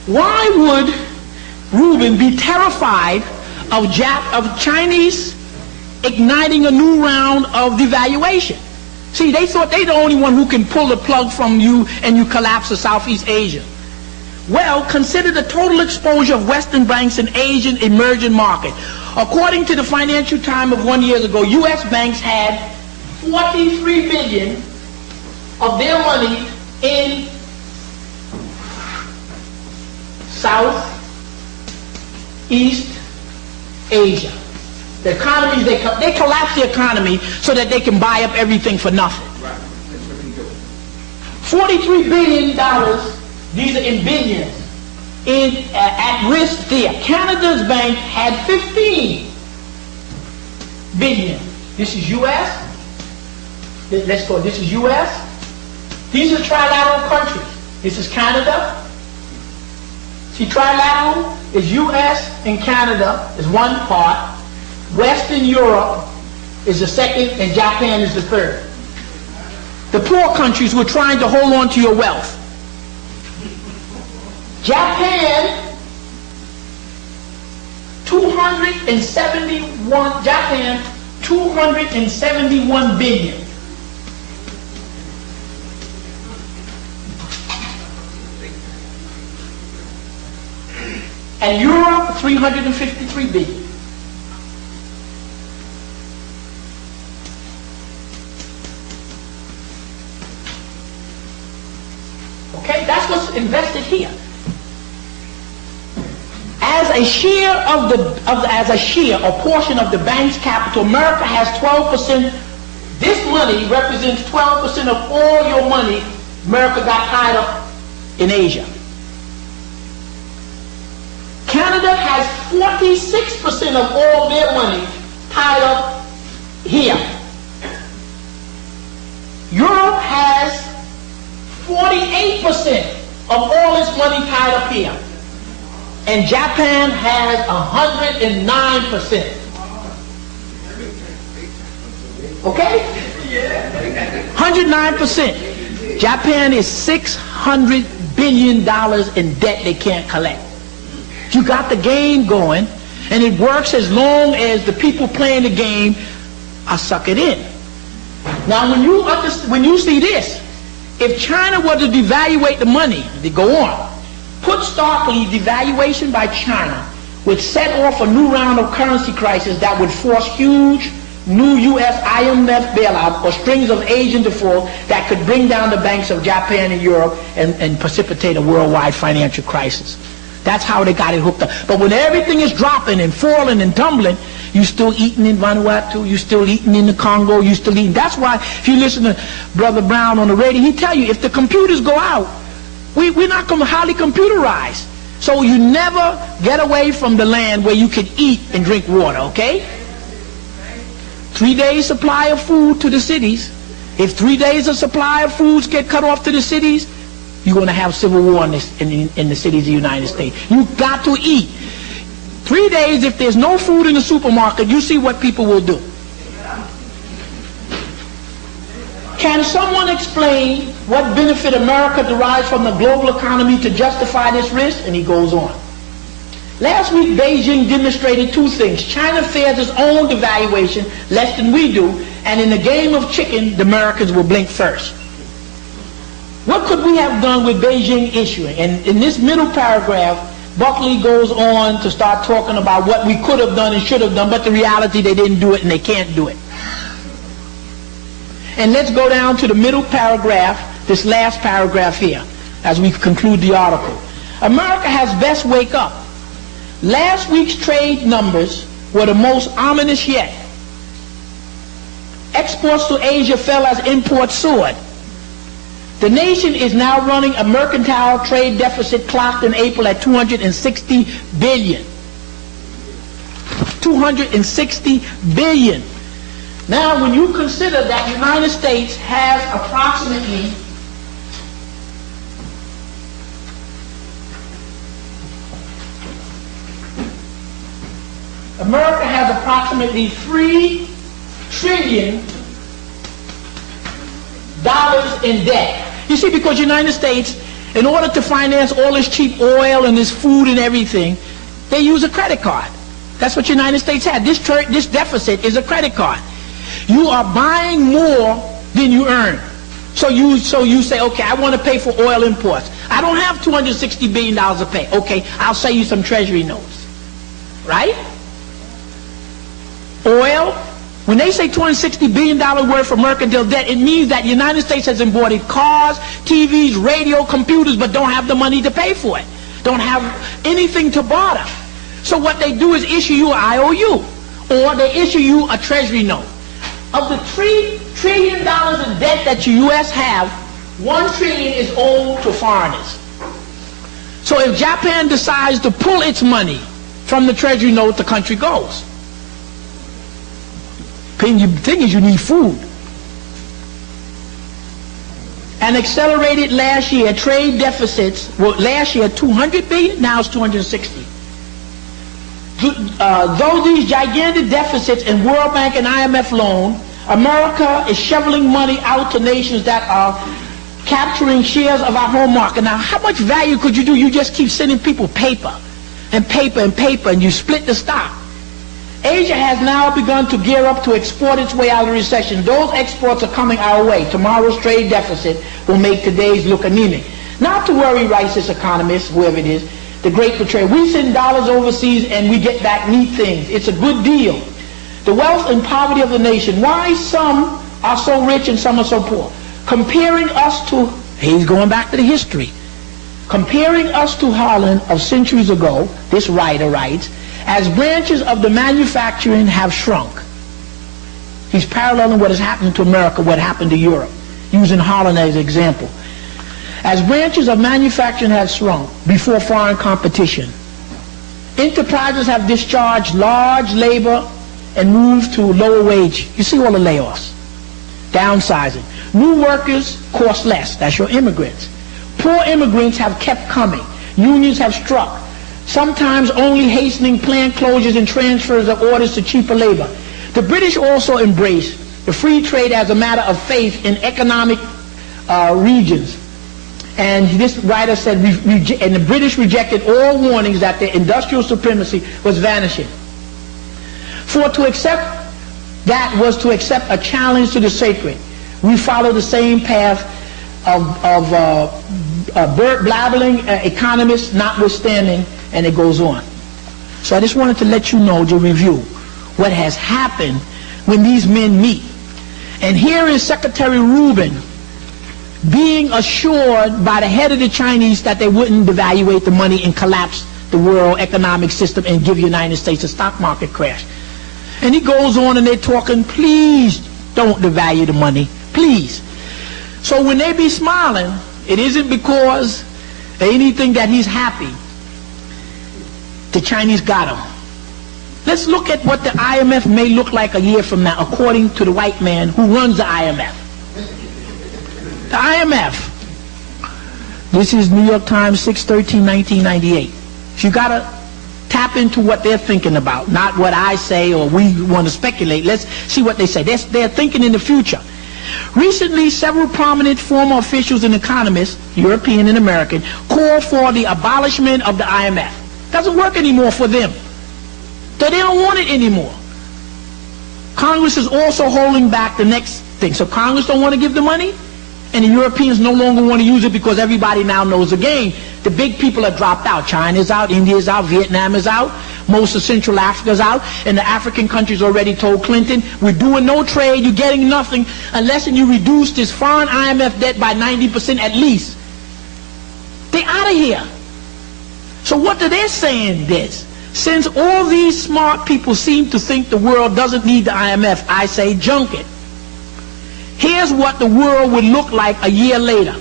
Why would Rubin be terrified of Chinese igniting a new round of devaluation? See, they thought they're the only one who can pull the plug from you and you collapse the Southeast Asia. Well, consider the total exposure of Western banks in Asian emerging market. According to the Financial Times of 1 year ago, U.S. banks had $43 billion of their money in Southeast Asia. The economies, they collapse the economy so that they can buy up everything for nothing. $43 billion, these are in billions, at risk there. Canada's bank had $15 billion. This is U.S. Let's go, this is U.S. These are trilateral countries. This is Canada. See, trilateral is U.S. and Canada is one part. Western Europe is the second, and Japan is the third. The poor countries were trying to hold on to your wealth. Japan, 271 billion. And Europe, 353 billion. Okay, that's what's invested here. As a share or portion of the bank's capital, America has 12%. This money represents 12% of all your money America got tied up in Asia. Canada has 46% of all their money tied up here. Europe has 48% of all its money tied up here. And Japan has 109%. Okay? 109%. Japan is $600 billion in debt they can't collect. You got the game going, and it works as long as the people playing the game are sucking in. Now, when you see this, if China were to devaluate the money, they go on. Put starkly, devaluation by China would set off a new round of currency crisis that would force huge new U.S. IMF bailout or strings of Asian default that could bring down the banks of Japan and Europe and precipitate a worldwide financial crisis. That's how they got it hooked up. But when everything is dropping and falling and tumbling, you still eating in Vanuatu, you still eating in the Congo, you still eating. That's why if you listen to Brother Brown on the radio, he tell you if the computers go out, we're not going to highly computerize. So you never get away from the land where you can eat and drink water, okay? 3 days supply of food to the cities. If 3 days of supply of foods get cut off to the cities, you're going to have civil war in the cities of the United States. You got to eat. 3 days, if there's no food in the supermarket, you see what people will do. Can someone explain what benefit America derives from the global economy to justify this risk? And he goes on. Last week, Beijing demonstrated two things. China fears its own devaluation less than we do, and in the game of chicken, the Americans will blink first. What could we have done with Beijing issuing? And in this middle paragraph, Buckley goes on to start talking about what we could have done and should have done, but the reality they didn't do it and they can't do it. And let's go down to the middle paragraph, this last paragraph here, as we conclude the article. America has best wake up. Last week's trade numbers were the most ominous yet. Exports to Asia fell as imports soared. The nation is now running a mercantile trade deficit clocked in April at $260 billion. $260 billion. Now, when you consider that the United States has approximately America has approximately $3 trillion in debt. You see, because the United States, in order to finance all this cheap oil and this food and everything, they use a credit card. That's what the United States had. This deficit is a credit card. You are buying more than you earn. So you say, okay, I want to pay for oil imports. I don't have $260 billion to pay. Okay, I'll sell you some treasury notes. Right? Oil, when they say $260 billion worth of mercantile debt, it means that the United States has imported cars, TVs, radio, computers, but don't have the money to pay for it. Don't have anything to barter. So what they do is issue you an IOU, or they issue you a treasury note. Of the $3 trillion in debt that the U.S. have, $1 trillion is owed to foreigners. So if Japan decides to pull its money from the treasury note, the country goes. The thing is, you need food. And accelerated last year, trade deficits, well, last year 200 billion, now it's 260. though these gigantic deficits in World Bank and IMF loan, America is shoveling money out to nations that are capturing shares of our home market. Now, how much value could you do? You just keep sending people paper and paper and paper, and you split the stock. Asia has now begun to gear up to export its way out of the recession. Those exports are coming our way. Tomorrow's trade deficit will make today's look anemic. Not to worry, writes this economist, whoever it is, the great betrayer. We send dollars overseas and we get back neat things. It's a good deal. The wealth and poverty of the nation. Why some are so rich and some are so poor? Comparing us to, he's going back to the history. Comparing us to Holland of centuries ago, this writer writes, as branches of the manufacturing have shrunk. He's paralleling what has happened to America, what happened to Europe, using Holland as an example. As branches of manufacturing have shrunk before foreign competition, enterprises have discharged large labor and moved to lower wage. You see all the layoffs, downsizing. New workers cost less. That's your immigrants. Poor immigrants have kept coming. Unions have struck, sometimes only hastening plant closures and transfers of orders to cheaper labor. The British also embraced the free trade as a matter of faith in economic regions. And this writer said, and the British rejected all warnings that their industrial supremacy was vanishing. For to accept that was to accept a challenge to the sacred. We follow the same path of bird blabbling economists notwithstanding, and it goes on. So I just wanted to let you know, to review what has happened when these men meet. And here is Secretary Rubin being assured by the head of the Chinese that they wouldn't devaluate the money and collapse the world economic system and give the United States a stock market crash. And he goes on and they're talking, please don't devalue the money, please. So when they be smiling, it isn't because of anything that he's happy. The Chinese got him. Let's look at what the IMF may look like a year from now, according to the white man who runs the IMF. The IMF. This is New York Times, 6/13/1998. So you got to tap into what they're thinking about, not what I say or we want to speculate. Let's see what they say. They're thinking in the future. Recently, several prominent former officials and economists, European and American, called for the abolishment of the IMF. Doesn't work anymore for them. They don't want it anymore. Congress is also holding back the next thing. So Congress don't want to give the money, and the Europeans no longer want to use it because everybody now knows the game. The big people are dropped out. China's out, India's out, Vietnam is out, most of Central Africa's out, and the African countries already told Clinton, we're doing no trade, you're getting nothing unless you reduce this foreign IMF debt by 90% at least. They're out of here. So what are they saying this? Since all these smart people seem to think the world doesn't need the IMF, I say junk it. Here's what the world would look like a year later.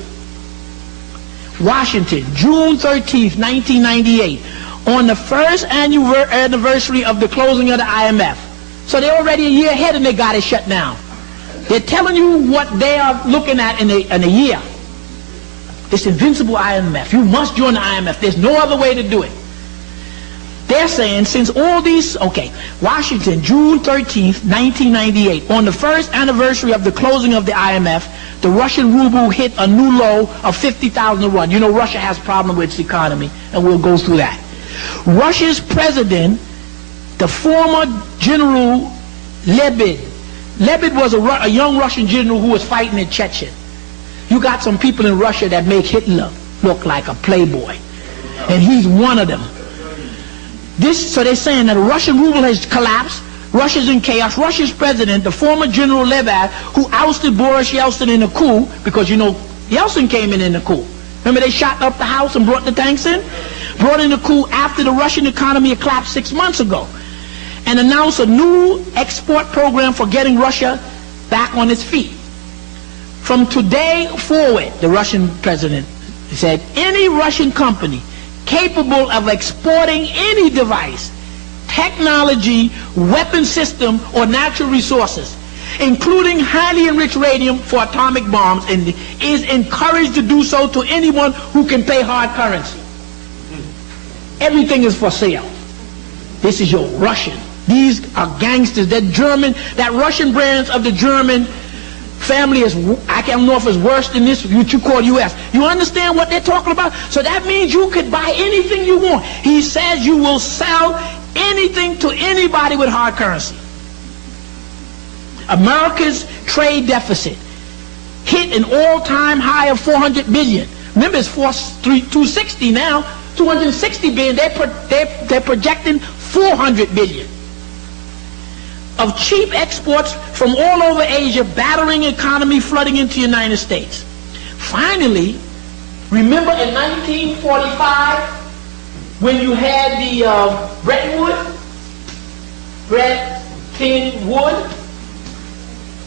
Washington, June 13th, 1998, on the first anniversary of the closing of the IMF. So they're already a year ahead and they got it shut down. They're telling you what they are looking at in a year. This invincible IMF. You must join the IMF. There's no other way to do it. They're saying since all these, okay, Washington, June 13th, 1998, on the first anniversary of the closing of the IMF, the Russian ruble hit a new low of 50,000 to 1. You know Russia has a problem with its economy, and we'll go through that. Russia's president, the former General Lebed was a young Russian general who was fighting in Chechnya. You got some people in Russia that make Hitler look like a playboy, and he's one of them. So they're saying that the Russian ruble has collapsed. Russia's in chaos. Russia's president, the former General Lebed, who ousted Boris Yeltsin in a coup, because you know Yeltsin came in a coup. Remember they shot up the house and brought the tanks in? Brought in a coup after the Russian economy had collapsed 6 months ago, and announced a new export program for getting Russia back on its feet. From today forward, the Russian president said, any Russian company capable of exporting any device, technology, weapon system, or natural resources, including highly enriched radium for atomic bombs, and is encouraged to do so to anyone who can pay hard currency. Everything is for sale. This is your Russian. These are gangsters. They're German. That Russian branch of the German family is, I don't know if it's worse than this, what you call U.S. You understand what they're talking about? So that means you could buy anything you want. He says you will sell anything to anybody with hard currency. America's trade deficit hit an all-time high of 400 billion. Remember, it's 260 now, 260 billion. They're projecting 400 billion of cheap exports from all over Asia, battering economy, flooding into the United States. Finally, remember in 1945 when you had the Bretton Woods?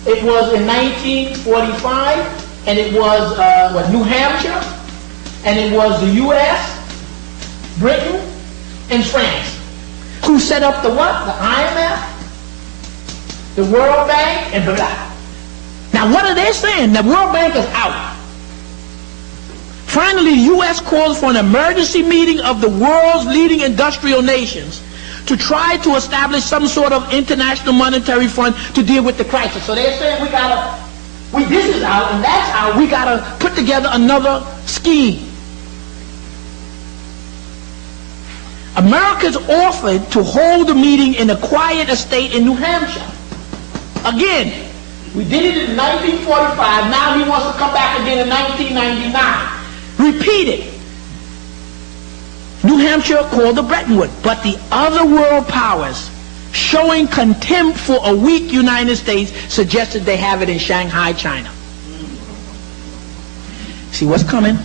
It was in 1945, and it was New Hampshire, and it was the U.S., Britain, and France. Who set up the what? The IMF, the World Bank, and blah. Now what are they saying? The World Bank is out. Finally, the U.S. calls for an emergency meeting of the world's leading industrial nations to try to establish some sort of international monetary fund to deal with the crisis. So they're saying this is out and that's out, we gotta put together another scheme. America's offered to hold a meeting in a quiet estate in New Hampshire. Again, we did it in 1945, now he wants to come back again in 1999. Repeat it. New Hampshire called the Bretton Woods, but the other world powers, showing contempt for a weak United States, suggested they have it in Shanghai, China. See what's coming?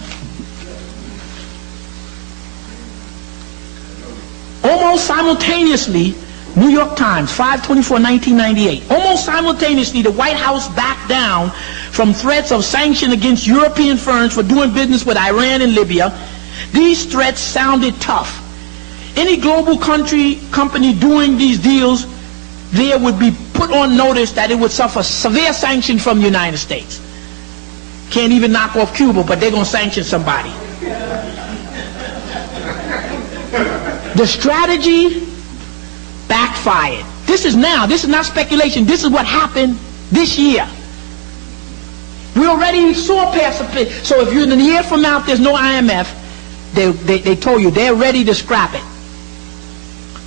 Almost simultaneously, New York Times, 5/24/1998. Almost simultaneously, the White House backed down from threats of sanction against European firms for doing business with Iran and Libya. These threats sounded tough. Any global company doing these deals there would be put on notice that it would suffer severe sanction from the United States. Can't even knock off Cuba, but they're going to sanction somebody. The strategy backfired. This is not speculation. This is what happened this year. We already saw past the. So if you're in a year from now, if there's no IMF, they told you they're ready to scrap it.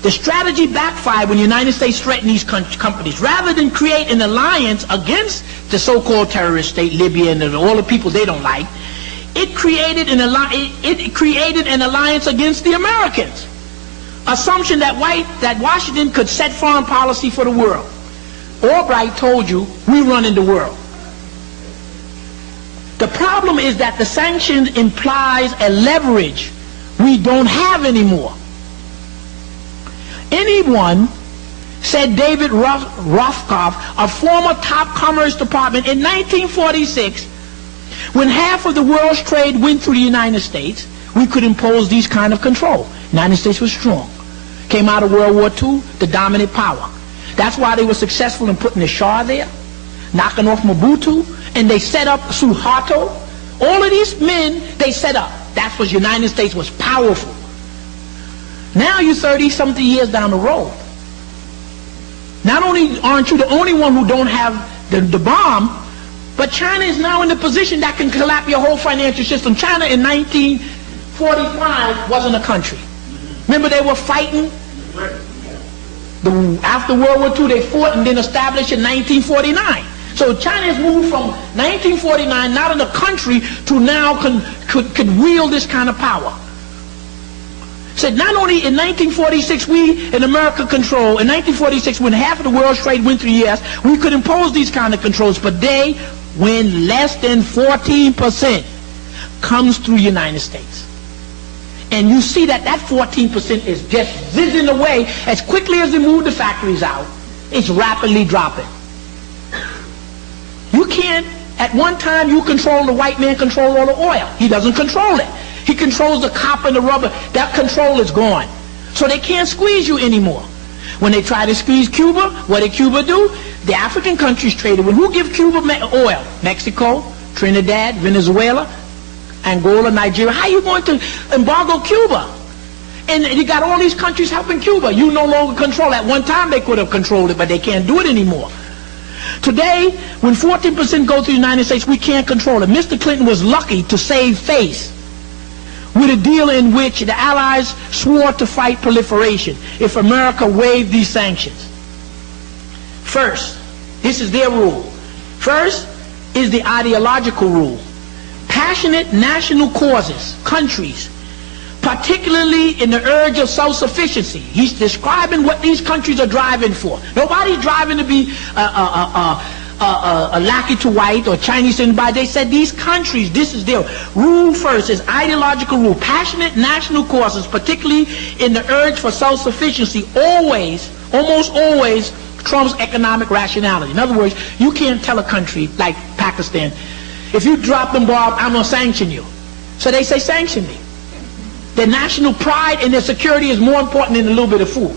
The strategy backfired when the United States threatened these companies. Rather than create an alliance against the so-called terrorist state, Libya, and all the people they don't like, it created an alliance against the Americans. Assumption that Washington could set foreign policy for the world. Albright told you, we run in the world. The problem is that the sanctions implies a leverage we don't have anymore. Anyone, said David Rothkopf, a former top Commerce Department, in 1946, when half of the world's trade went through the United States, we could impose these kind of control. The United States was strong. Came out of World War II, the dominant power. That's why they were successful in putting the Shah there, knocking off Mobutu, and they set up Suharto. All of these men, they set up. That's what the United States was powerful. Now you're 30-something years down the road. Not only aren't you the only one who don't have the bomb, but China is now in the position that can collapse your whole financial system. China in 1945 wasn't a country. Remember they were fighting? After World War II, they fought and then established in 1949. So China has moved from 1949, not in a country, to now could wield this kind of power. Said not only in 1946 we in America control, in 1946 when half of the world's trade went through the U.S., we could impose these kind of controls, but when less than 14% comes through the United States. And you see that 14% is just zizzing away as quickly as they move the factories out. It's rapidly dropping. You can't, at one time you control, the white man control all the oil. He doesn't control it. He controls the copper and the rubber. That control is gone. So they can't squeeze you anymore. When they try to squeeze Cuba, what did Cuba do? The African countries traded with. Who give Cuba oil? Mexico, Trinidad, Venezuela, Angola, Nigeria. How are you going to embargo Cuba? And you got all these countries helping Cuba. You no longer control. At one time they could have controlled it, but they can't do it anymore. Today, when 14% go to the United States, we can't control it. Mr. Clinton was lucky to save face with a deal in which the Allies swore to fight proliferation if America waived these sanctions. First, this is their rule. First is the ideological rule. Passionate national causes, countries, particularly in the urge of self-sufficiency. He's describing what these countries are driving for. Nobody's driving to be a lackey to white or Chinese anybody. They said these countries, this is their rule first, is ideological rule. Passionate national causes, particularly in the urge for self-sufficiency, always, almost always, trumps economic rationality. In other words, you can't tell a country like Pakistan, if you drop them bomb, I'm going to sanction you. So they say sanction me. Their national pride and their security is more important than a little bit of food.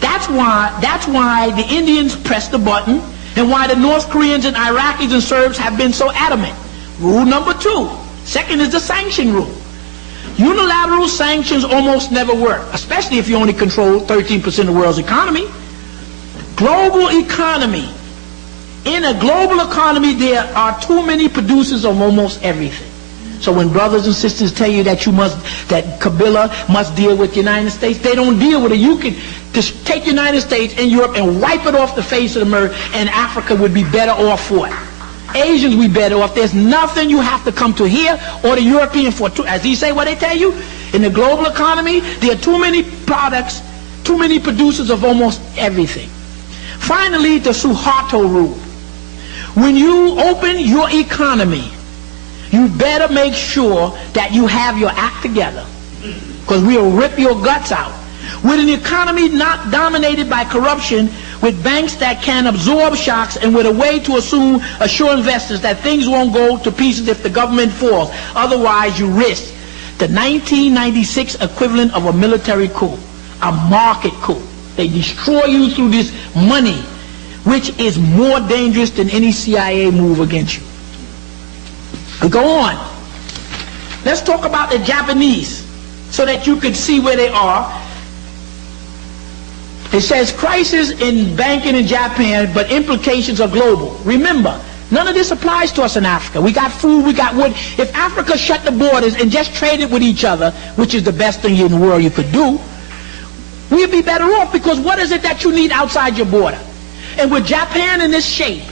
That's why the Indians pressed the button and why the North Koreans and Iraqis and Serbs have been so adamant. Rule number 2. Second is the sanction rule. Unilateral sanctions almost never work, especially if you only control 13% of the world's economy. Global economy. In a global economy, there are too many producers of almost everything. So when brothers and sisters tell you that that Kabila must deal with the United States, they don't deal with it. You can just take the United States and Europe and wipe it off the face of the earth, and Africa would be better off for it. Asians would be better off. There's nothing you have to come to here or the European for. As he say, what they tell you, in the global economy, there are too many products, too many producers of almost everything. Finally, the Suharto rule. When you open your economy, you better make sure that you have your act together, because we'll rip your guts out. With an economy not dominated by corruption, with banks that can absorb shocks, and with a way to assure investors that things won't go to pieces if the government falls. Otherwise, you risk the 1996 equivalent of a military coup, a market coup. They destroy you through this money, which is more dangerous than any CIA move against you. We go on. Let's talk about the Japanese so that you can see where they are. It says crisis in banking in Japan, but implications are global. Remember, none of this applies to us in Africa. We got food, we got wood. If Africa shut the borders and just traded with each other, which is the best thing in the world you could do, we'd be better off, because what is it that you need outside your border? And with Japan in this shape,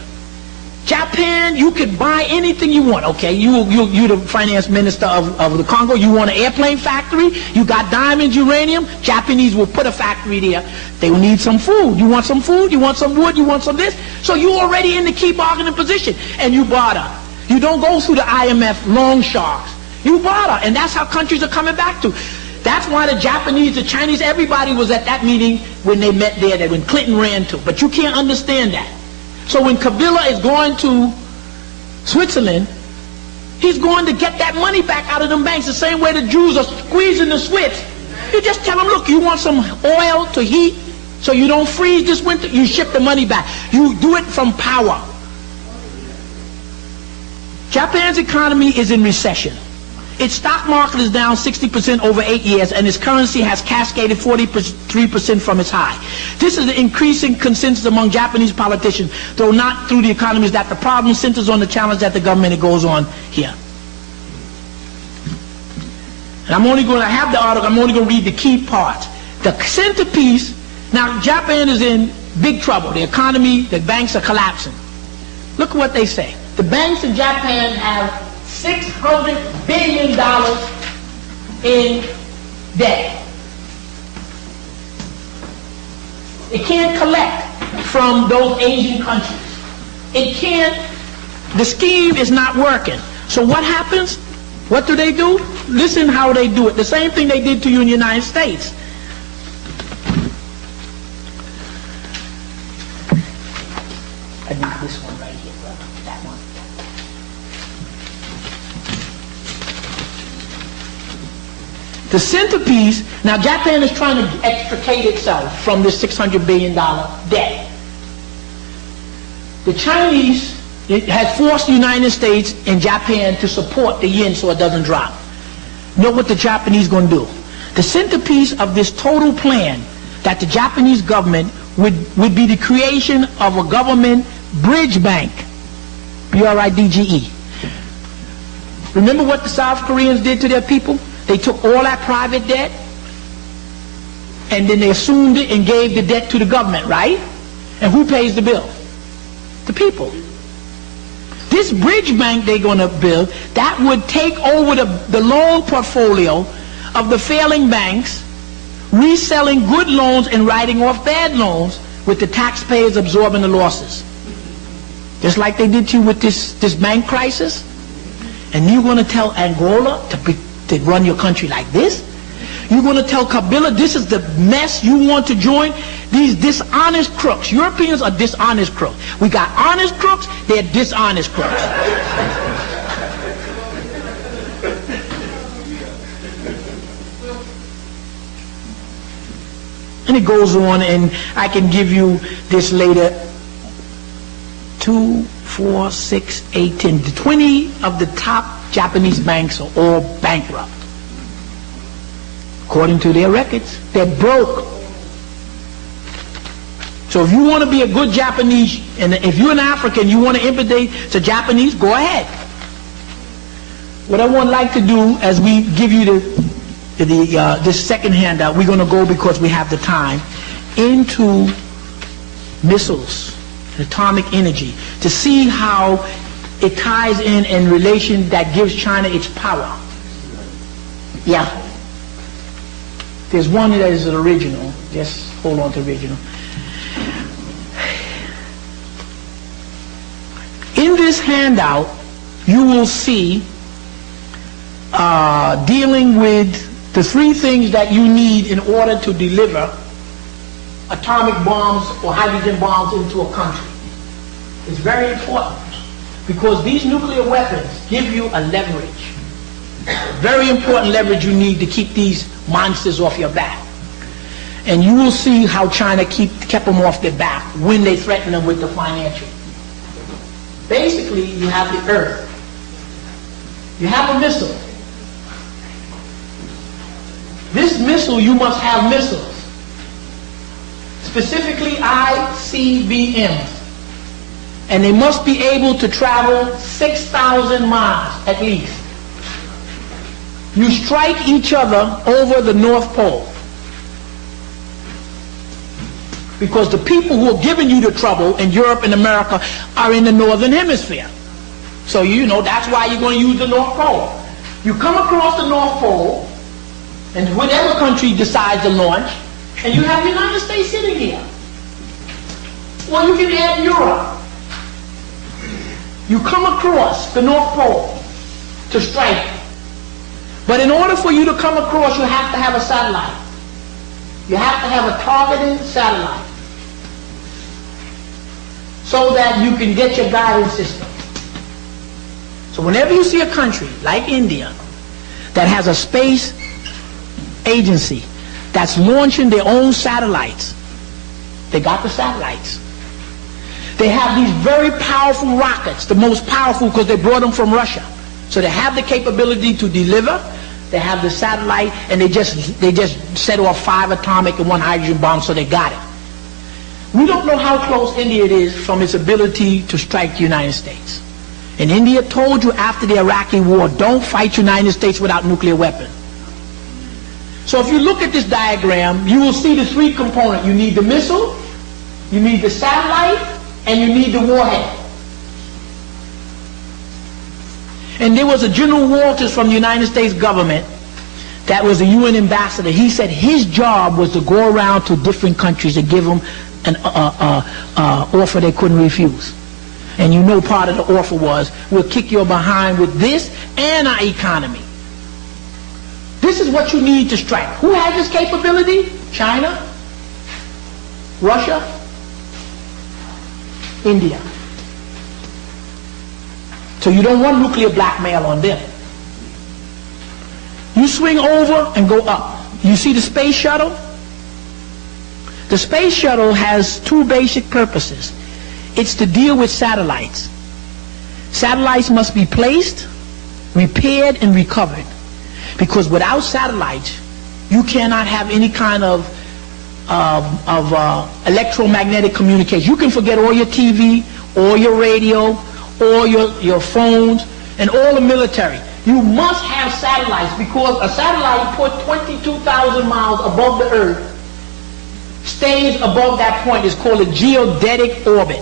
Japan, you could buy anything you want. Okay, you're the finance minister of the Congo. You want an airplane factory? You got diamonds, uranium? Japanese will put a factory there. They will need some food. You want some food? You want some wood? You want some this? So you're already in the key bargaining position, and you barter. You don't go through the IMF long sharks. You barter, and that's how countries are coming back to. That's why the Japanese, the Chinese, everybody was at that meeting when they met there, that when Clinton ran to. But you can't understand that. So when Kabila is going to Switzerland, he's going to get that money back out of them banks the same way the Jews are squeezing the Swiss. You just tell them, look, you want some oil to heat so you don't freeze this winter? You ship the money back. You do it from power. Japan's economy is in recession. Its stock market is down 60% over 8 years, and its currency has cascaded 43% from its high. This is the increasing consensus among Japanese politicians, though not through the economies, that the problem centers on the challenge that the government, it goes on here. And I'm only going to have the article, I'm only going to read the key parts. The centerpiece, now Japan is in big trouble. The economy, the banks are collapsing. Look at what they say. The banks in Japan have $600 billion in debt. It can't collect from those Asian countries. It can't, the scheme is not working. So what happens? What do? Listen how they do it. The same thing they did to you in the United States. I need this one right here, brother. That one. The centerpiece, now Japan is trying to extricate itself from this $600 billion debt. The Chinese has forced the United States and Japan to support the yen so it doesn't drop. know what the Japanese going to do. The centerpiece of this total plan that the Japanese government would be the creation of a government bridge bank, B-R-I-D-G-E. Remember what the South Koreans did to their people? They took all that private debt, and then they assumed it and gave the debt to the government, right? And who pays the bill? The people. This bridge bank they're going to build, that would take over the loan portfolio of the failing banks, reselling good loans and writing off bad loans, with the taxpayers absorbing the losses. Just like they did to you with this bank crisis. And you're going to tell Angola to run your country like this? You're going to tell Kabila this is the mess you want to join? These dishonest crooks. Europeans are dishonest crooks. We got honest crooks, they're dishonest crooks. And it goes on, and I can give you this later. 2, 4, 6, 8, 10. 20 of the top Japanese banks are all bankrupt. According to their records, they're broke. So if you want to be a good Japanese, and if you're an African, you want to imitate the Japanese, go ahead. What I would like to do, as we give you this second handout, we're going to go, because we have the time, into missiles, atomic energy, to see how it ties in relation that gives China its power. Yeah. There's one that is an original. Just hold on to original. In this handout, you will see dealing with the 3 things that you need in order to deliver atomic bombs or hydrogen bombs into a country. It's very important, because these nuclear weapons give you a leverage. Very important leverage you need to keep these monsters off your back. And you will see how China kept them off their back when they threaten them with the financial. Basically, you have the earth. You have a missile. This missile, you must have missiles. Specifically ICBMs. And they must be able to travel 6,000 miles at least. You strike each other over the North Pole. Because the people who are giving you the trouble in Europe and America are in the Northern Hemisphere. So you know that's why you're going to use the North Pole. You come across the North Pole, and whatever country decides to launch, and you have the United States sitting here. Or you can add Europe. You come across the North Pole to strike. But in order for you to come across, you have to have a satellite. You have to have a targeting satellite, so that you can get your guidance system. So whenever you see a country like India that has a space agency that's launching their own satellites, they got the satellites. They have these very powerful rockets, the most powerful because they brought them from Russia. So they have the capability to deliver. They have the satellite, and they just set off 5 atomic and 1 hydrogen bomb, so they got it. We don't know how close India is from its ability to strike the United States. And India told you after the Iraqi war, don't fight the United States without nuclear weapons. So if you look at this diagram, you will see the 3 components. You need the missile, you need the satellite, and you need the warhead. And there was a General Walters from the United States government that was a UN ambassador. He said his job was to go around to different countries and give them an offer they couldn't refuse. And you know part of the offer was, we'll kick your behind with this and our economy. This is what you need to strike. Who has this capability? China, Russia, India. So you don't want nuclear blackmail on them. You swing over and go up. You see the space shuttle? The space shuttle has 2 basic purposes. It's to deal with satellites. Satellites must be placed, repaired, and recovered. Because without satellites, you cannot have any kind of electromagnetic communication. You can forget all your TV, all your radio, all your phones, and all the military. You must have satellites, because a satellite put 22,000 miles above the Earth stays above that point. It's called a geodetic orbit.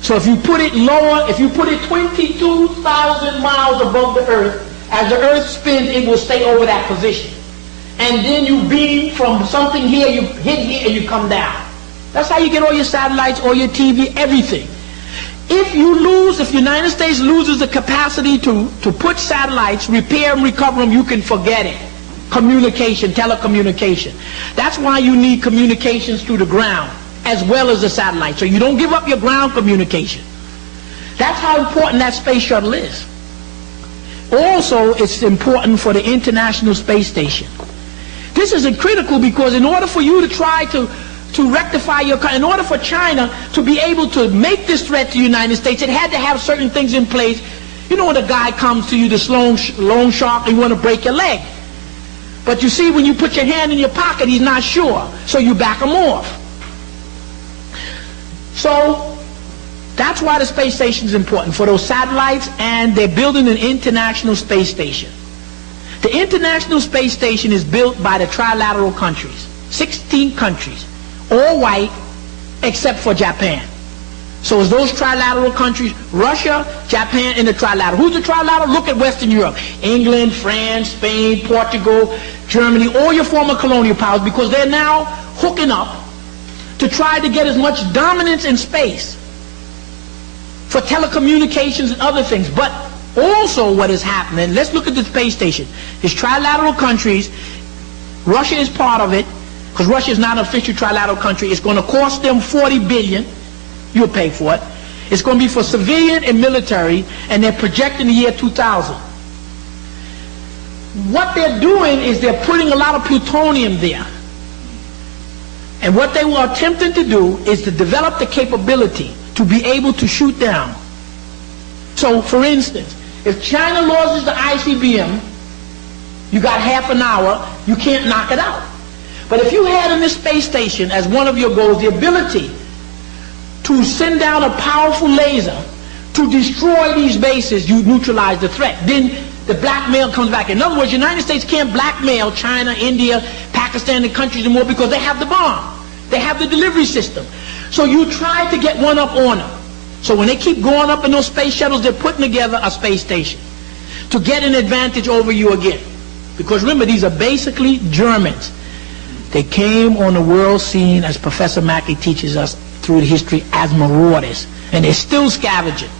So if you put it lower, if you put it 22,000 miles above the Earth, as the Earth spins, it will stay over that position. And then you beam from something here, you hit here, and you come down. That's how you get all your satellites, all your TV, everything. If the United States loses the capacity to put satellites, repair and recover them, you can forget it. Communication, telecommunication. That's why you need communications through the ground, as well as the satellite. So you don't give up your ground communication. That's how important that space shuttle is. Also, it's important for the International Space Station. This is critical because in order for you to try to rectify in order for China to be able to make this threat to the United States, it had to have certain things in place. You know when a guy comes to you, this loan shark, and you want to break your leg. But you see, when you put your hand in your pocket, he's not sure. So you back him off. So that's why the space station is important, for those satellites, and they're building an International Space Station. The International Space Station is built by the trilateral countries, 16 countries, all white except for Japan. So it's those trilateral countries, Russia, Japan, and the trilateral. Who's the trilateral? Look at Western Europe. England, France, Spain, Portugal, Germany, all your former colonial powers, because they're now hooking up to try to get as much dominance in space for telecommunications and other things. But also what is happening, let's look at the space station. It's trilateral countries. Russia is part of it, because Russia is not an official trilateral country. It's going to cost them $40 billion. You'll pay for it. It's going to be for civilian and military, and they're projecting the year 2000. What they're doing is they're putting a lot of plutonium there. And what they were attempting to do is to develop the capability to be able to shoot down. So, for instance, if China loses the ICBM, you got half an hour, you can't knock it out. But if you had in this space station as one of your goals the ability to send down a powerful laser to destroy these bases, you neutralize the threat. Then the blackmail comes back. In other words, the United States can't blackmail China, India, Pakistan, and countries anymore because they have the bomb. They have the delivery system. So you try to get one up on them. So when they keep going up in those space shuttles, they're putting together a space station to get an advantage over you again. Because remember, these are basically Germans. They came on the world scene, as Professor Mackey teaches us through the history, as marauders. And they're still scavenging.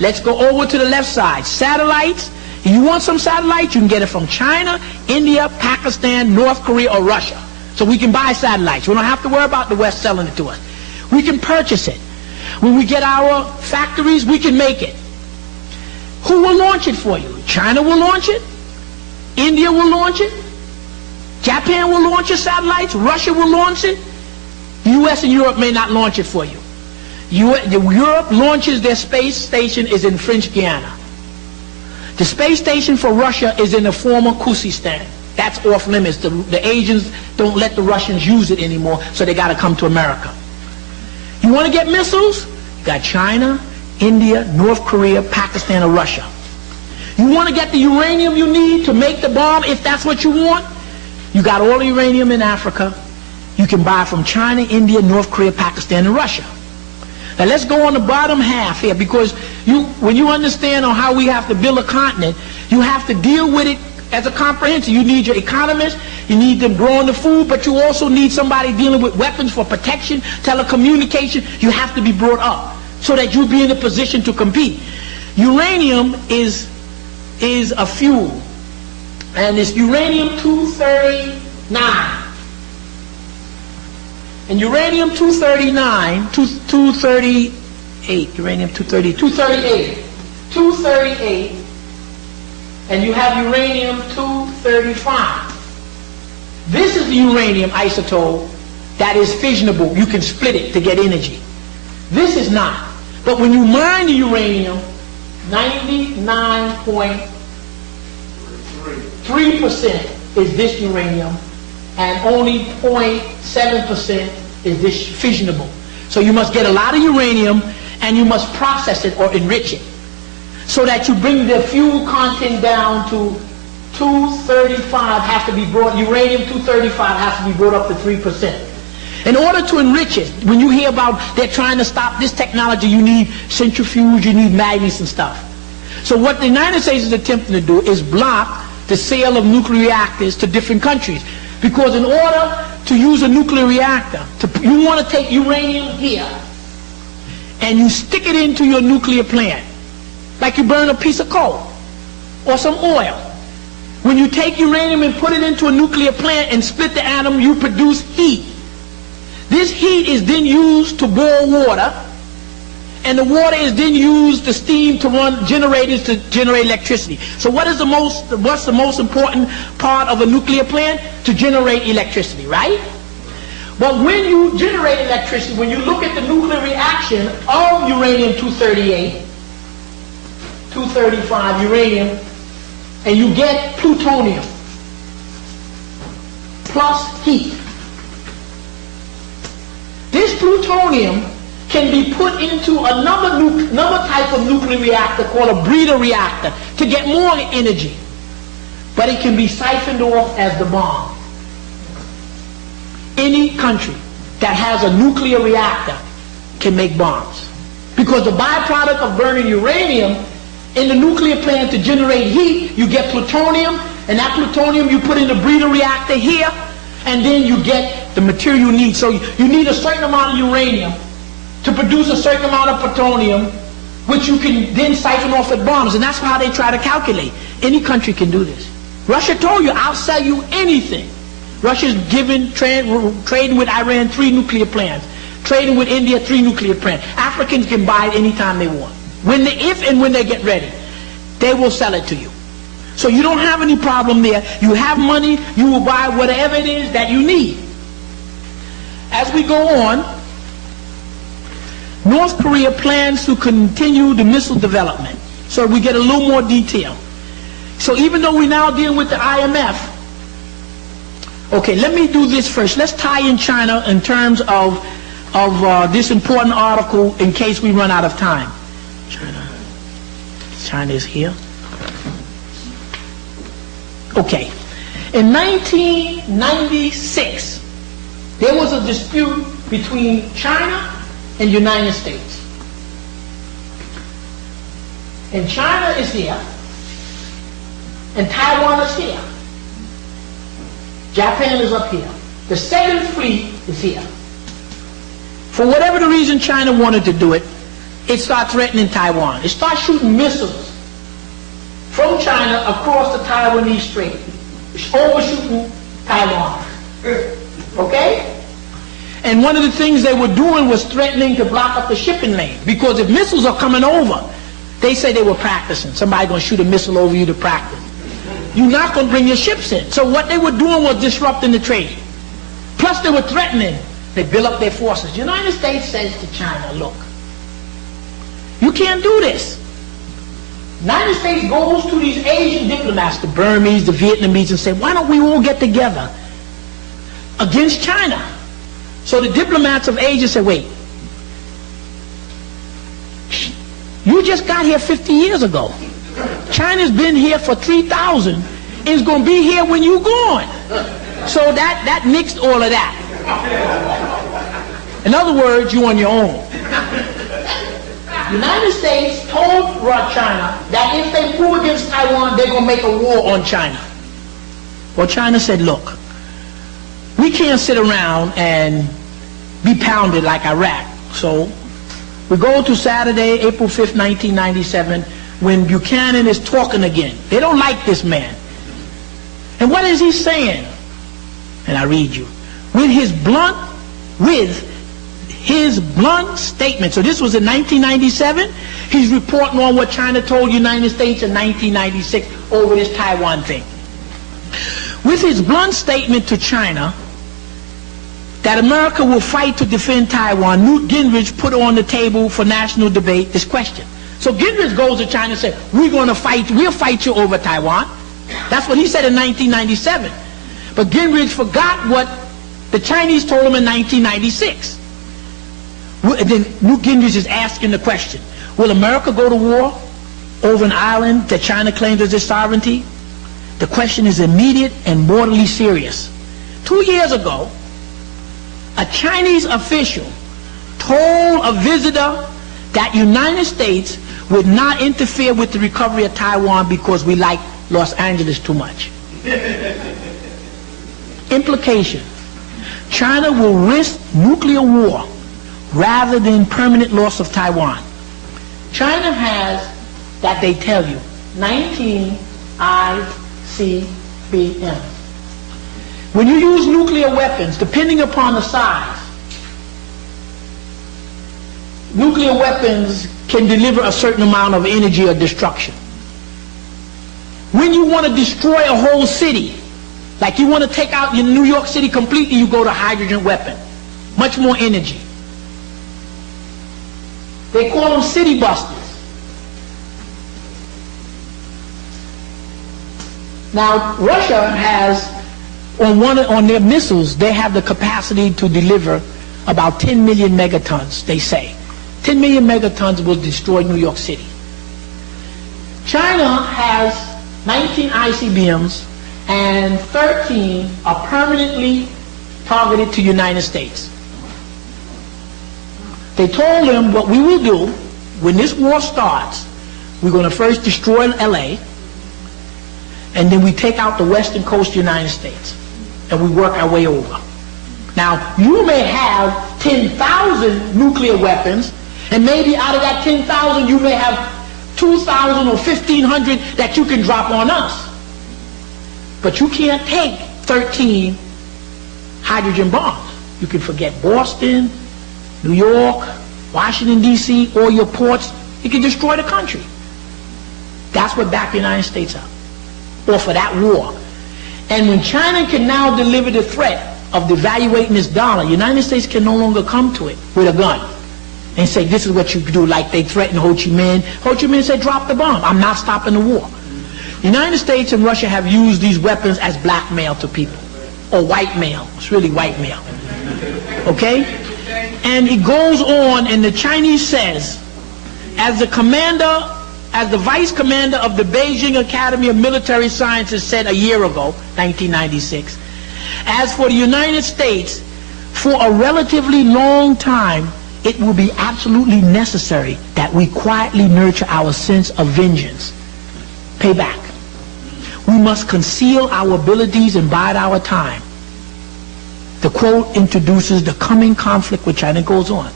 Let's go over to the left side. Satellites. If you want some satellites, you can get it from China, India, Pakistan, North Korea, or Russia. So we can buy satellites. We don't have to worry about the West selling it to us. We can purchase it. When we get our factories, we can make it. Who will launch it for you? China will launch it. India will launch it. Japan will launch your satellites. Russia will launch it. The U.S. and Europe may not launch it for you. Europe launches their space station is in French Guiana. The space station for Russia is in the former Khuzestan. That's off limits. The Asians don't let the Russians use it anymore, so they got to come to America. You want to get missiles? You got China, India, North Korea, Pakistan, or Russia. You want to get the uranium you need to make the bomb, if that's what you want? You got all the uranium in Africa. You can buy from China, India, North Korea, Pakistan, and Russia. Now let's go on the bottom half here, because when you understand on how we have to build a continent, you have to deal with it as a comprehensive. You need your economists, you need them growing the food, but you also need somebody dealing with weapons for protection, telecommunication. You have to be brought up so that you'll be in a position to compete. Uranium is a fuel, and it's uranium-239. And uranium-238, 238, and you have uranium-235. This is the uranium isotope that is fissionable. You can split it to get energy. This is not. But when you mine the uranium, 99.3 3% is this uranium, and only 0.7% is this fissionable. So you must get a lot of uranium, and you must process it or enrich it, so that you bring the fuel content down to 235 has to be brought, uranium 235 has to be brought up to 3%. In order to enrich it, when you hear about they're trying to stop this technology, you need centrifuge, you need magnets and stuff. So what the United States is attempting to do is block the sale of nuclear reactors to different countries. Because in order to use a nuclear reactor, you want to take uranium here and you stick it into your nuclear plant, like you burn a piece of coal or some oil. When you take uranium and put it into a nuclear plant and split the atom, you produce heat. This heat is then used to boil water, and the water is then used to steam to run generators to generate electricity. So what's the most important part of a nuclear plant? To generate electricity, right? But when you generate electricity, when you look at the nuclear reaction of uranium-238, 235 uranium, and you get plutonium plus heat. This plutonium can be put into another type of nuclear reactor called a breeder reactor to get more energy. But it can be siphoned off as the bomb. Any country that has a nuclear reactor can make bombs. Because the byproduct of burning uranium in the nuclear plant to generate heat, you get plutonium, and that plutonium you put in the breeder reactor here, and then you get the material you need. So you need a certain amount of uranium to produce a certain amount of plutonium, which you can then siphon off at bombs. And that's how they try to calculate. Any country can do this. Russia told you, I'll sell you anything. Russia's trading with Iran 3 nuclear plants. Trading with India 3 nuclear plants. Africans can buy it anytime they want. If and when they get ready, they will sell it to you. So you don't have any problem there. You have money, you will buy whatever it is that you need. As we go on, North Korea plans to continue the missile development. So we get a little more detail. So even though we're now dealing with the IMF, okay, let me do this first. Let's tie in China in terms of this important article in case we run out of time. China is here. Okay. In 1996, there was a dispute between China and the United States. And China is here, and Taiwan is here. Japan is up here. The Seventh Fleet is here. For whatever the reason China wanted to do it, it started threatening Taiwan. It started shooting missiles from China across the Taiwanese Strait, overshooting Taiwan. Okay? And one of the things they were doing was threatening to block up the shipping lane, because if missiles are coming over, they say they were practicing. Somebody's going to shoot a missile over you to practice. You're not going to bring your ships in. So what they were doing was disrupting the trade. Plus they were threatening. They build up their forces. The United States says to China, look, you can't do this. The United States goes to these Asian diplomats, the Burmese, the Vietnamese, and say, why don't we all get together against China? So the diplomats of Asia said, wait, you just got here 50 years ago. China's been here for 3,000 and is going to be here when you're gone. So that nixed all of that. In other words, you're on your own. The United States told China that if they move against Taiwan, they're going to make a war on China. Well, China said, look, we can't sit around and be pounded like Iraq. So we go to Saturday, April 5th, 1997, when Buchanan is talking again. They don't like this man. And what is he saying? And I read you. With his blunt statement. So this was in 1997. He's reporting on what China told the United States in 1996 over this Taiwan thing. With his blunt statement to China that America will fight to defend Taiwan, Newt Gingrich put on the table for national debate this question. So Gingrich goes to China and says, we'll fight you over Taiwan. That's what he said in 1997. But Gingrich forgot what the Chinese told him in 1996. And then Newt Gingrich is asking the question, will America go to war over an island that China claims as its sovereignty? The question is immediate and mortally serious. 2 years ago, a Chinese official told a visitor that United States would not interfere with the recovery of Taiwan because we like Los Angeles too much. Implication: China will risk nuclear war rather than permanent loss of Taiwan. China has, that they tell you, 19 ICBMs. When you use nuclear weapons, depending upon the size, nuclear weapons can deliver a certain amount of energy or destruction. When you want to destroy a whole city, like you want to take out New York City completely, you go to hydrogen weapon. Much more energy. They call them city busters. Now, Russia has, on their missiles, they have the capacity to deliver about 10 million megatons, they say. 10 million megatons will destroy New York City. China has 19 ICBMs and 13 are permanently targeted to United States. They told them what we will do when this war starts, we're going to first destroy LA, and then we take out the western coast of the United States, and we work our way over. Now, you may have 10,000 nuclear weapons, and maybe out of that 10,000, you may have 2,000 or 1,500 that you can drop on us. But you can't take 13 hydrogen bombs. You can forget Boston, New York, Washington, D.C., all your ports. You can destroy the country. That's what backed the United States up, or for that war. And when China can now deliver the threat of devaluating its dollar, the United States can no longer come to it with a gun and say, this is what you do, like they threatened Ho Chi Minh. Ho Chi Minh said, drop the bomb. I'm not stopping the war. The United States and Russia have used these weapons as blackmail to people, or white mail. It's really white mail. Okay? And it goes on, and the Chinese says, as the vice commander of the Beijing Academy of Military Sciences said a year ago, 1996, as for the United States, for a relatively long time, it will be absolutely necessary that we quietly nurture our sense of vengeance. Pay back. We must conceal our abilities and bide our time. The quote introduces the coming conflict with China. Goes on.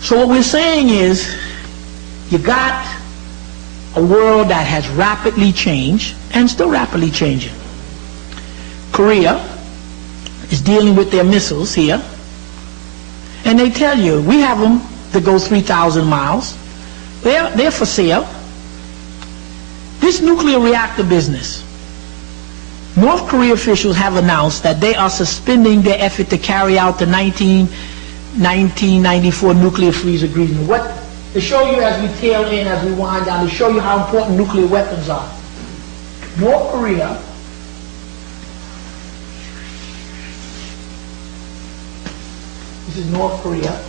So what we're saying is, you got a world that has rapidly changed and still rapidly changing. Korea is dealing with their missiles here, and they tell you, we have them that go 3,000 miles. They're for sale. This nuclear reactor business, North Korea officials have announced that they are suspending their effort to carry out the 1994 nuclear freeze agreement. What to show you as we tail in, as we wind down, to show you how important nuclear weapons are. North Korea this is North Korea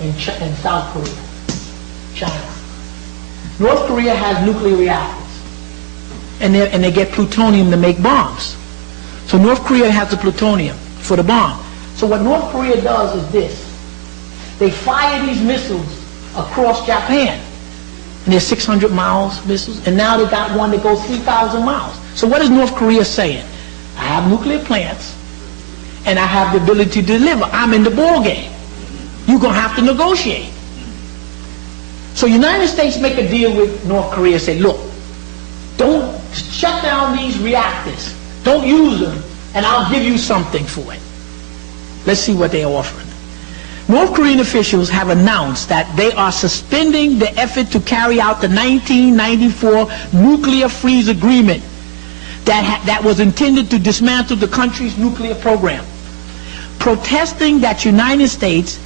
and South Korea, China. North Korea has nuclear reactors, and they get plutonium to make bombs. So North Korea has the plutonium for the bomb. So what North Korea does is this. They fire these missiles across Japan, and they're 600 miles missiles, and now they got one that goes 3,000 miles. So what is North Korea saying? I have nuclear plants, and I have the ability to deliver. I'm in the ball game. You're going to have to negotiate. So United States make a deal with North Korea, say, look, don't shut down these reactors. Don't use them, and I'll give you something for it. Let's see what they're offering. North Korean officials have announced that they are suspending the effort to carry out the 1994 nuclear freeze agreement that was intended to dismantle the country's nuclear program, protesting that United States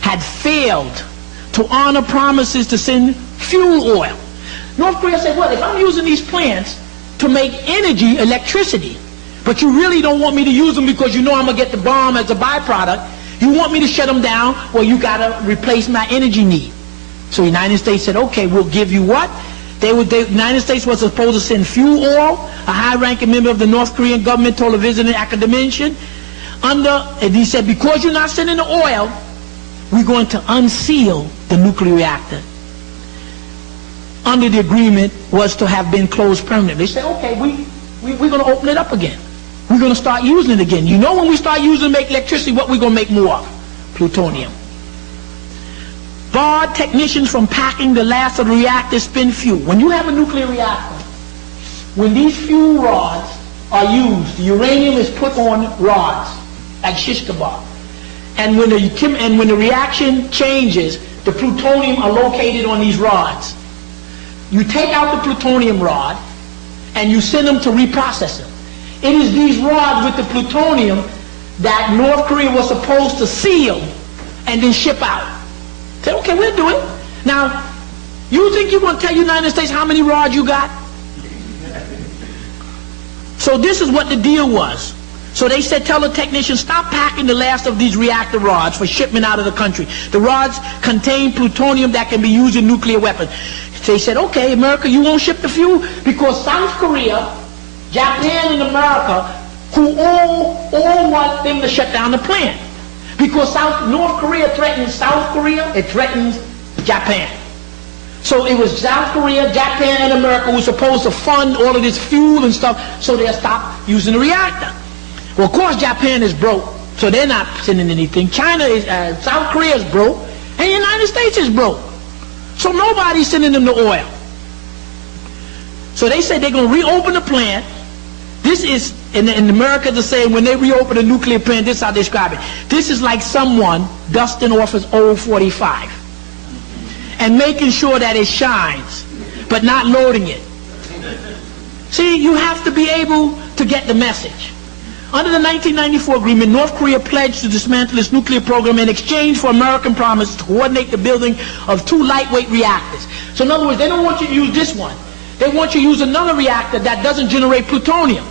had failed to honor promises to send fuel oil. North Korea said, well, if I'm using these plants to make energy, electricity. But you really don't want me to use them because you know I'm going to get the bomb as a byproduct. You want me to shut them down, well, you got to replace my energy need. So the United States said, okay, we'll give you what? The United States was supposed to send fuel oil. A high-ranking member of the North Korean government told a visiting academician, and he said, because you're not sending the oil, we're going to unseal the nuclear reactor. Under the agreement was to have been closed permanently. They said, okay, we're going to open it up again. We're going to start using it again. You know, when we start using it to make electricity, what we're going to make more of? Plutonium. Barred technicians from packing the last of the reactor's spent fuel. When you have a nuclear reactor, when these fuel rods are used, the uranium is put on rods, like shish kebab. And when the reaction changes, the plutonium are located on these rods. You take out the plutonium rod, and you send them to reprocess them. It is these rods with the plutonium that North Korea was supposed to seal and then ship out. Say, okay, we'll do it. Now, you think you're going to tell the United States how many rods you got? So this is what the deal was. So they said, tell the technicians, stop packing the last of these reactor rods for shipment out of the country. The rods contain plutonium that can be used in nuclear weapons. They said, okay, America, you won't ship the fuel because South Korea, Japan, and America, who all want them to shut down the plant. Because North Korea threatens South Korea, it threatens Japan. So it was South Korea, Japan, and America who were supposed to fund all of this fuel and stuff so they'll stop using the reactor. Well, of course, Japan is broke, so they're not sending anything. South Korea is broke, and the United States is broke. So nobody's sending them the oil. So they said they're going to reopen the plant. This is, in America, the saying, when they reopen a nuclear plant, this is how they describe it. This is like someone dusting off his old 45 and making sure that it shines, but not loading it. See, you have to be able to get the message. Under the 1994 agreement, North Korea pledged to dismantle its nuclear program in exchange for American promise to coordinate the building of 2 lightweight reactors. So in other words, they don't want you to use this one. They want you to use another reactor that doesn't generate plutonium.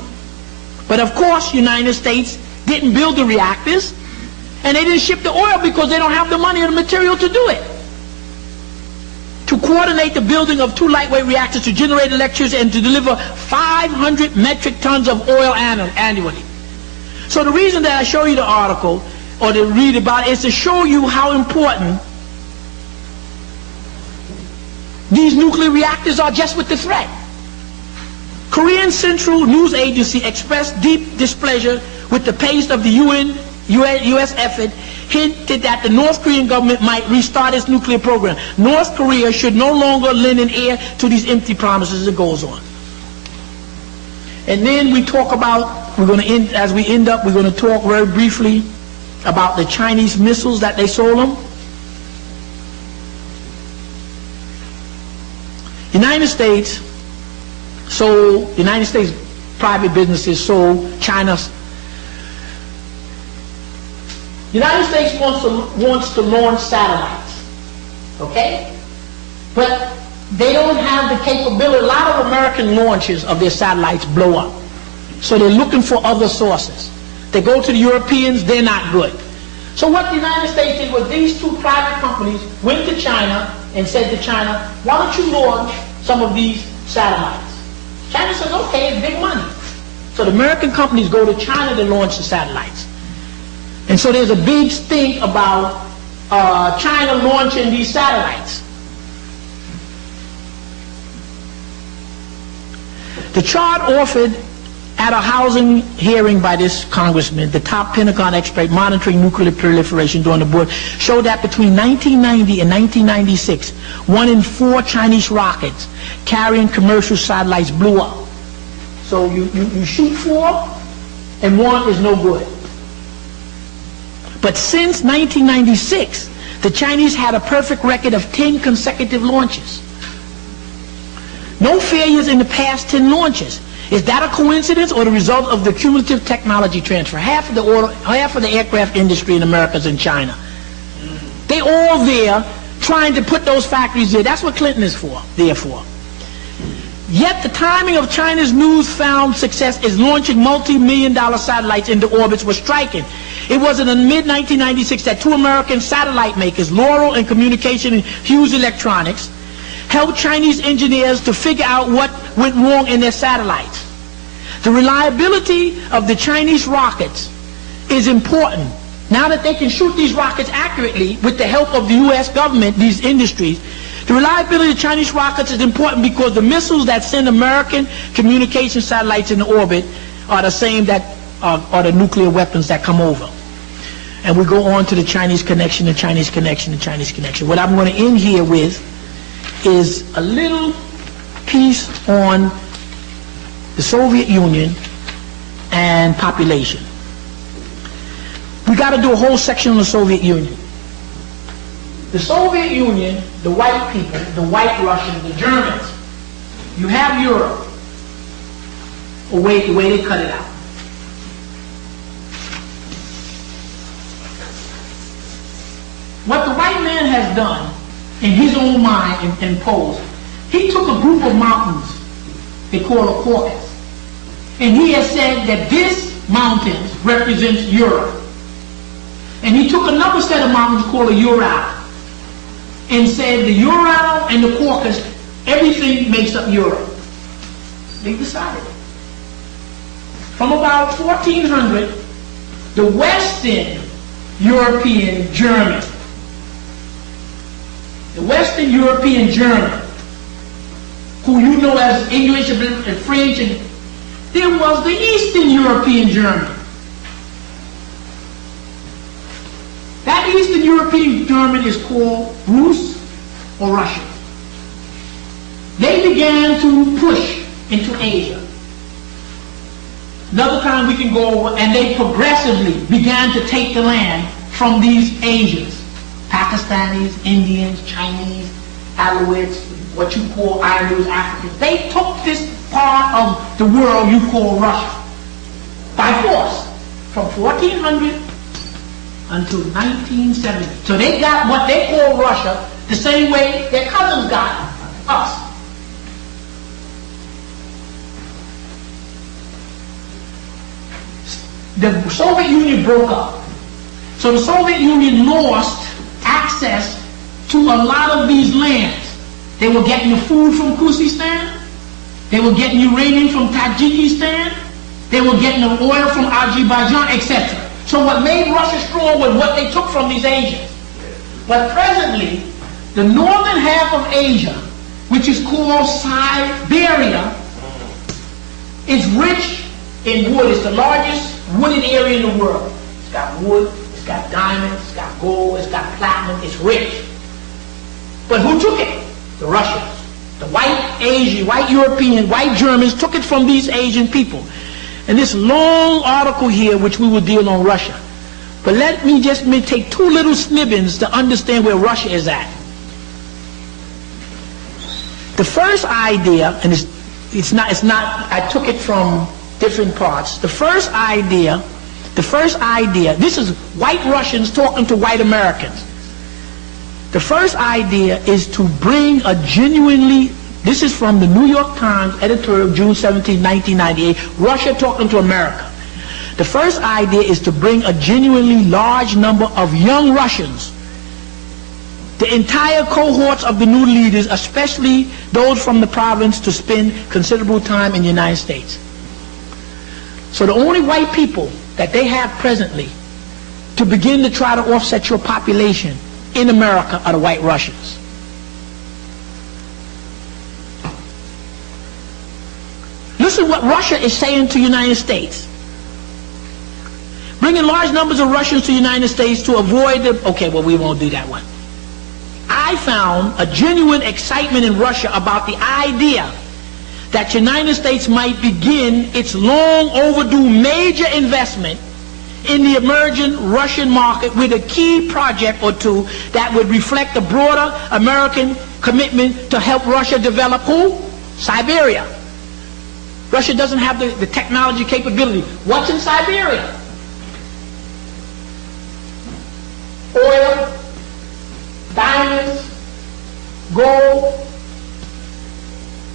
But of course, United States didn't build the reactors, and they didn't ship the oil because they don't have the money or the material to do it. To coordinate the building of 2 lightweight reactors to generate electricity and to deliver 500 metric tons of oil annually. So the reason that I show you the article, or to read about it, is to show you how important these nuclear reactors are just with the threat. Korean Central News Agency expressed deep displeasure with the pace of the U.S. effort, hinted that the North Korean government might restart its nuclear program. North Korea should no longer lend an ear to these empty promises. It goes on. And then we talk about, we're going to end, as we end up, we're going to talk very briefly about the Chinese missiles that they sold them. United States private businesses sold China's. United States wants to launch satellites, okay? But they don't have the capability. A lot of American launches of their satellites blow up. So they're looking for other sources. They go to the Europeans, they're not good. So what the United States did was these 2 private companies went to China and said to China, why don't you launch some of these satellites? China says, okay, it's big money. So the American companies go to China to launch the satellites. And so there's a big stink about China launching these satellites. The chart offered at a housing hearing by this congressman, the top Pentagon expert monitoring nuclear proliferation during the board, showed that between 1990 and 1996, 1 in 4 Chinese rockets carrying commercial satellites blew up. So you shoot 4 and 1 is no good. But since 1996, the Chinese had a perfect record of 10 consecutive launches. No failures in the past 10 launches. Is that a coincidence or the result of the cumulative technology transfer? Half of the aircraft industry in America is in China. They all there trying to put those factories there. That's what Clinton is there for. Yet the timing of China's newfound success is launching multi-million-dollar satellites into orbits was striking. It was in the mid-1996 that two American satellite makers, Laurel and Communication and Hughes Electronics, helped Chinese engineers to figure out what went wrong in their satellites. The reliability of the Chinese rockets is important. Now that they can shoot these rockets accurately with the help of the U.S. government, these industries, the reliability of Chinese rockets is important because the missiles that send American communication satellites into orbit are the same that are the nuclear weapons that come over. And we go on to the Chinese connection, the Chinese connection, the Chinese connection. What I'm going to end here with is a little piece on the Soviet Union and population. We got to do a whole section on the Soviet Union. The Soviet Union, the white people, the white Russians, the Germans, you have Europe, the way they cut it out. What the white man has done in his own mind and imposed, he took a group of mountains they call a Caucasus, and he has said that this mountain represents Europe. And he took another set of mountains called a Ural and said the Ural and the Caucasus, everything makes up Europe. They decided it. From about 1400, the Western European German, who you know as English and French, and there was the Eastern European German. That Eastern European German is called Rus or Russian. They began to push into Asia. Another time we can go over, and they progressively began to take the land from these Asians. Pakistanis, Indians, Chinese, Alawites, what you call Irish, Africans. They took this part of the world you call Russia by force from 1400 until 1970. So they got what they call Russia the same way their cousins got us. The Soviet Union broke up. So the Soviet Union lost access to a lot of these lands. They were getting the food from Kyrgyzstan. They were getting uranium from Tajikistan. They were getting the oil from Azerbaijan, etc. So what made Russia strong was what they took from these Asians. But presently, the northern half of Asia, which is called Siberia, is rich in wood. It's the largest wooded area in the world. It's got wood, it's got diamonds, it's got gold, it's got platinum, it's rich. But who took it? The Russians. The white Asian, white European, white Germans took it from these Asian people. And this long article here, which we will deal on Russia. But let me just take two little snippets to understand where Russia is at. The first idea, and it's not, I took it from different parts. The first idea, this is white Russians talking to white Americans. The first idea is to bring a genuinely, this is from the New York Times editorial, June 17, 1998, Russia talking to America. The first idea is to bring a genuinely large number of young Russians, the entire cohorts of the new leaders, especially those from the province, to spend considerable time in the United States. So the only white people that they have presently to begin to try to offset your population in America are the white Russians. Listen what Russia is saying to the United States. Bringing large numbers of Russians to the United States to avoid the... Okay, well, we won't do that one. I found a genuine excitement in Russia about the idea that the United States might begin its long overdue major investment in the emerging Russian market with a key project or two that would reflect the broader American commitment to help Russia develop who? Siberia. Russia doesn't have the technology capability. What's in Siberia? Oil, diamonds, gold,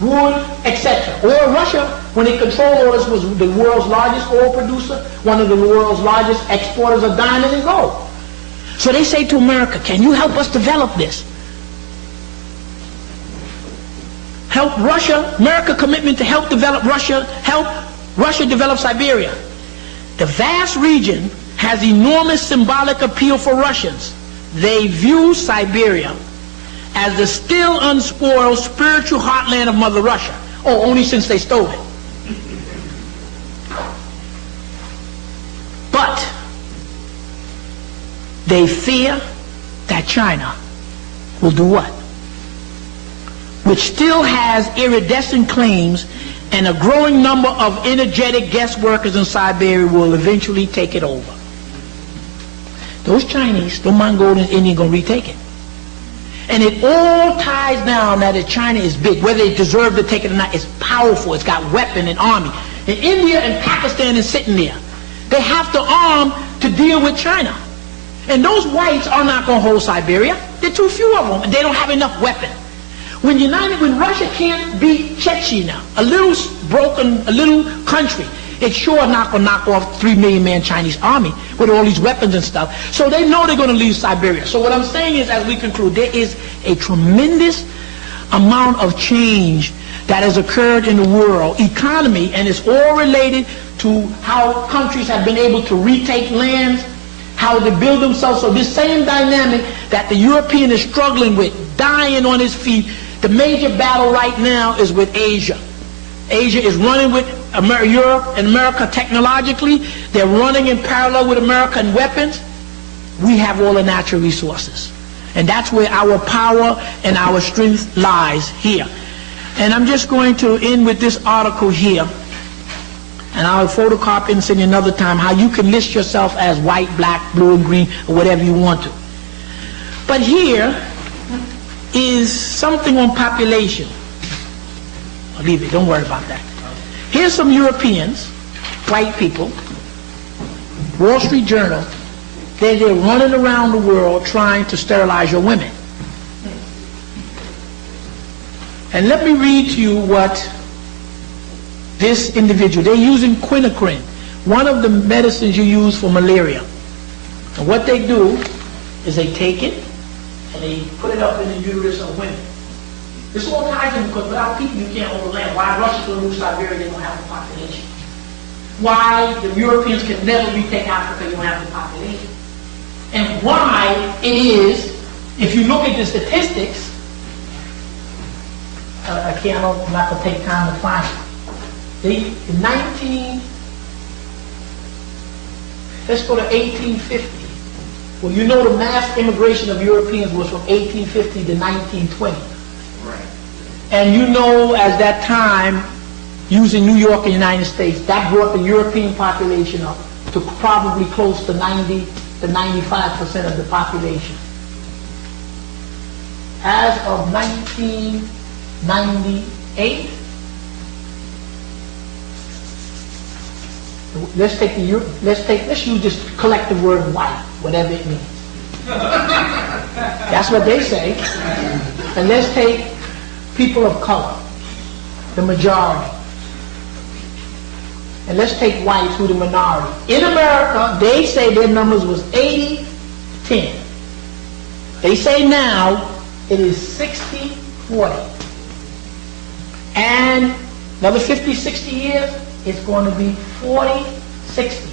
wood, etc. Oil, Russia, when they controlled oil, was the world's largest oil producer, one of the world's largest exporters of diamond and gold. So they say to America, can you help us develop this? Help Russia, America commitment to help develop Russia, help Russia develop Siberia. The vast region has enormous symbolic appeal for Russians. They view Siberia as the still unspoiled spiritual heartland of Mother Russia. Oh, only since they stole it. But they fear that China will do what? Which still has iridescent claims, and a growing number of energetic guest workers in Siberia will eventually take it over. Those Chinese, the Mongolians, Indians, going to retake it. And it all ties down that China is big. Whether they deserve to take it or not, it's powerful. It's got weapon and army. And India and Pakistan is sitting there. They have to arm to deal with China. And those whites are not going to hold Siberia. There are too few of them, and they don't have enough weapon. When Russia can't beat Chechnya, a little country, it's sure not going to knock off 3 million man Chinese army with all these weapons and stuff. So they know they're going to leave Siberia. So what I'm saying is, as we conclude, there is a tremendous amount of change that has occurred in the world economy, and it's all related to how countries have been able to retake lands, how they build themselves. So this same dynamic that the European is struggling with, dying on his feet, the major battle right now is with Asia. Asia is running with Europe and America technologically. They're running in parallel with America in weapons. We have all the natural resources. And that's where our power and our strength lies, here. And I'm just going to end with this article here. And I'll photocopy and send you another time how you can list yourself as white, black, blue, and green, or whatever you want to. But here is something on population. I'll leave it, don't worry about that. Here's some Europeans, white people, Wall Street Journal, they're running around the world trying to sterilize your women. And let me read to you what this individual, they're using quinacrine, one of the medicines you use for malaria. And what they do is they take it and they put it up in the uterus of women. This all ties in because without people you can't hold the land. Why Russia can lose Siberia, they don't have the population. Why the Europeans can never retake Africa, you don't have the population. And why it is, if you look at the statistics, I'm not going to take time to find it. Let's go to 1850. Well, you know the mass immigration of Europeans was from 1850 to 1920. Right. And you know, as that time, using New York and the United States, that brought the European population up to probably close to 90 to 95% of the population. As of 1998, let's use this collective word white, whatever it means. That's what they say. And let's take people of color, the majority. And let's take whites, who the minority. In America, they say their numbers was 80-10. They say now it is 60-40. And another 50, 60 years, it's going to be 40-60.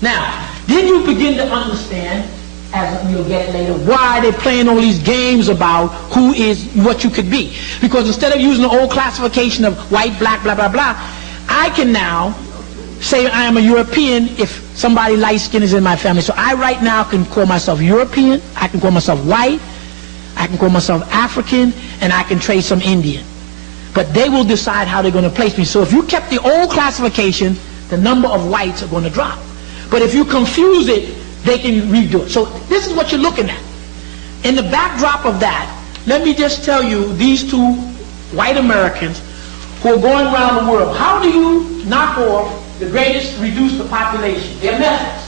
Now, then you begin to understand, as you'll get it later, why they're playing all these games about who is what you could be. Because instead of using the old classification of white, black, blah, blah, blah, I can now say I am a European if somebody light skin is in my family. So I right now can call myself European, I can call myself white, I can call myself African, and I can trade some Indian. But they will decide how they're going to place me. So if you kept the old classification, the number of whites are going to drop. But if you confuse it, they can redo it. So this is what you're looking at. In the backdrop of that, let me just tell you, these two white Americans who are going around the world, how do you knock off the greatest, reduce the population? There are methods.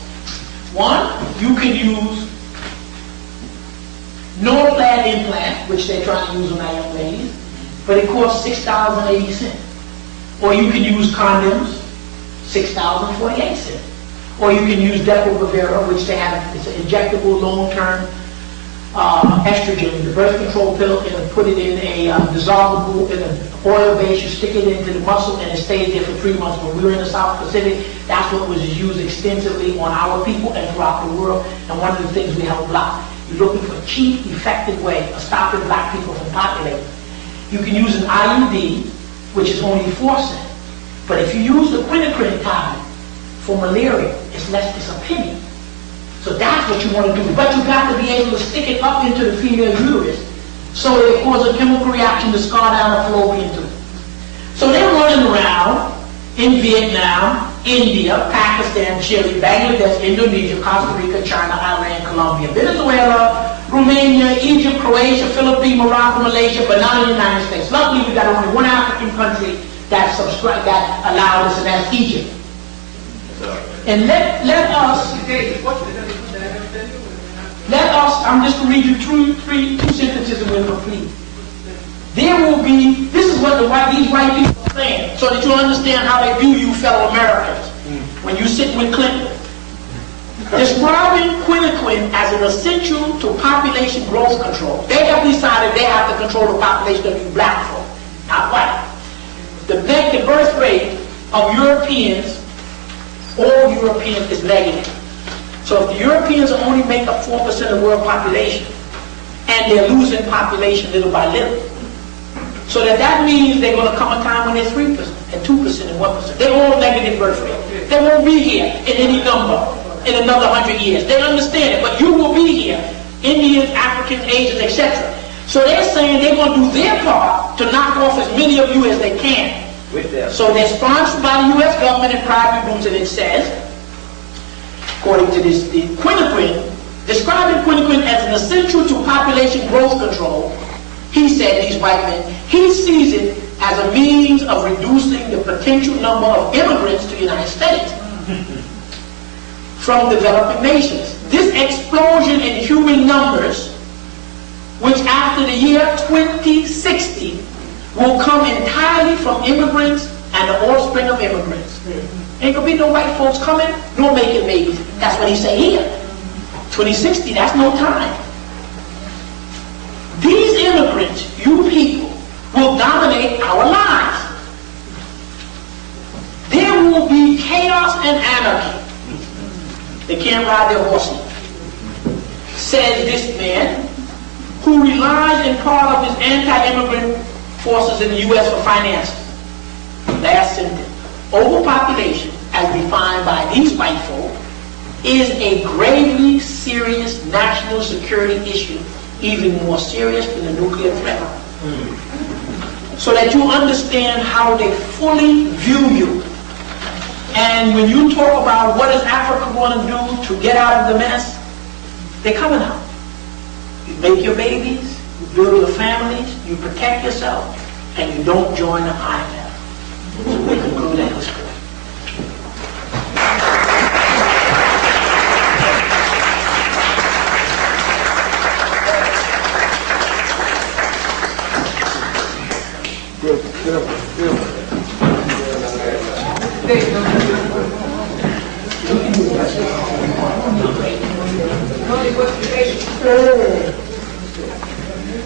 One, you can use normal pad implant, which they're trying to use on our young ladies. but it costs $6.80. Or you can use condoms, $6.48. Or you can use Depo-Provera, which they have, it's an injectable long-term estrogen, the birth control pill, and put it in a dissolvable, in an oil base, you stick it into the muscle and it stays there for 3 months. When we were in the South Pacific, that's what was used extensively on our people and throughout the world, and one of the things we help block. You're looking for a cheap, effective way of stopping black people from populating. You can use an IUD, which is only 4 cents, but if you use the quinacrine tablet for malaria, it's a penny. So that's what you want to do. But you got to be able to stick it up into the female uterus so that it causes a chemical reaction to scar down the fallopian tube. So they're running around in Vietnam, India, Pakistan, Chile, Bangladesh, Indonesia, Costa Rica, China, Iran, Colombia, Venezuela, Romania, Egypt, Croatia, Philippines, Morocco, Malaysia, but not in the United States. Luckily, we got only one African country that allowed us, and that's Egypt. And let us, I'm just going to read you two sentences and we'll complete. There will be, this is what these white people are saying, so that you understand how they view you fellow Americans when you sit with Clinton. Describing quinacrine as an essential to population growth control. They have decided they have to control the population of you black folk, not white. The birth rate of Europeans, all Europeans, is negative. So if the Europeans only make up 4% of the world population, and they're losing population little by little, so that means they're going to come a time when they're 3% and 2% and 1%. They're all negative birth rate. They won't be here in any number in another 100 years. They understand it, but you will be here. Indians, Africans, Asians, etc. So they're saying they're going to do their part to knock off as many of you as they can. So they're sponsored by the U.S. government and private groups, and it says, according to this, the quinacrine, describing quinacrine as an essential to population growth control, he said, these white men, he sees it as a means of reducing the potential number of immigrants to the United States from developing nations. This explosion in human numbers, which after the year 2060 will come entirely from immigrants and the offspring of immigrants. Ain't gonna be no white folks coming, nor making babies. That's what he say here. 2060, that's no time. These immigrants, you people, will dominate our lives. There will be chaos and anarchy. They can't ride their horses. Says this man, who relies in part of his anti-immigrant forces in the U.S. for financing. Last sentence. Overpopulation, as defined by these white folk, is a gravely serious national security issue, even more serious than the nuclear threat. So that you understand how they fully view you. And when you talk about what is Africa going to do to get out of the mess, they're coming out. You make your babies, you build your families, you protect yourself, and you don't join the IMF. So we conclude that history.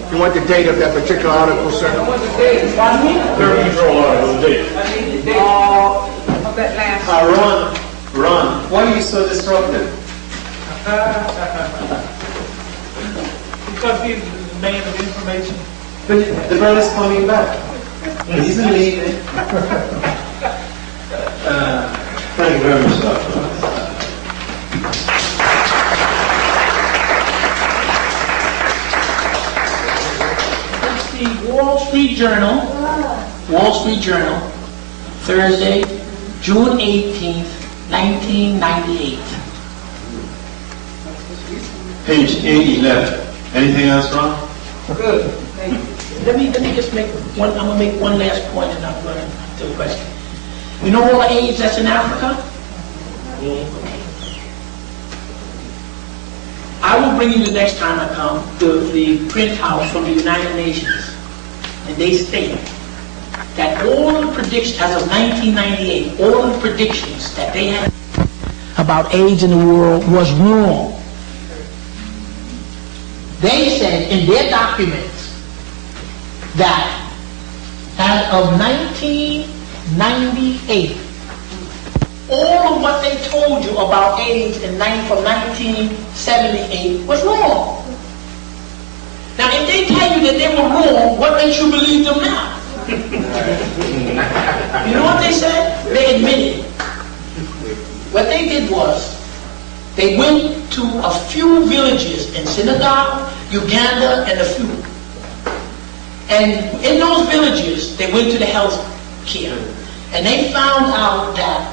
You want the date of that particular article, sir? I want the date. Third control article, the date. I need the date of that last. Ron, why are you so disruptive? Because he's the man of information. But the brother's coming back. He's leaving. Thank you very much, Doctor. That's the Wall Street Journal, Thursday, June 18th, 1998. Page 811. Anything else, Ron? Good. Thank you. Let me just make one, I'm going to make one last point and I'm going to the question. You know all the AIDS that's in Africa? I will bring you the next time I come to the print house from the United Nations. and they state that all the predictions, as of 1998, all the predictions that they had about AIDS in the world was wrong. They said in their documents that as of 1998, all of what they told you about AIDS from 1978 was wrong. Now, if they tell you that they were wrong, what makes you believe them now? You know what they said? They admitted. What they did was, they went to a few villages in Senegal, Uganda, and a few. And in those villages, they went to the health care. And they found out that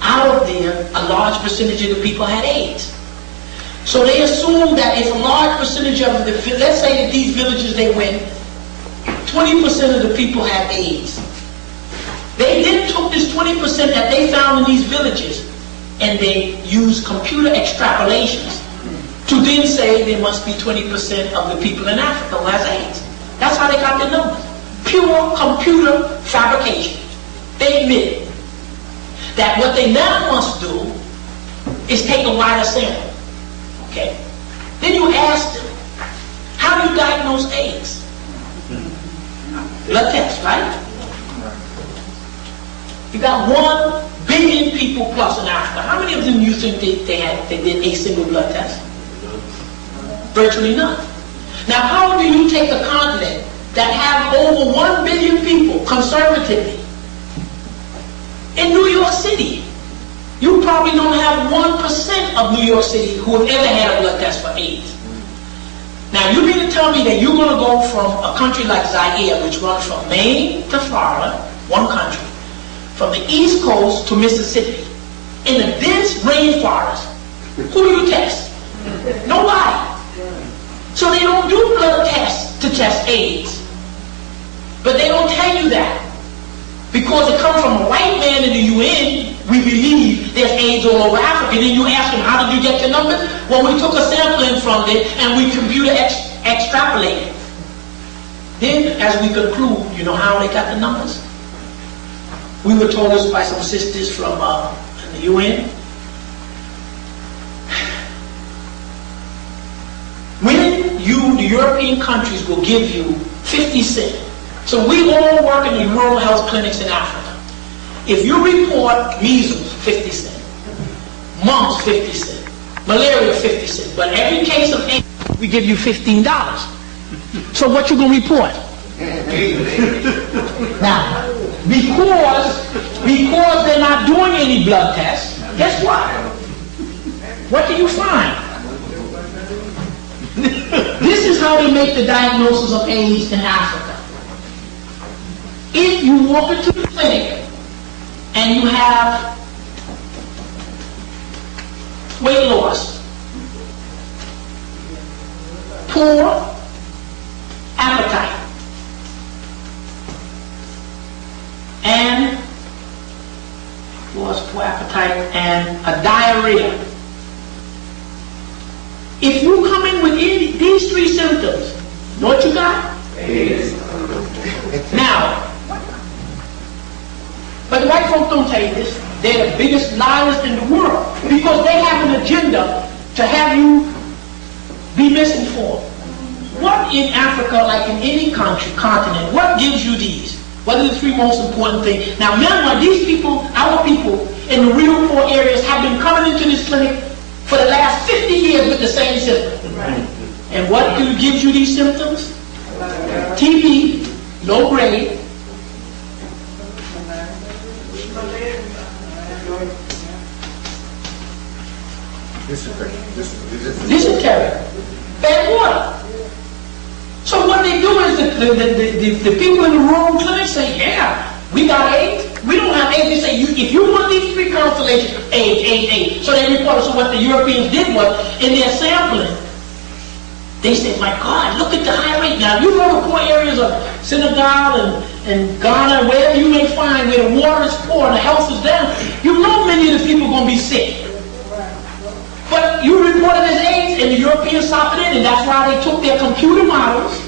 out of there, a large percentage of the people had AIDS. So they assumed that if a large percentage of the, let's say that these villages they went, 20% of the people had AIDS. They then took this 20% that they found in these villages and they used computer extrapolations to then say there must be 20% of the people in Africa who has AIDS. That's how they got their numbers. Pure computer fabrication. They admit that what they now must do is take a wider sample. Okay? Then you ask them, how do you diagnose AIDS? Blood test, right? You got 1 billion people plus in Africa. How many of them you think they did a single blood test? Virtually none. Now, how do you take a continent that have over 1 billion people, conservatively, in New York City? You probably don't have 1% of New York City who have ever had a blood test for AIDS. Now, you mean to tell me that you're going to go from a country like Zaire, which runs from Maine to Florida, one country, from the East Coast to Mississippi, in a dense rainforest, who do you test? Nobody. So they don't do blood tests to test AIDS. But they don't tell you that. Because it comes from a white man in the UN, we believe there's AIDS all over Africa. And then you ask them, how did you get your numbers? Well, we took a sampling from it and we computer extrapolated. Then, as we conclude, you know how they got the numbers? We were told this by some sisters from the UN. When the European countries will give you 50 cents. So we all work in the rural health clinics in Africa. If you report measles, 50 cents. Mumps, 50 cents. Malaria, 50 cents. But every case of AIDS, we give you $15. So what you gonna report? Now, because they're not doing any blood tests, guess what? What do you find? This is how they make the diagnosis of AIDS in Africa. If you walk into the clinic and you have weight loss, poor appetite, and poor appetite and a diarrhea. If you come in with these 3 symptoms, you know what you got? AIDS. Now, but the white folks don't tell you this. They're the biggest liars in the world because they have an agenda to have you be misinformed. What in Africa, like in any continent, what gives you these? What are the 3 most important things? Now, remember, these people, our people in the real poor areas have been coming into this clinic for the last 50 years with the same symptoms. And what gives you these symptoms? TB, low grade, dysentery, bad water. So what they do is the people in the rural clinics say, yeah, we got AIDS. We don't have AIDS. They say, if you want these 3 constellations, AIDS. So they reported. So what the Europeans did was, in their sampling, they said, my God, look at the high rate. Now, you go to poor areas of Senegal and Ghana, wherever you may find where the water is poor and the health is down, you know many of the people are going to be sick. But you reported as AIDS, and the Europeans stopped it in, and that's why they took their computer models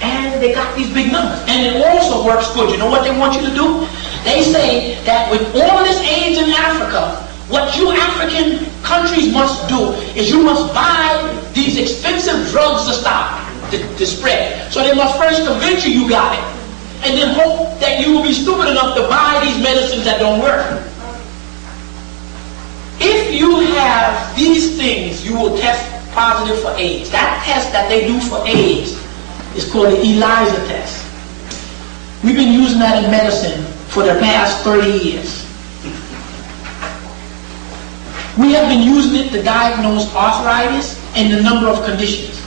and then they got these big numbers. And it also works good. You know what they want you to do? They say that with all of this AIDS in Africa, what you African countries must do is you must buy these expensive drugs to stop the spread. So they must first convince you got it, and then hope that you will be stupid enough to buy these medicines that don't work. If you have these things, you will test positive for AIDS. That test that they do for AIDS is called the ELISA test. We've been using that in medicine for the past 30 years. We have been using it to diagnose arthritis and a number of conditions.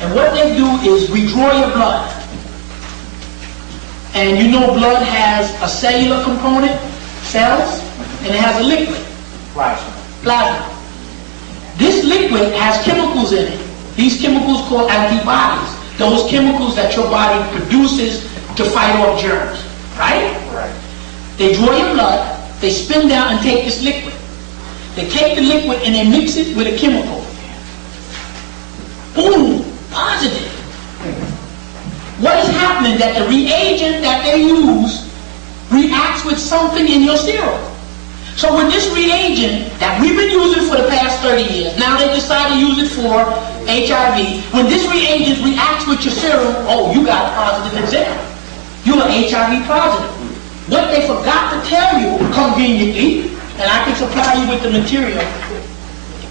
And what they do is we draw your blood. And you know blood has a cellular component, cells, and it has a liquid, plasma. This liquid has chemicals in it. These chemicals called antibodies. Those chemicals that your body produces to fight off germs, right? Right. They draw your blood, they spin down and take this liquid. They take the liquid and they mix it with a chemical. Boom, positive. What is happening? That the reagent that they use reacts with something in your serum. So with this reagent that we've been using for the past 30 years, now they decide to use it for HIV. When this reagent reacts with your serum, oh, you got a positive exam. You're HIV positive. What they forgot to tell you, conveniently, and I can supply you with the material,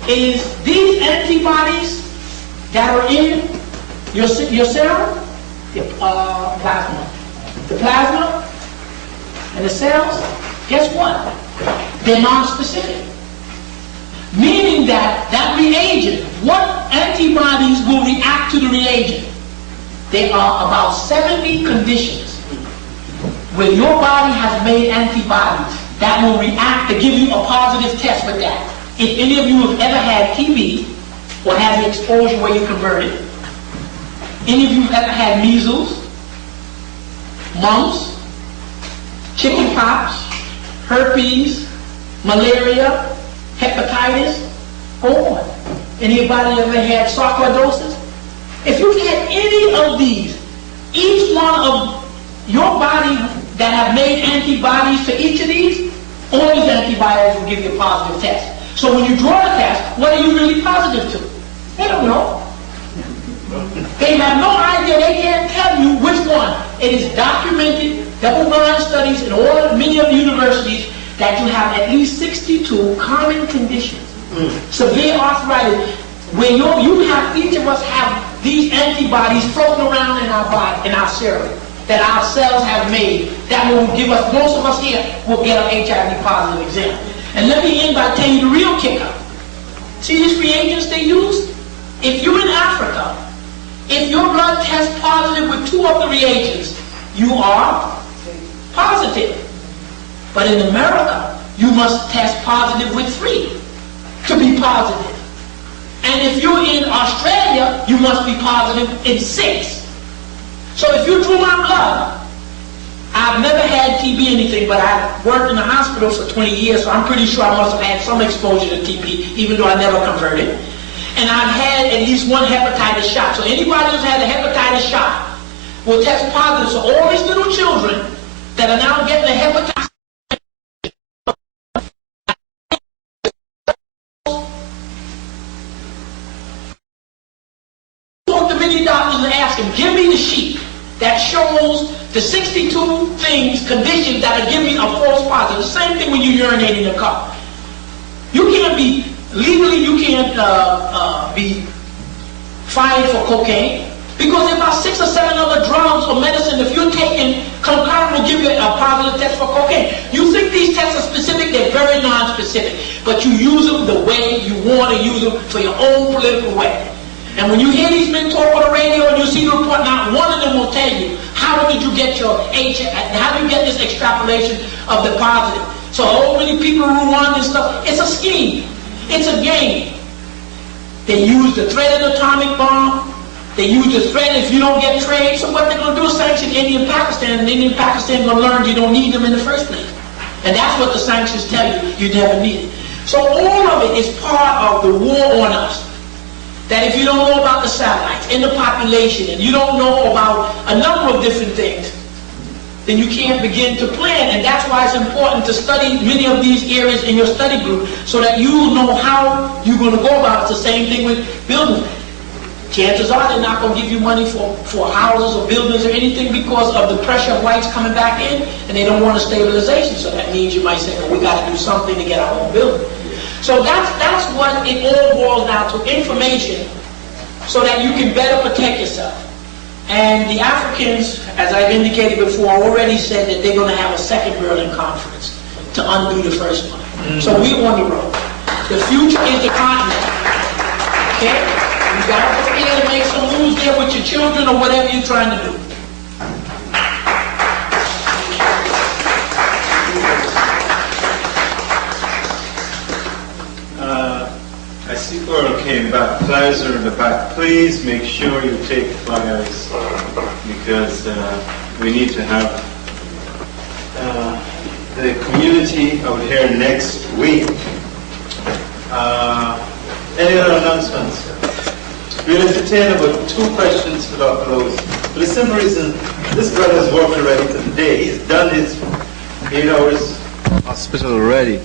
is these antibodies that are in your serum, the plasma and the cells, guess what? They're non-specific. Meaning that reagent, what antibodies will react to the reagent? There are about 70 conditions where your body has made antibodies that will react to give you a positive test with that. If any of you have ever had TB or had the exposure where you converted, any of you have ever had measles, mumps, chicken pox, herpes, malaria, hepatitis, go on. Anybody ever had sarcoidosis? If you've had any of these, each one of your body that have made antibodies to each of these, all these antibodies will give you a positive test. So when you draw a test, what are you really positive to? They don't know. They have no idea. They can't tell you which one. It is documented, double-blind studies in many of the universities that you have at least 62 common conditions. Severe arthritis, where each of us have these antibodies floating around in our body, in our serum, that our cells have made, that will give us, most of us here will get an HIV positive exam. And let me end by telling you the real kicker. See these reagents they use? If you're in Africa, if your blood tests positive with 2 of the reagents, you are positive. But in America, you must test positive with 3 to be positive. And if you're in Australia, you must be positive in 6. So if you drew my blood, I've never had TB anything, but I've worked in the hospital for 20 years, so I'm pretty sure I must have had some exposure to TB, even though I never converted. And I've had at least 1 hepatitis shot. So anybody who's had a hepatitis shot will test positive. So all these little children that are now getting the hepatitis, many doctors are asking, give me the sheet that shows the 62 conditions that are giving a false positive. The same thing when you urinate in a cup. You can't be, legally you can't be fined for cocaine, because there are 6 or 7 other drugs or medicine, if you're taking concurrent, will give you a positive test for cocaine. You think these tests are specific, they're very non-specific, but you use them the way you want to use them for your own political way. And when you hear these men talk on the radio and you see the report, not one of them will tell you, how did you get your how do you get this extrapolation of the positive? So many people who run this stuff, it's a scheme. It's a game. They use the threat of the atomic bomb. They use the threat if you don't get trade. So what they're going to do is sanction India and Pakistan, and India and Pakistan are going to learn you don't need them in the first place. And that's what the sanctions tell you, you never need it. So all of it is part of the war on us. that if you don't know about the satellites and the population, and you don't know about a number of different things, then you can't begin to plan. And that's why it's important to study many of these areas in your study group so that you know how you're going to go about it. It's the same thing with buildings. Chances are they're not going to give you money for houses or buildings or anything because of the pressure of whites coming back in, and they don't want a stabilization. So that means you might say, well, we got to do something to get our own building. So that's what it all boils down to, information, so that you can better protect yourself. And the Africans, as I've indicated before, already said that they're going to have a second Berlin conference to undo the first one. So we're on the road. The future is the continent. Okay? You got to prepare to make some moves there with your children or whatever you're trying to do. I see Earl came back. Flyers are in the back. Please make sure you take flyers because we need to have the community out here next week. Any other announcements? We'll entertain about 2 questions for Dr. Lewis. For the simple reason, this brother's worked already for the day. He's done his 8 hours hospital already.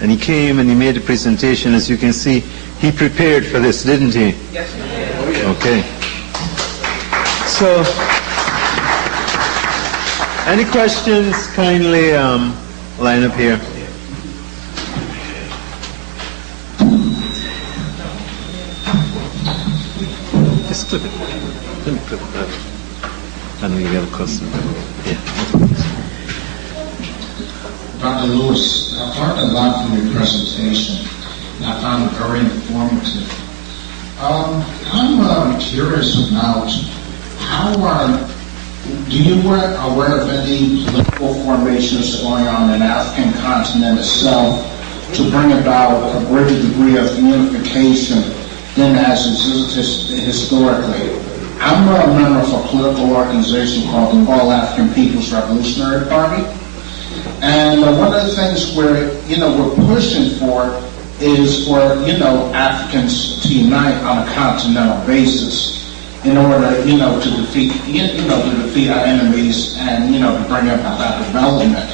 And he came and he made a presentation. As you can see, he prepared for this, didn't he? Yes, he did. Okay. So, any questions, kindly line up here. Just clip it. Let me clip that. And we get a customer. Yeah. Dr. Lewis, I've learned a lot from your presentation, and I found it very informative. I'm curious about how do you aware of any political formations going on in the African continent itself to bring about a greater degree of unification than has existed historically? I'm a member of a political organization called the All African People's Revolutionary Party. And one of the things we're pushing for is for, Africans to unite on a continental basis in order, to defeat our enemies and, to bring about development.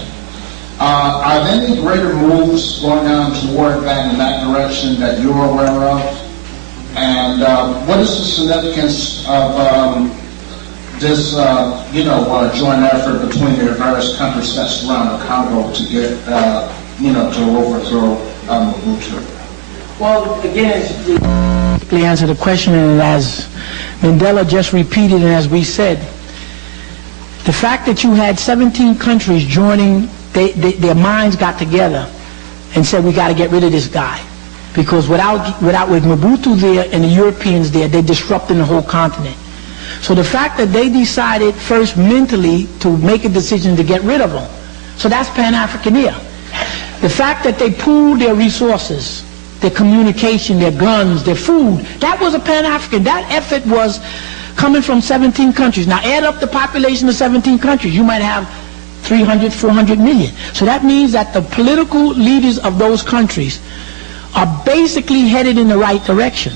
Are there any greater moves going on toward that in that direction that you're aware of? And what is the significance of this, joint effort between the various countries that surround the Congo to get, to overthrow Mobutu? Well, again, to answer the question, and as Mandela just repeated, and as we said, the fact that you had 17 countries joining, their minds got together and said, we got to get rid of this guy. Because with Mobutu there and the Europeans there, they're disrupting the whole continent. So the fact that they decided first mentally to make a decision to get rid of him, so that's Pan-Africaneer. The fact that they pooled their resources, their communication, their guns, their food, that was a Pan-African. That effort was coming from 17 countries. Now add up the population of 17 countries, you might have 300, 400 million. So that means that the political leaders of those countries are basically headed in the right direction.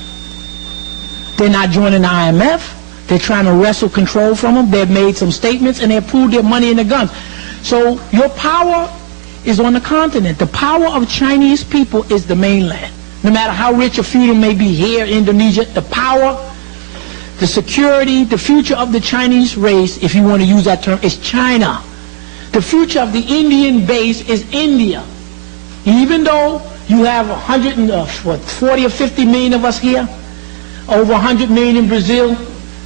They're not joining the IMF. They're trying to wrestle control from them. They've made some statements and they've pooled their money in the guns. So your power is on the continent. The power of Chinese people is the mainland. No matter how rich or feudal may be here in Indonesia, the power, the security, the future of the Chinese race, if you want to use that term, is China. The future of the Indian base is India. Even though you have 40 or 50 million of us here, over 100 million in Brazil,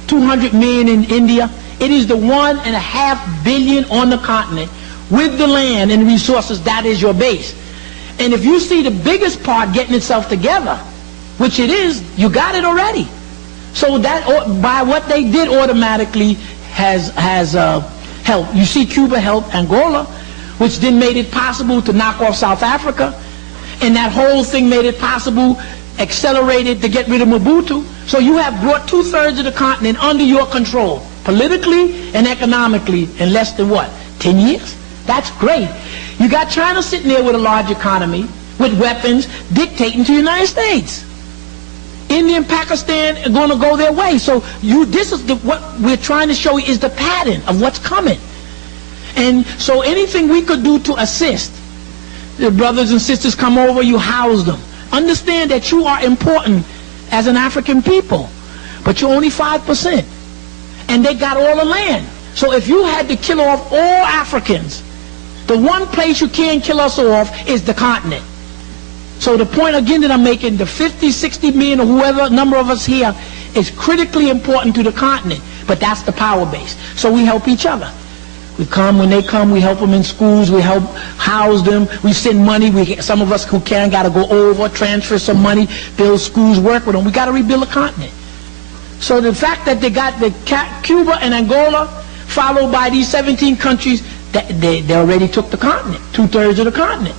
200 million in India. It is the 1.5 billion on the continent with the land and resources. That is your base. And if you see the biggest part getting itself together, which it is, you got it already. So that by what they did automatically has helped. You see Cuba helped Angola, which then made it possible to knock off South Africa. And that whole thing made it possible, accelerated to get rid of Mobutu. So you have brought 2/3 of the continent under your control, politically and economically, in less than what, 10 years? That's great. You got China sitting there with a large economy, with weapons, dictating to the United States. India and Pakistan are going to go their way. So this is what we're trying to show you is the pattern of what's coming. And so anything we could do to assist, the brothers and sisters come over, you house them. Understand that you are important as an African people, but you're only 5%. And they got all the land. So if you had to kill off all Africans, the one place you can't kill us off is the continent. So the point again that I'm making, the 50, 60 million or whoever number of us here is critically important to the continent, but that's the power base. So we help each other. We come, when they come, we help them in schools, we help house them, we send money, some of us who can got to go over, transfer some money, build schools, work with them. We got to rebuild the continent. So the fact that they got the Cuba and Angola, followed by these 17 countries, they already took the continent, 2/3 of the continent.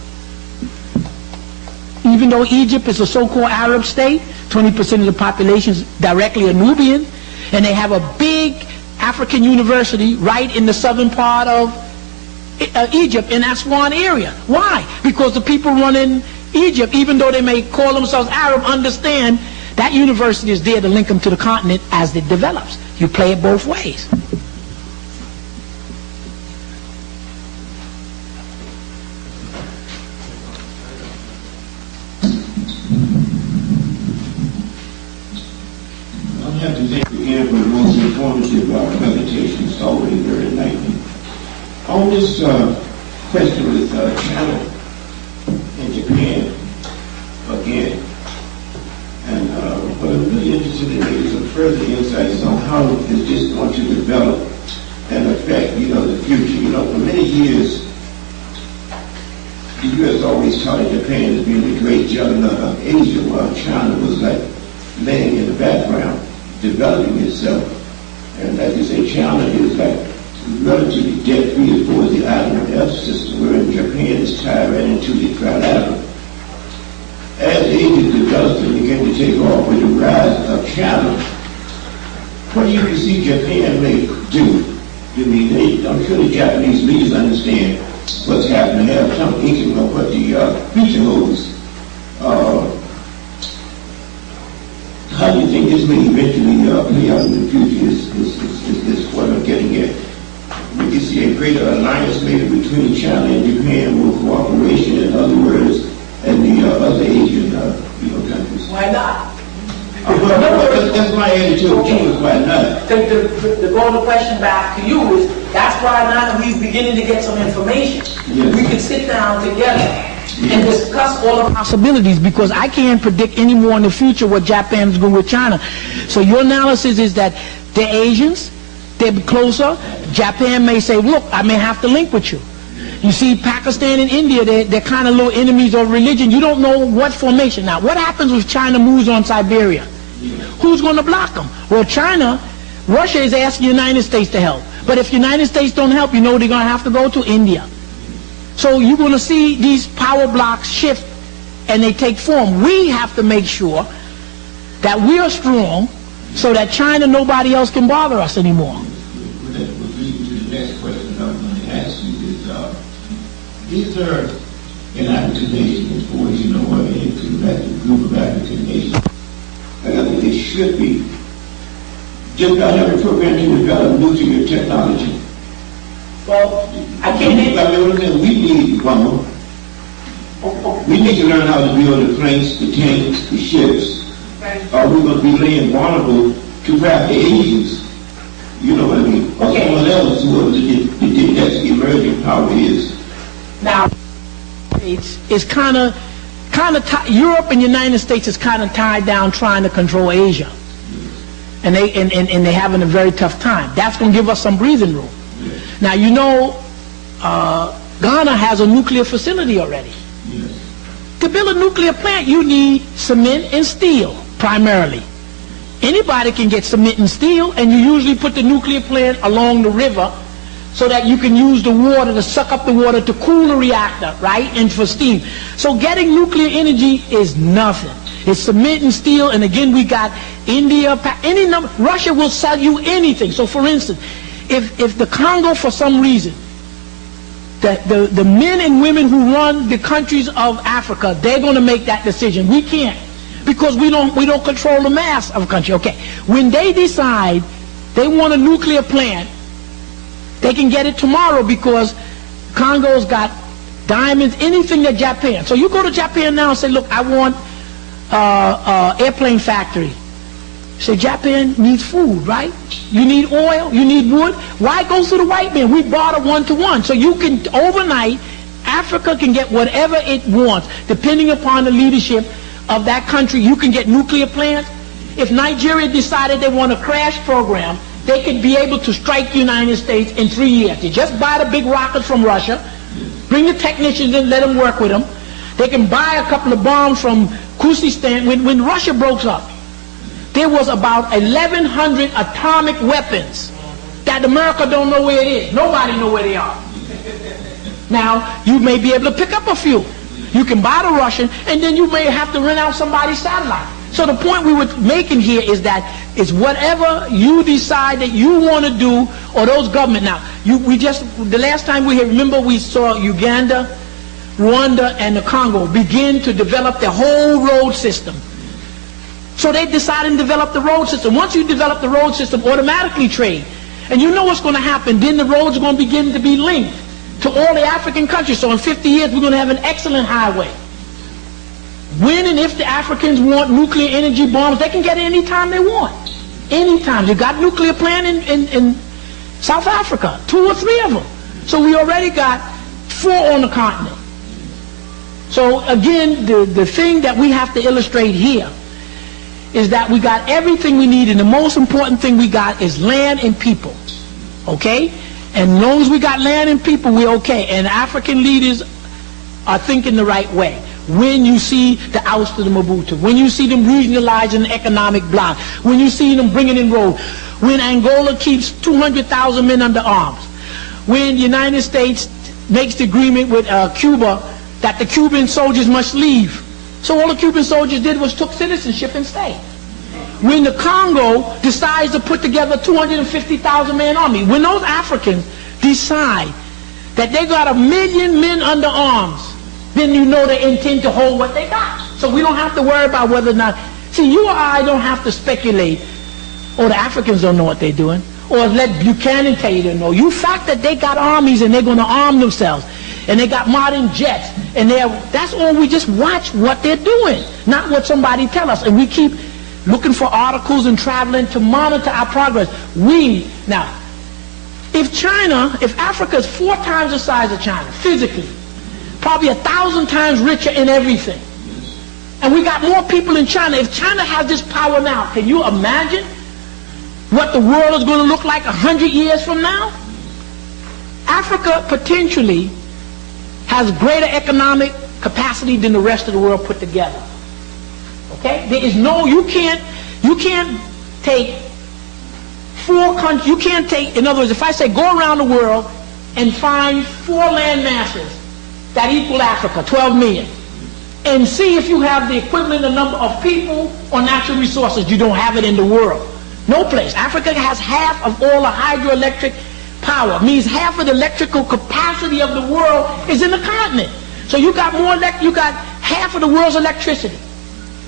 Even though Egypt is a so-called Arab state, 20% of the population is directly a Nubian, and they have a big African university right in the southern part of Egypt, in Aswan area. Why? Because the people running Egypt, even though they may call themselves Arab, understand that university is there to link them to the continent as it develops. You play it both ways. I have to thank you again for the most informative presentation. It's always very enlightening. On this question with China and Japan, again, and what I'm really interested in is some further insights on how is this going to develop and affect, the future. For many years, the U.S. always touted Japan as being the great juggernaut of Asia, while China was like laying in the background, developing itself. And like you say, China is like relatively debt-free as far as the IMF system, whereas Japan is tied right into the trilateral. As Asia develops and begin to take off with the rise of China, what do you see Japan may do? I'm sure the Japanese leaders understand what's happening. They have some inkling of what the future holds. How do you think this may eventually play out in the future is what I'm getting at. We can see a greater alliance maybe between China and Japan, more cooperation, in other words, and the other Asian countries. Why not? Well, that's my attitude too, why not? The golden question back to you is, that's why now we're beginning to get some information. Yes. We can sit down together and discuss all of Possibilities, because I can't predict any more in the future what Japan's going with China. So your analysis is that they're Asians, they're closer. Japan may say, look, I may have to link with you. You see, Pakistan and India, they're kind of little enemies of religion. You don't know what formation. Now, what happens if China moves on Siberia? Who's going to block them? Well, Russia is asking the United States to help. But if the United States don't help, they're going to have to go to India. So you're going to see these power blocks shift and they take form. We have to make sure that we are strong so that China, nobody else can bother us anymore. That would lead me to the next question I'm going to ask you is, these are an African nation, as far as you know, into that group of African nations. And I think they should be just about every program to develop nuclear technology. Well, I can't. We need one. We need to learn how to build the planes, the tanks, the ships. Or we're going to be laying vulnerable to perhaps the Asians. You know what I mean? Or someone else, whoever the next emerging power is. Now, it's kind of Europe and the United States is kind of tied down trying to control Asia, and they're having a very tough time. That's going to give us some breathing room. Now, Ghana has a nuclear facility already. Yes. To build a nuclear plant, you need cement and steel primarily. Anybody can get cement and steel, and you usually put the nuclear plant along the river so that you can use the water to suck up the water to cool the reactor, right, and for steam. So getting nuclear energy is nothing. It's cement and steel, and again, we got India, Russia will sell you anything. So for instance, if the Congo, for some reason, the men and women who run the countries of Africa, they're going to make that decision. We can't. because we don't control the mass of a country. Okay, when they decide they want a nuclear plant, they can get it tomorrow because Congo's got diamonds, anything that Japan. So you go to Japan now and say, look, I want airplane factory. Say, Japan needs food, right? You need oil, you need wood. Why go through the white man? We barter 1-to-1. So you can, overnight, Africa can get whatever it wants, depending upon the leadership of that country. You can get nuclear plants. If Nigeria decided they want a crash program, they could be able to strike the United States in 3 years. They just buy the big rockets from Russia, bring the technicians in, let them work with them. They can buy a couple of bombs from Kurdistan. When Russia broke up, there was about 1,100 atomic weapons that America don't know where it is. Nobody know where they are. Now, you may be able to pick up a few. You can buy the Russian, and then you may have to rent out somebody's satellite. So the point we were making here is that it's whatever you decide that you want to do, or those government. Now, the last time we had, remember we saw Uganda, Rwanda, and the Congo begin to develop their whole road system. So they decided to develop the road system. Once you develop the road system, automatically trade. And you know what's going to happen. Then the roads are going to begin to be linked to all the African countries. So in 50 years, we're going to have an excellent highway. When and if the Africans want nuclear energy bombs, they can get it anytime they want. Anytime. You got nuclear plant in South Africa, 2 or 3 of them. So we already got 4 on the continent. So again, the thing that we have to illustrate here is that we got everything we need, and the most important thing we got is land and people. Okay? And as long as we got land and people, we're okay. And African leaders are thinking the right way. When you see the oust of the Mobutu, when you see them regionalizing the economic bloc, when you see them bringing in road, when Angola keeps 200,000 men under arms, when the United States makes the agreement with Cuba that the Cuban soldiers must leave. So all the Cuban soldiers did was took citizenship and stayed. When the Congo decides to put together a 250,000 man army, when those Africans decide that they got 1 million men under arms, then you know they intend to hold what they got. So we don't have to worry about whether or not, see, you or I don't have to speculate, or the Africans don't know what they're doing, or let Buchanan tell you they know. You fact that they got armies and they're going to arm themselves, and they got modern jets, and that's all. We just watch what they're doing, not what somebody tell us. And we keep looking for articles and traveling to monitor our progress. Now, if Africa is 4 times the size of China, physically, probably 1,000 times richer in everything, and we got more people in China. If China has this power now, can you imagine what the world is going to look like 100 years from now? Africa potentially has greater economic capacity than the rest of the world put together. Okay? There is no, you can't take 4 countries, you can't take, in other words, if I say go around the world and find 4 land masses that equal Africa, 12 million, and see if you have the equivalent number of people or natural resources. You don't have it in the world. No place. Africa has half of all the hydroelectric power. It means half of the electrical capacity of the world is in the continent. So you got you got half of the world's electricity.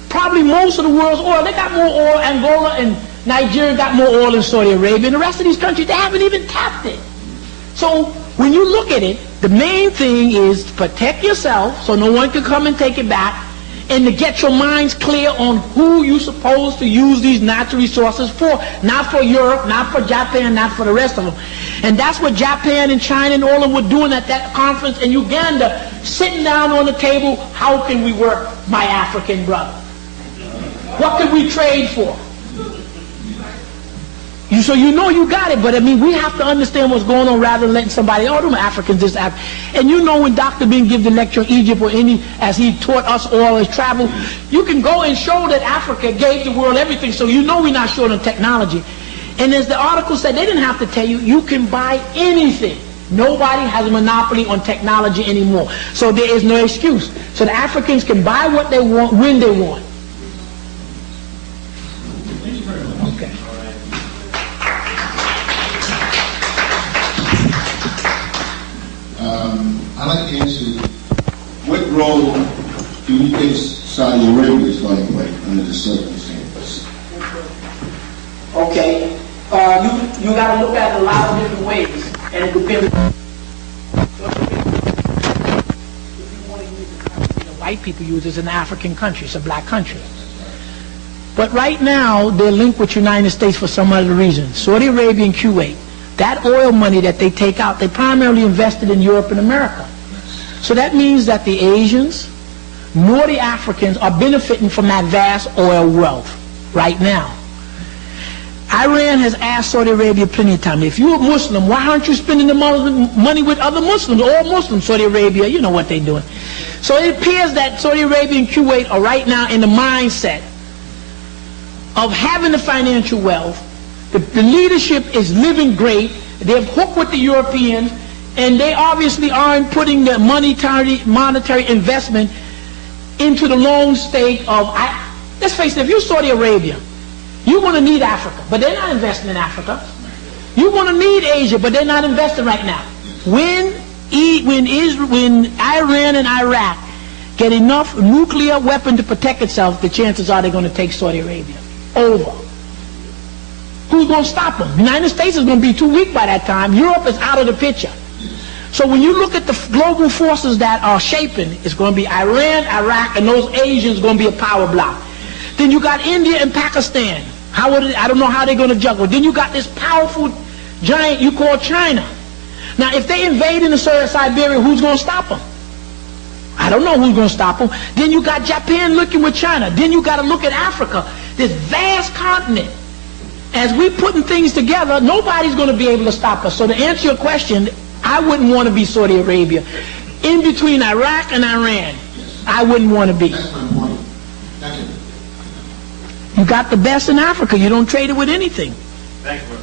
Probably most of the world's oil. They got more oil. Angola and Nigeria got more oil than Saudi Arabia. And the rest of these countries, they haven't even tapped it. So when you look at it, the main thing is to protect yourself so no one can come and take it back, and to get your minds clear on who you're supposed to use these natural resources for. Not for Europe, not for Japan, not for the rest of them. And that's what Japan and China and all of them were doing at that conference in Uganda, sitting down on the table. How can we work, my African brother? What can we trade for? So you know you got it, but I mean, we have to understand what's going on rather than letting somebody, oh, them Africans, this African. And you know when Dr. Ben gives the lecture in Egypt or as he taught us all his travel, you can go and show that Africa gave the world everything, so you know we're not short on technology. And as the article said, they didn't have to tell you, you can buy anything. Nobody has a monopoly on technology anymore. So there is no excuse. So the Africans can buy what they want when they want. I'd like to ask you, what role do you think Saudi Arabia is going to play? under the circumstances. Okay, you got to look at it a lot of different ways, and it depends. If you want to use the currency the white people use, it's an African country, it's a black country. But right now, they're linked with the United States for some other reason. Saudi Arabia and Kuwait, that oil money that they take out, they primarily invested in Europe and America. So that means that the Asians, nor the Africans are benefiting from that vast oil wealth right now. Iran has asked Saudi Arabia plenty of times, if you're a Muslim, why aren't you spending the money with other Muslims? All Muslims, Saudi Arabia, you know what they're doing. So it appears that Saudi Arabia and Kuwait are right now in the mindset of having the financial wealth. The leadership is living great. They're hooked with the Europeans, and they obviously aren't putting the monetary investment into the long state of, let's face it, if you're Saudi Arabia, you're going to need Africa, but they're not investing in Africa. You're going to need Asia, but they're not investing right now. When Iran and Iraq get enough nuclear weapon to protect itself, the chances are they're going to take Saudi Arabia over. Who's going to stop them? The United States is going to be too weak by that time. Europe is out of the picture. So when you look at the global forces that are shaping, it's going to be Iran, Iraq, and those Asians going to be a power block. Then you got India and Pakistan. I don't know how they're going to juggle. Then you got this powerful giant you call China. Now, if they invade into Siberia, who's going to stop them? I don't know who's going to stop them. Then you got Japan looking with China. Then you got to look at Africa, this vast continent. As we're putting things together, nobody's going to be able to stop us. So to answer your question, I wouldn't want to be Saudi Arabia. In between Iraq and Iran, I wouldn't want to be. That's my point. Thank you. You got the best in Africa. You don't trade it with anything. Thank you.